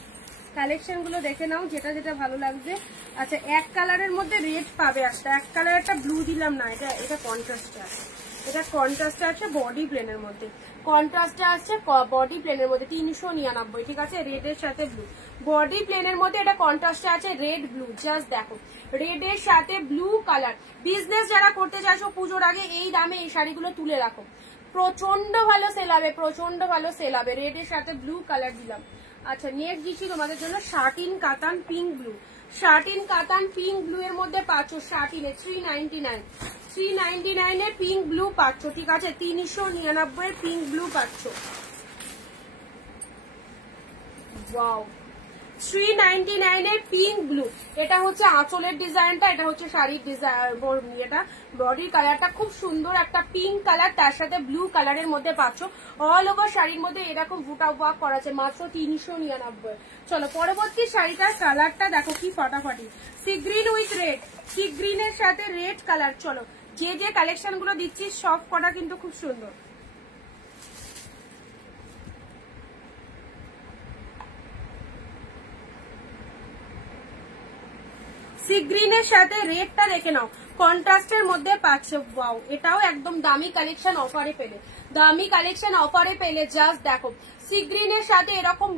কালেকশন গুলো দেখে নাও, যেটা যেটা ভালো লাগবে। আচ্ছা এক কালারের মধ্যে রেড পাবে একটা, এক কালার একটা ব্লু দিলাম না, এটা কন্ট্রাস্টে আছে, এটা কন্ট্রাস্টে আছে বডি প্লেনের মধ্যে, কন্ট্রাস্টে আসছে বডি প্লেনের মধ্যে 399, ঠিক আছে। রেডের সাথে ব্লু, বডি প্লেনের মধ্যে এটা কন্ট্রাস্টে আছে রেড ব্লু। জাস্ট দেখো রেডের সাথে ব্লু কালার। বিজনেস যারা করতে চাইছো পুজোর আগে এই দামে এই শাড়িগুলো তুলে রাখো, প্রচন্ড ভালো সেল হবে, প্রচন্ড ভালো সেল হবে। রেডের সাথে ব্লু কালার দিলাম। আচ্ছা নেক্সট দিচ্ছি তোমাদের জন্য শার্টিন কাতান পিঙ্ক ব্লু, শার্টিন কাতান পিঙ্ক ব্লু এর মধ্যে পাচ্ছ শার্টিনে 399 এ পিঙ্ক ব্লু পাচ্ছ, ঠিক আছে। 399 এর পিঙ্ক ব্লু পাচ্ছ। ওয়াও 399 এর পিঙ্ক ব্লু। এটা হচ্ছে আঁচলের ডিজাইনটা, এটা হচ্ছে শাড়ির ডিজাইন, এটা বডির কালারটা খুব সুন্দর একটা পিঙ্ক কালার, তার সাথে ব্লু কালারের মধ্যে পাচ্ছ। অল ওভার শাড়ির মধ্যে এরকম বুটা ওয়ার্ক করা আছে, মাত্র 399। চলো পরবর্তী শাড়িটার কালারটা দেখো কি ফাটাফাটি, sea green with red, sea গ্রিনের সাথে রেড কালার। চলো যে যে কালেকশন গুলো দিচ্ছি সব কটা কিন্তু খুব সুন্দর। সি গ্রিনের সাথে রেডটা দেখে নাও, কন্ট্রাস্টের মধ্যে পাচ্ছে। ওয়াও, এটাও একদম দামি কালেকশন অফারে পেলে, দামি কালেকশন অফারে পেলে। জাস্ট দেখো সি গ্রিনের সাথে এরকম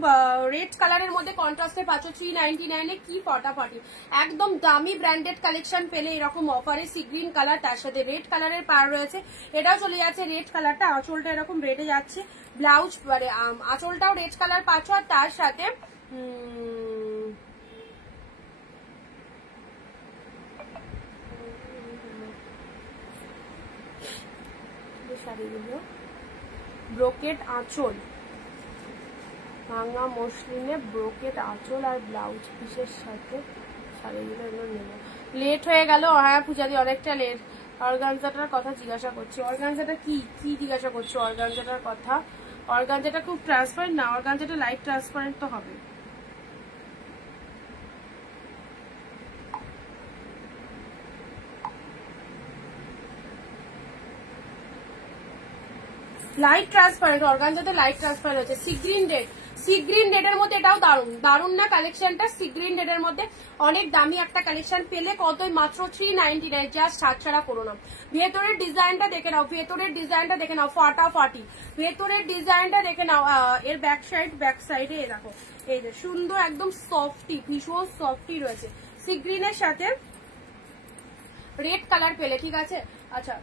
রেড কালারের মধ্যে কন্ট্রাস্টে পাচ্ছ 399 এ, কি ফটাফটি। একদম দামি ব্র্যান্ডেড কালেকশন পেলে এরকম অফারে। সি গ্রিন কালার, তার সাথে রেড কালারের পার রয়েছে, এটাও চলে যাচ্ছে রেড কালারটা, আঁচলটা এরকম রেডে যাচ্ছে, ব্লাউজ মানে আঁচলটাও রেড কালার পাচ্ছ। আর তার সাথে শাড়িগুলো ব্রোকেট আঁচল, ভাঙা মসলিনে ব্রোকেট আঁচল আর ব্লাউজ পিসের সাথে শাড়িগুলো এগুলো নেব। লেট হয়ে গেল, হ্যাঁ পূজাদি অনেকটা লেট। অর্গানজাটার কথা জিজ্ঞাসা করছি, অর্গানজাটা কি কি জিজ্ঞাসা করছো? অর্গানজাটার কথা, অর্গানজাটা খুব ট্রান্সপারেন্ট না, অর্গানজাটা লাইট ট্রান্সপারেন্ট তো হবে। লাইট ট্রান্সপারেন্ট, অর্গানজাতে লাইট ট্রান্সপারেন্ট হচ্ছে। Sea green red, sea green red এর মধ্যে এটাও দারুন, দারুন না কালেকশনটা? সি গ্রিন রেড এর মধ্যে অনেক দামি একটা কালেকশন পেলে, কতই মাত্র 399। জাস্ট ছাড়া করো না। ভেতরের ডিজাইনটা দেখে নাও, ভেতরের ডিজাইনটা দেখে নাও, ফাটাফাটি ভেতরের ডিজাইনটা দেখে নাও। এর ব্যাক সাইডে দেখো, এই যে সুন্দর একদম সফটি, ভীষণ সফটি রয়েছে। সি গ্রিনের সাথে রেড কালার পেলে, ঠিক আছে। আচ্ছা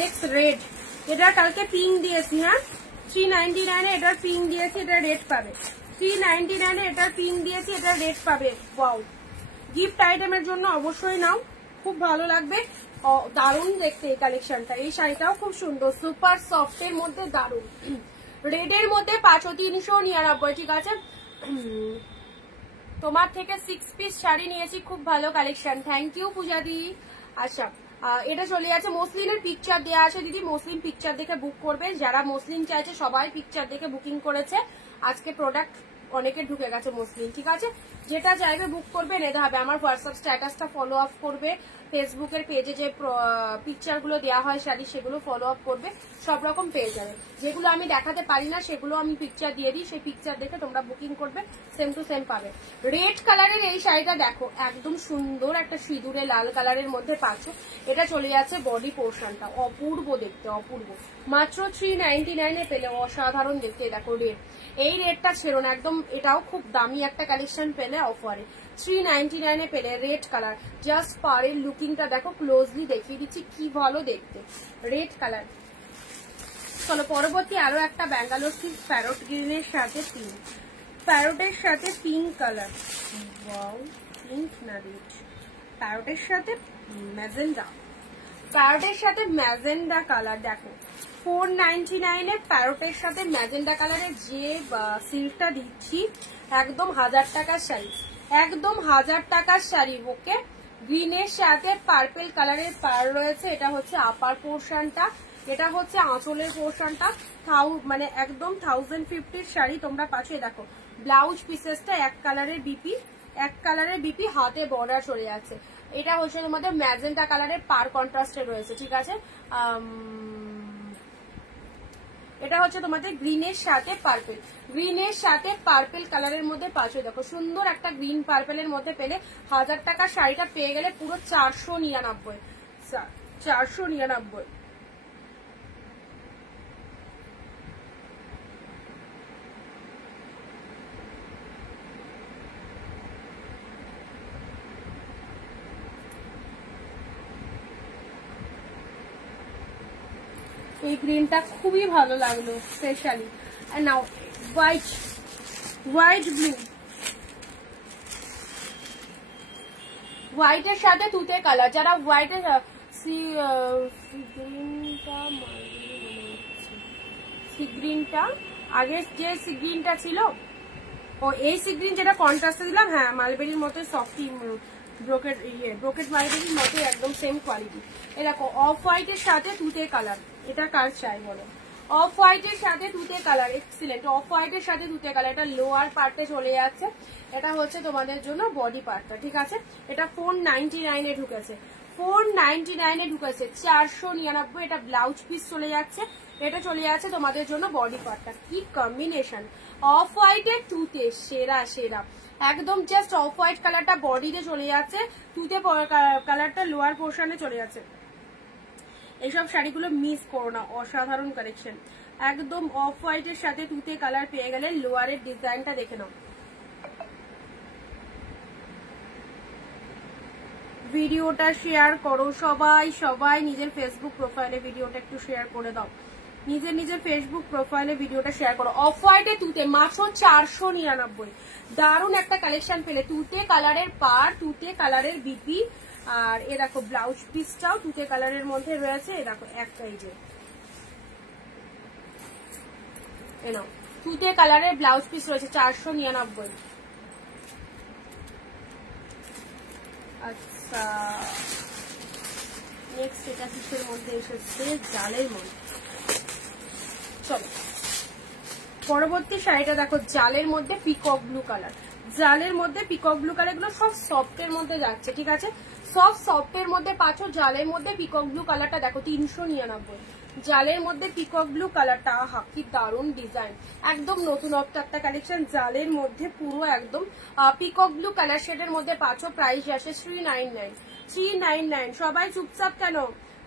নেক্সট রেড, এটা কালকে পিঙ্ক দিয়েছি, হ্যাঁ 399 এ এটার পিঙ্ক দিয়েছি, এটা রেড পাবে। 399 এ এটার পিঙ্ক দিয়েছি, এটা রেড পাবে। ওয়াও, গিফট আইটেমের জন্য অবশ্যই নাও, খুব ভালো লাগবে। দারুণ দেখতে এই কালেকশনটা। এই শাড়িটাও খুব সুন্দর, সুপার সফটের মধ্যে দারুণ। রেডের মধ্যে 399, ঠিক আছে। তোমার থেকে 6 পিস শাড়ি নিয়েছি, খুব ভালো কালেকশন, থ্যাংক ইউ পূজাদি। আচ্ছা এটা চলে যাচ্ছে, মসলিনের পিকচার দেওয়া আছে দিদি, মসলিন পিকচার দেখে বুক করবে। যারা মসলিন চাইছে সবাই পিকচার দেখে বুকিং করেছে। আজকে প্রোডাক্ট অনেকে ঢুকে গেছে মসলিন, ঠিক আছে। যেটা চাইবে বুক করবে, নিতে হবে। আমার হোয়াটসঅ্যাপ স্ট্যাটাসটা ফলো আপ করবে, ফেসবুকের পেজে যে পিকচার গুলো দেওয়া হয় শাড়ি সেগুলো ফলো আপ করবে, সব রকম পেয়ে যাবে। যেগুলো আমি দেখাতে পারি না সেগুলো আমি পিকচার দিয়ে দিই, সেই পিকচার দেখে তোমরা বুকিং করবে, সেম টু সেম পাবে। রেড কালারের এই শাড়িটা দেখো, একদম সুন্দর একটা সিঁদুরে লাল কালারের মধ্যে পাচ্ছ। এটা চলে যাচ্ছে বডি পোর্শনটা, অপূর্ব দেখতে, অপূর্ব। মাত্র 399 এ পেলে, অসাধারণ দেখতে। দেখো রেড, এই রেডটা ছেড়ো না একদম, এটাও খুব দামি একটা কালেকশন পেলে অফারে। 399 এ পেলে রেড কালার। জাস্ট পাড়ের লুকিংটা দেখো, ক্লোজলি দেখিয়ে দিচ্ছি, কি ভালো দেখতে রেড কালার। চলো পরবর্তী আরো একটা ব্যাঙ্গালোর সিল্ক প্যারট গ্রিনের সাথে পিঙ্ক, প্যারটের সাথে পিঙ্ক কালার। ওয়াও, পিঙ্ক না রেড, প্যারটের সাথে ম্যাজেন্ডা, প্যারটের সাথে ম্যাজেন্ডা কালার। দেখো 499 এ প্যারটের সাথে ম্যাজেন্ডা কালারের যে সিল্কটা দিচ্ছি, একদম 1000 টাকার শাড়ি, একদম 1000 টাকার শাড়ি। ওকে, গ্রিনের সাথে পার্পেল কালারের পার রয়েছে। এটা হচ্ছে আপার পোর্শনটা, এটা হচ্ছে আঁচলের পোর্শনটা। মানে একদম 1050 শাড়ি তোমরা পাচ্ছ। দেখো ব্লাউজ পিসেসটা এক কালারের বিপি, এক কালারের বিপি, হাতে বর্ডার চলে যাচ্ছে। এটা হচ্ছে তোমাদের ম্যাজেন্টা কালারের পার কন্ট্রাস্টে রয়েছে, ঠিক আছে। এটা হচ্ছে তোমাদের গ্রিনের সাথে পার্পেল, গ্রিনের সাথে পার্পেল কালারের মধ্যে পাচ্ছ। দেখো সুন্দর একটা গ্রিন পার্পেলের মধ্যে পেলে 1000 টাকার শাড়িটা পেয়ে গেলে পুরো 499, 499। এই গ্রিনটা খুবই ভালো লাগলো স্পেশালি। নাও হোয়াইট, হোয়াইট ব্লু, হোয়াইটের সাথে তুতে কালার, যারা হোয়াইটের সি গ্রিনটা আগে যে সি গ্রিনটা ছিল, ও এই সি গ্রিন যেটা কন্ট্রাস্টে দিলাম, হ্যাঁ মালবেরির মতো সফটি ব্রোকেট মালবেরির মতো একদম সেম কোয়ালিটি। এরকম অফ হোয়াইটের সাথে তুতে কালার, এটা কার চাই বলো? অফ হোয়াইটের সাথে তুতে কালার, এক্সিলেন্ট। অফ হোয়াইটের সাথে তুতে কালার, এটা লোয়ার পার্টে চলে যাচ্ছে, এটা হচ্ছে তোমাদের জন্য বডি পার্টটা, ঠিক আছে? এটা 499 এ ঢুকেছে, 499 এ ঢুকেছে, 499। এটা ব্লাউজ পিস চলে যাচ্ছে, এটা চলে যাচ্ছে তোমাদের জন্য বডি পার্টটা। কি কম্বিনেশন, অফ হোয়াইটের তুতে, সেরা সেরা একদম। জাস্ট অফ হোয়াইট কালারটা বডিতে চলে যাচ্ছে, তুতে কালারটা লোয়ার পোর্শনে চলে যাচ্ছে। এইসব শাড়িগুলো মিস করো না, অসাধারণ কালেকশন। একদম অফ হোয়াইটের সাথে তুতে কালার পেয়ে গেলে, লোয়ারের ডিজাইনটা দেখে নাও। ভিডিওটা শেয়ার করো সবাই, সবাই নিজের ফেসবুক প্রোফাইলে ভিডিওটা একটু শেয়ার করে দাও, নিজের ফেসবুক প্রোফাইলে ভিডিওটা শেয়ার করো। অফ হোয়াইটে তুতে মাত্র 499। দারুণ একটা কালেকশন পেলে, তুতে কালারের পার, তুতে কালারের বিপি, আর এ দেখো ব্লাউজ পিসটাও তুতে কালারের মধ্যে রয়েছে। এ দেখো একটাই যে এনো তুতে কালারের ব্লাউজ পিস রয়েছে 499। আচ্ছা নেক্সট এটা কিসের মধ্যে এসেছে? জালের মধ্যে। চলো পরবর্তী শাড়িটা দেখো, জালের মধ্যে পিকক ব্লু কালার, জালের মধ্যে পিকক ব্লু কালার। এগুলো সব সফটের মধ্যে যাচ্ছে, ঠিক আছে? সব সফটের মধ্যে পাচ্ছ। জালের মধ্যে পিকক ব্লু কালারটা দেখো 399। জালের মধ্যে পিকক ব্লু কালারটা, আহা কি দারুণ ডিজাইন, একদম নতুন একটা কালেকশন। জালের মধ্যে পুরো একদম পিকক ব্লু কালার শেডের মধ্যে পাচ্ছ। প্রাইস আসে 399, 399। সবাই চুপচাপ কেন?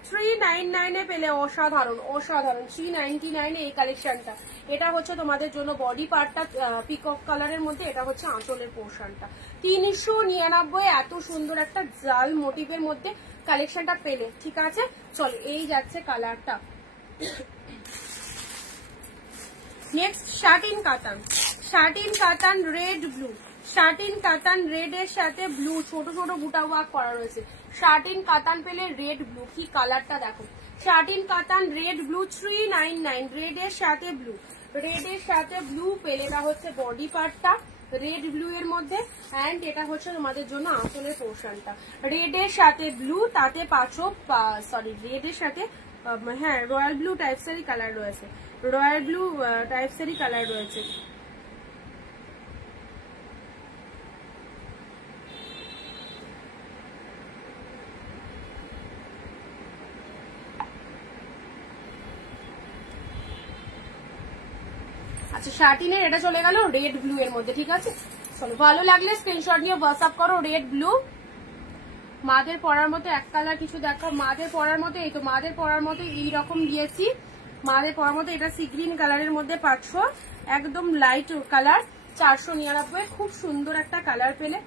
399 এ পেলে, অসাধারণ অসাধারণ। 399 এ এই কালেকশনটা। এটা হচ্ছে তোমাদের জন্য বডি পার্টটা পিকক কালারের মধ্যে, এটা হচ্ছে আঁচলের পোর্শনটা। 399 এত সুন্দর একটা জাল মোটিভের মধ্যে কালেকশনটা পেলে, ঠিক আছে? চলো এই যাচ্ছে কালারটা। নেক্সট শার্টিন কাতান, শার্টিন কাতান রেড ব্লু, শার্টিন কাতান রেড এর সাথে ব্লু ছোট ছোট বুটা ওয়ার্ক করা রয়েছে। শার্টিন কাতান পেলে রেড ব্লু, কি কালারটা দেখো। শার্টিন কাতান রেড ব্লু 399, রেড এর সাথে ব্লু, রেড এর সাথে ব্লু পেলে। এটা হচ্ছে বডি পার্টটা রেড ব্লু এর মধ্যে, অ্যান্ড এটা হচ্ছে তোমাদের জন্য আঁচলের পোর্শনটা। রেড এর সাথে ব্লু, তাতে পাঁচ সরি রেড এর সাথে হ্যাঁ রয়্যাল ব্লু টাইপসেরই কালার রয়েছে, রয়্যাল ব্লু টাইপসেরই কালার রয়েছে। আচ্ছা শার্টিনের এটা চলে গেল রেড ব্লু এর মধ্যে, ঠিক আছে? চলো ভালো লাগলে স্ক্রিনশট নিয়ে হোয়াটসঅ্যাপ করো। রেড ব্লু মাদের পরার মতো এক কালার কিছু দেখো, মাদের পরার মতো। এই তো মাদের পরার মতো এইরকম দিয়েছি, মাদের পরার মতো। এটা সি গ্রিন কালারের মধ্যে পাচ্ছ, একদম লাইট কালার, 499। খুব সুন্দর একটা কালার পেলে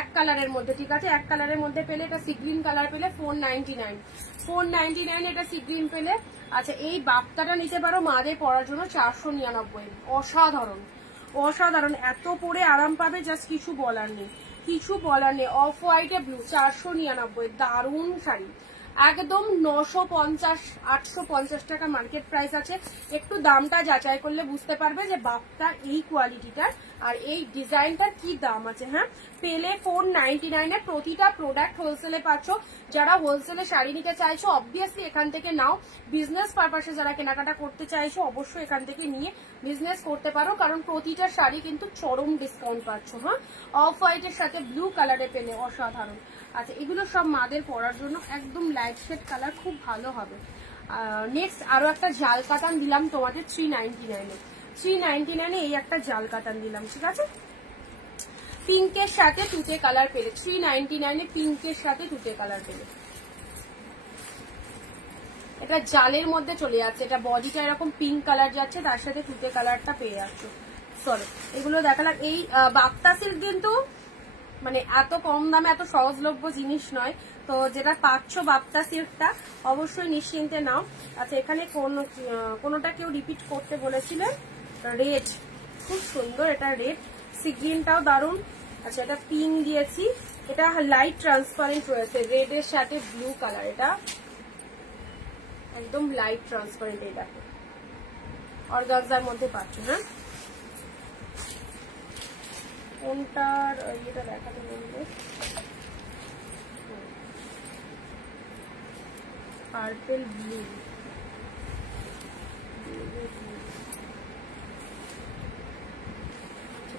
এক কালারের মধ্যে, ঠিক আছে? এক কালারের মধ্যে পেলে। এটা সি গ্রিন কালার পেলে 499, 499 এটা সি গ্রিন পেলে। আচ্ছা এই বাপ্তাটা নিতে পারো মাদের পরার জন্য 499। অসাধারণ অসাধারণ, এত পরে আরাম পাবে, জাস্ট কিছু বলার নেই, কিছু বলার নেই। অফ হোয়াইটে ব্লু 499, দারুণ শাড়ি। একদম 950 850 টাকা মার্কেট প্রাইস আছে। একটু দামটা যাচাই করলে বুঝতে পারবে যে বাপটা এই কোয়ালিটিটার আর এই ডিজাইনটার কি দাম আছে। হ্যাঁ পেলে 499 এ প্রতিটা প্রোডাক্ট হোলসেলে পাচ্ছ। যারা হোলসেলে শাড়ি নিতে চাইছো অবভিয়াসলি এখান থেকে নাও। বিজনেস পারপাসে যারা কেনাকাটা করতে চাইছো অবশ্যই এখান থেকে নিয়ে বিজনেস করতে পারো, কারণ প্রতিটা শাড়ি কিন্তু চরম ডিসকাউন্ট পাচ্ছ। হ্যাঁ অফ হোয়াইটের সাথে ব্লু কালারে পেলে অসাধারণ। আচ্ছা এগুলো সব মাদের পরার জন্য একদম লাইট শেড কালার, খুব ভালো হবে। নেক্সট আরো একটা জাল কাতান দিলাম তোমাদের 399 এ, 399 এ এই একটা জাল কাতান দিলাম, ঠিক আছে? পিঙ্কের সাথে তুতে কালার পেলে 399 এ, পিঙ্কের সাথে তুতে কালার পেলে। এটা জালের মধ্যে চলে যাচ্ছে, এটা বডিটা এরকম পিঙ্ক কালার যাচ্ছে, তার সাথে তুতে কালারটা পেয়ে যাচ্ছ। চলো এগুলো দেখালাম। এই বাপ্তা সিল্ক কিন্তু মানে এত কম দামে এত সহজলভ্য জিনিস নয়, তো যেটা পাচ্ছ বাপ্তা সিল্কটা অবশ্যই নিশ্চিন্তে নাও। আচ্ছা এখানে কোনোটা কেউ রিপিট করতে বলেছিলেন, রেড খুব সুন্দর, এটা রেড। সি গ্রিনটাও দারুণ। আচ্ছা এটা পিঙ্ক দিয়েছি, এটা লাইট ট্রান্সপারেন্ট রয়েছে, রেড এর সাথে ব্লু কালার, এটা একদম লাইট ট্রান্সপারেন্ট। এই দেখো অর্গানজার মধ্যে পাচ্ছ না, কোনটার এটা দেখাতে বলবে, পার্পল ব্লু,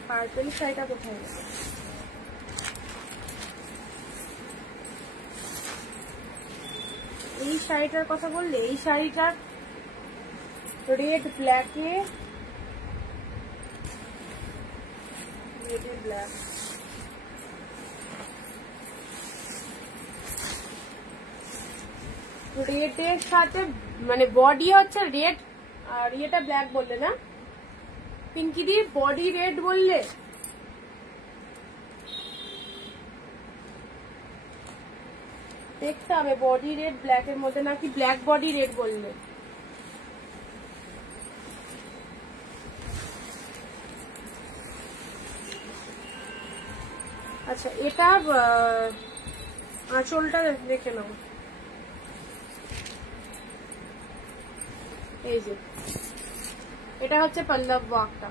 পার্পল শাড়িটা কোথায় গেছে? এই শাড়িটার কথা বললে, এই শাড়িটার রেড ব্ল্যাকে, রেড ব্ল্যাক, রেড এর সাথে মানে বডি হচ্ছে রেড আর এটা ব্ল্যাক বললে না পিঙ্কি দি, বডি রেড বললে, দেখতে হবে বডি রেড ব্ল্যাক এর মধ্যে নাকি ব্ল্যাক বডি রেড বললে। আচ্ছা এটা আঁচলটা দেখে নাও, এই যে এটা হচ্ছে পল্লব ওয়ার্কটা,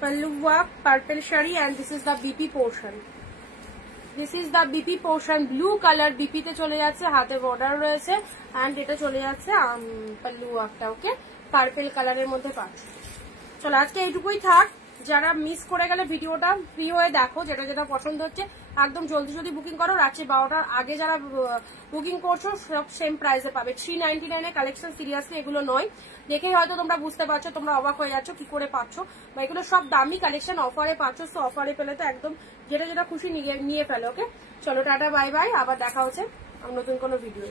পল্লব work purple sari, and this is the BP portion, this is the BP portion, blue colour বিপিতে চলে যাচ্ছে, হাতে বর্ডার রয়েছে, এন্ড এটা চলে যাচ্ছে পল্লু ওয়ার্কটা। ওকে, পার্পল কালারের মধ্যে পাচ্ছ। চলো আজকে এইটুকুই থাক, যারা মিস করে গেলে ভিডিওটা ফ্রি হয়ে দেখো, যেটা যেটা পছন্দ হচ্ছে একদম জলদি জলদি বুকিং করো, রাত্রি 12টার আগে যারা বুকিং করছো সব সেম প্রাইসে পাবে। 399 এর কালেকশন, সিরিয়াসলি এগুলো নয়, দেখেই হয়তো তোমরা বুঝতে পারছো, তোমরা অবাক হয়ে যাচ্ছ কি করে পাচ্ছ, বা এগুলো সব দামি কালেকশন, অফারে পাচ্ছ। তো অফারে পেলে তো একদম যেটা যেটা খুশি নিয়ে ফেলো। ওকে চলো টাটা বাই বাই, আবার দেখা হচ্ছে নতুন কোনো ভিডিও।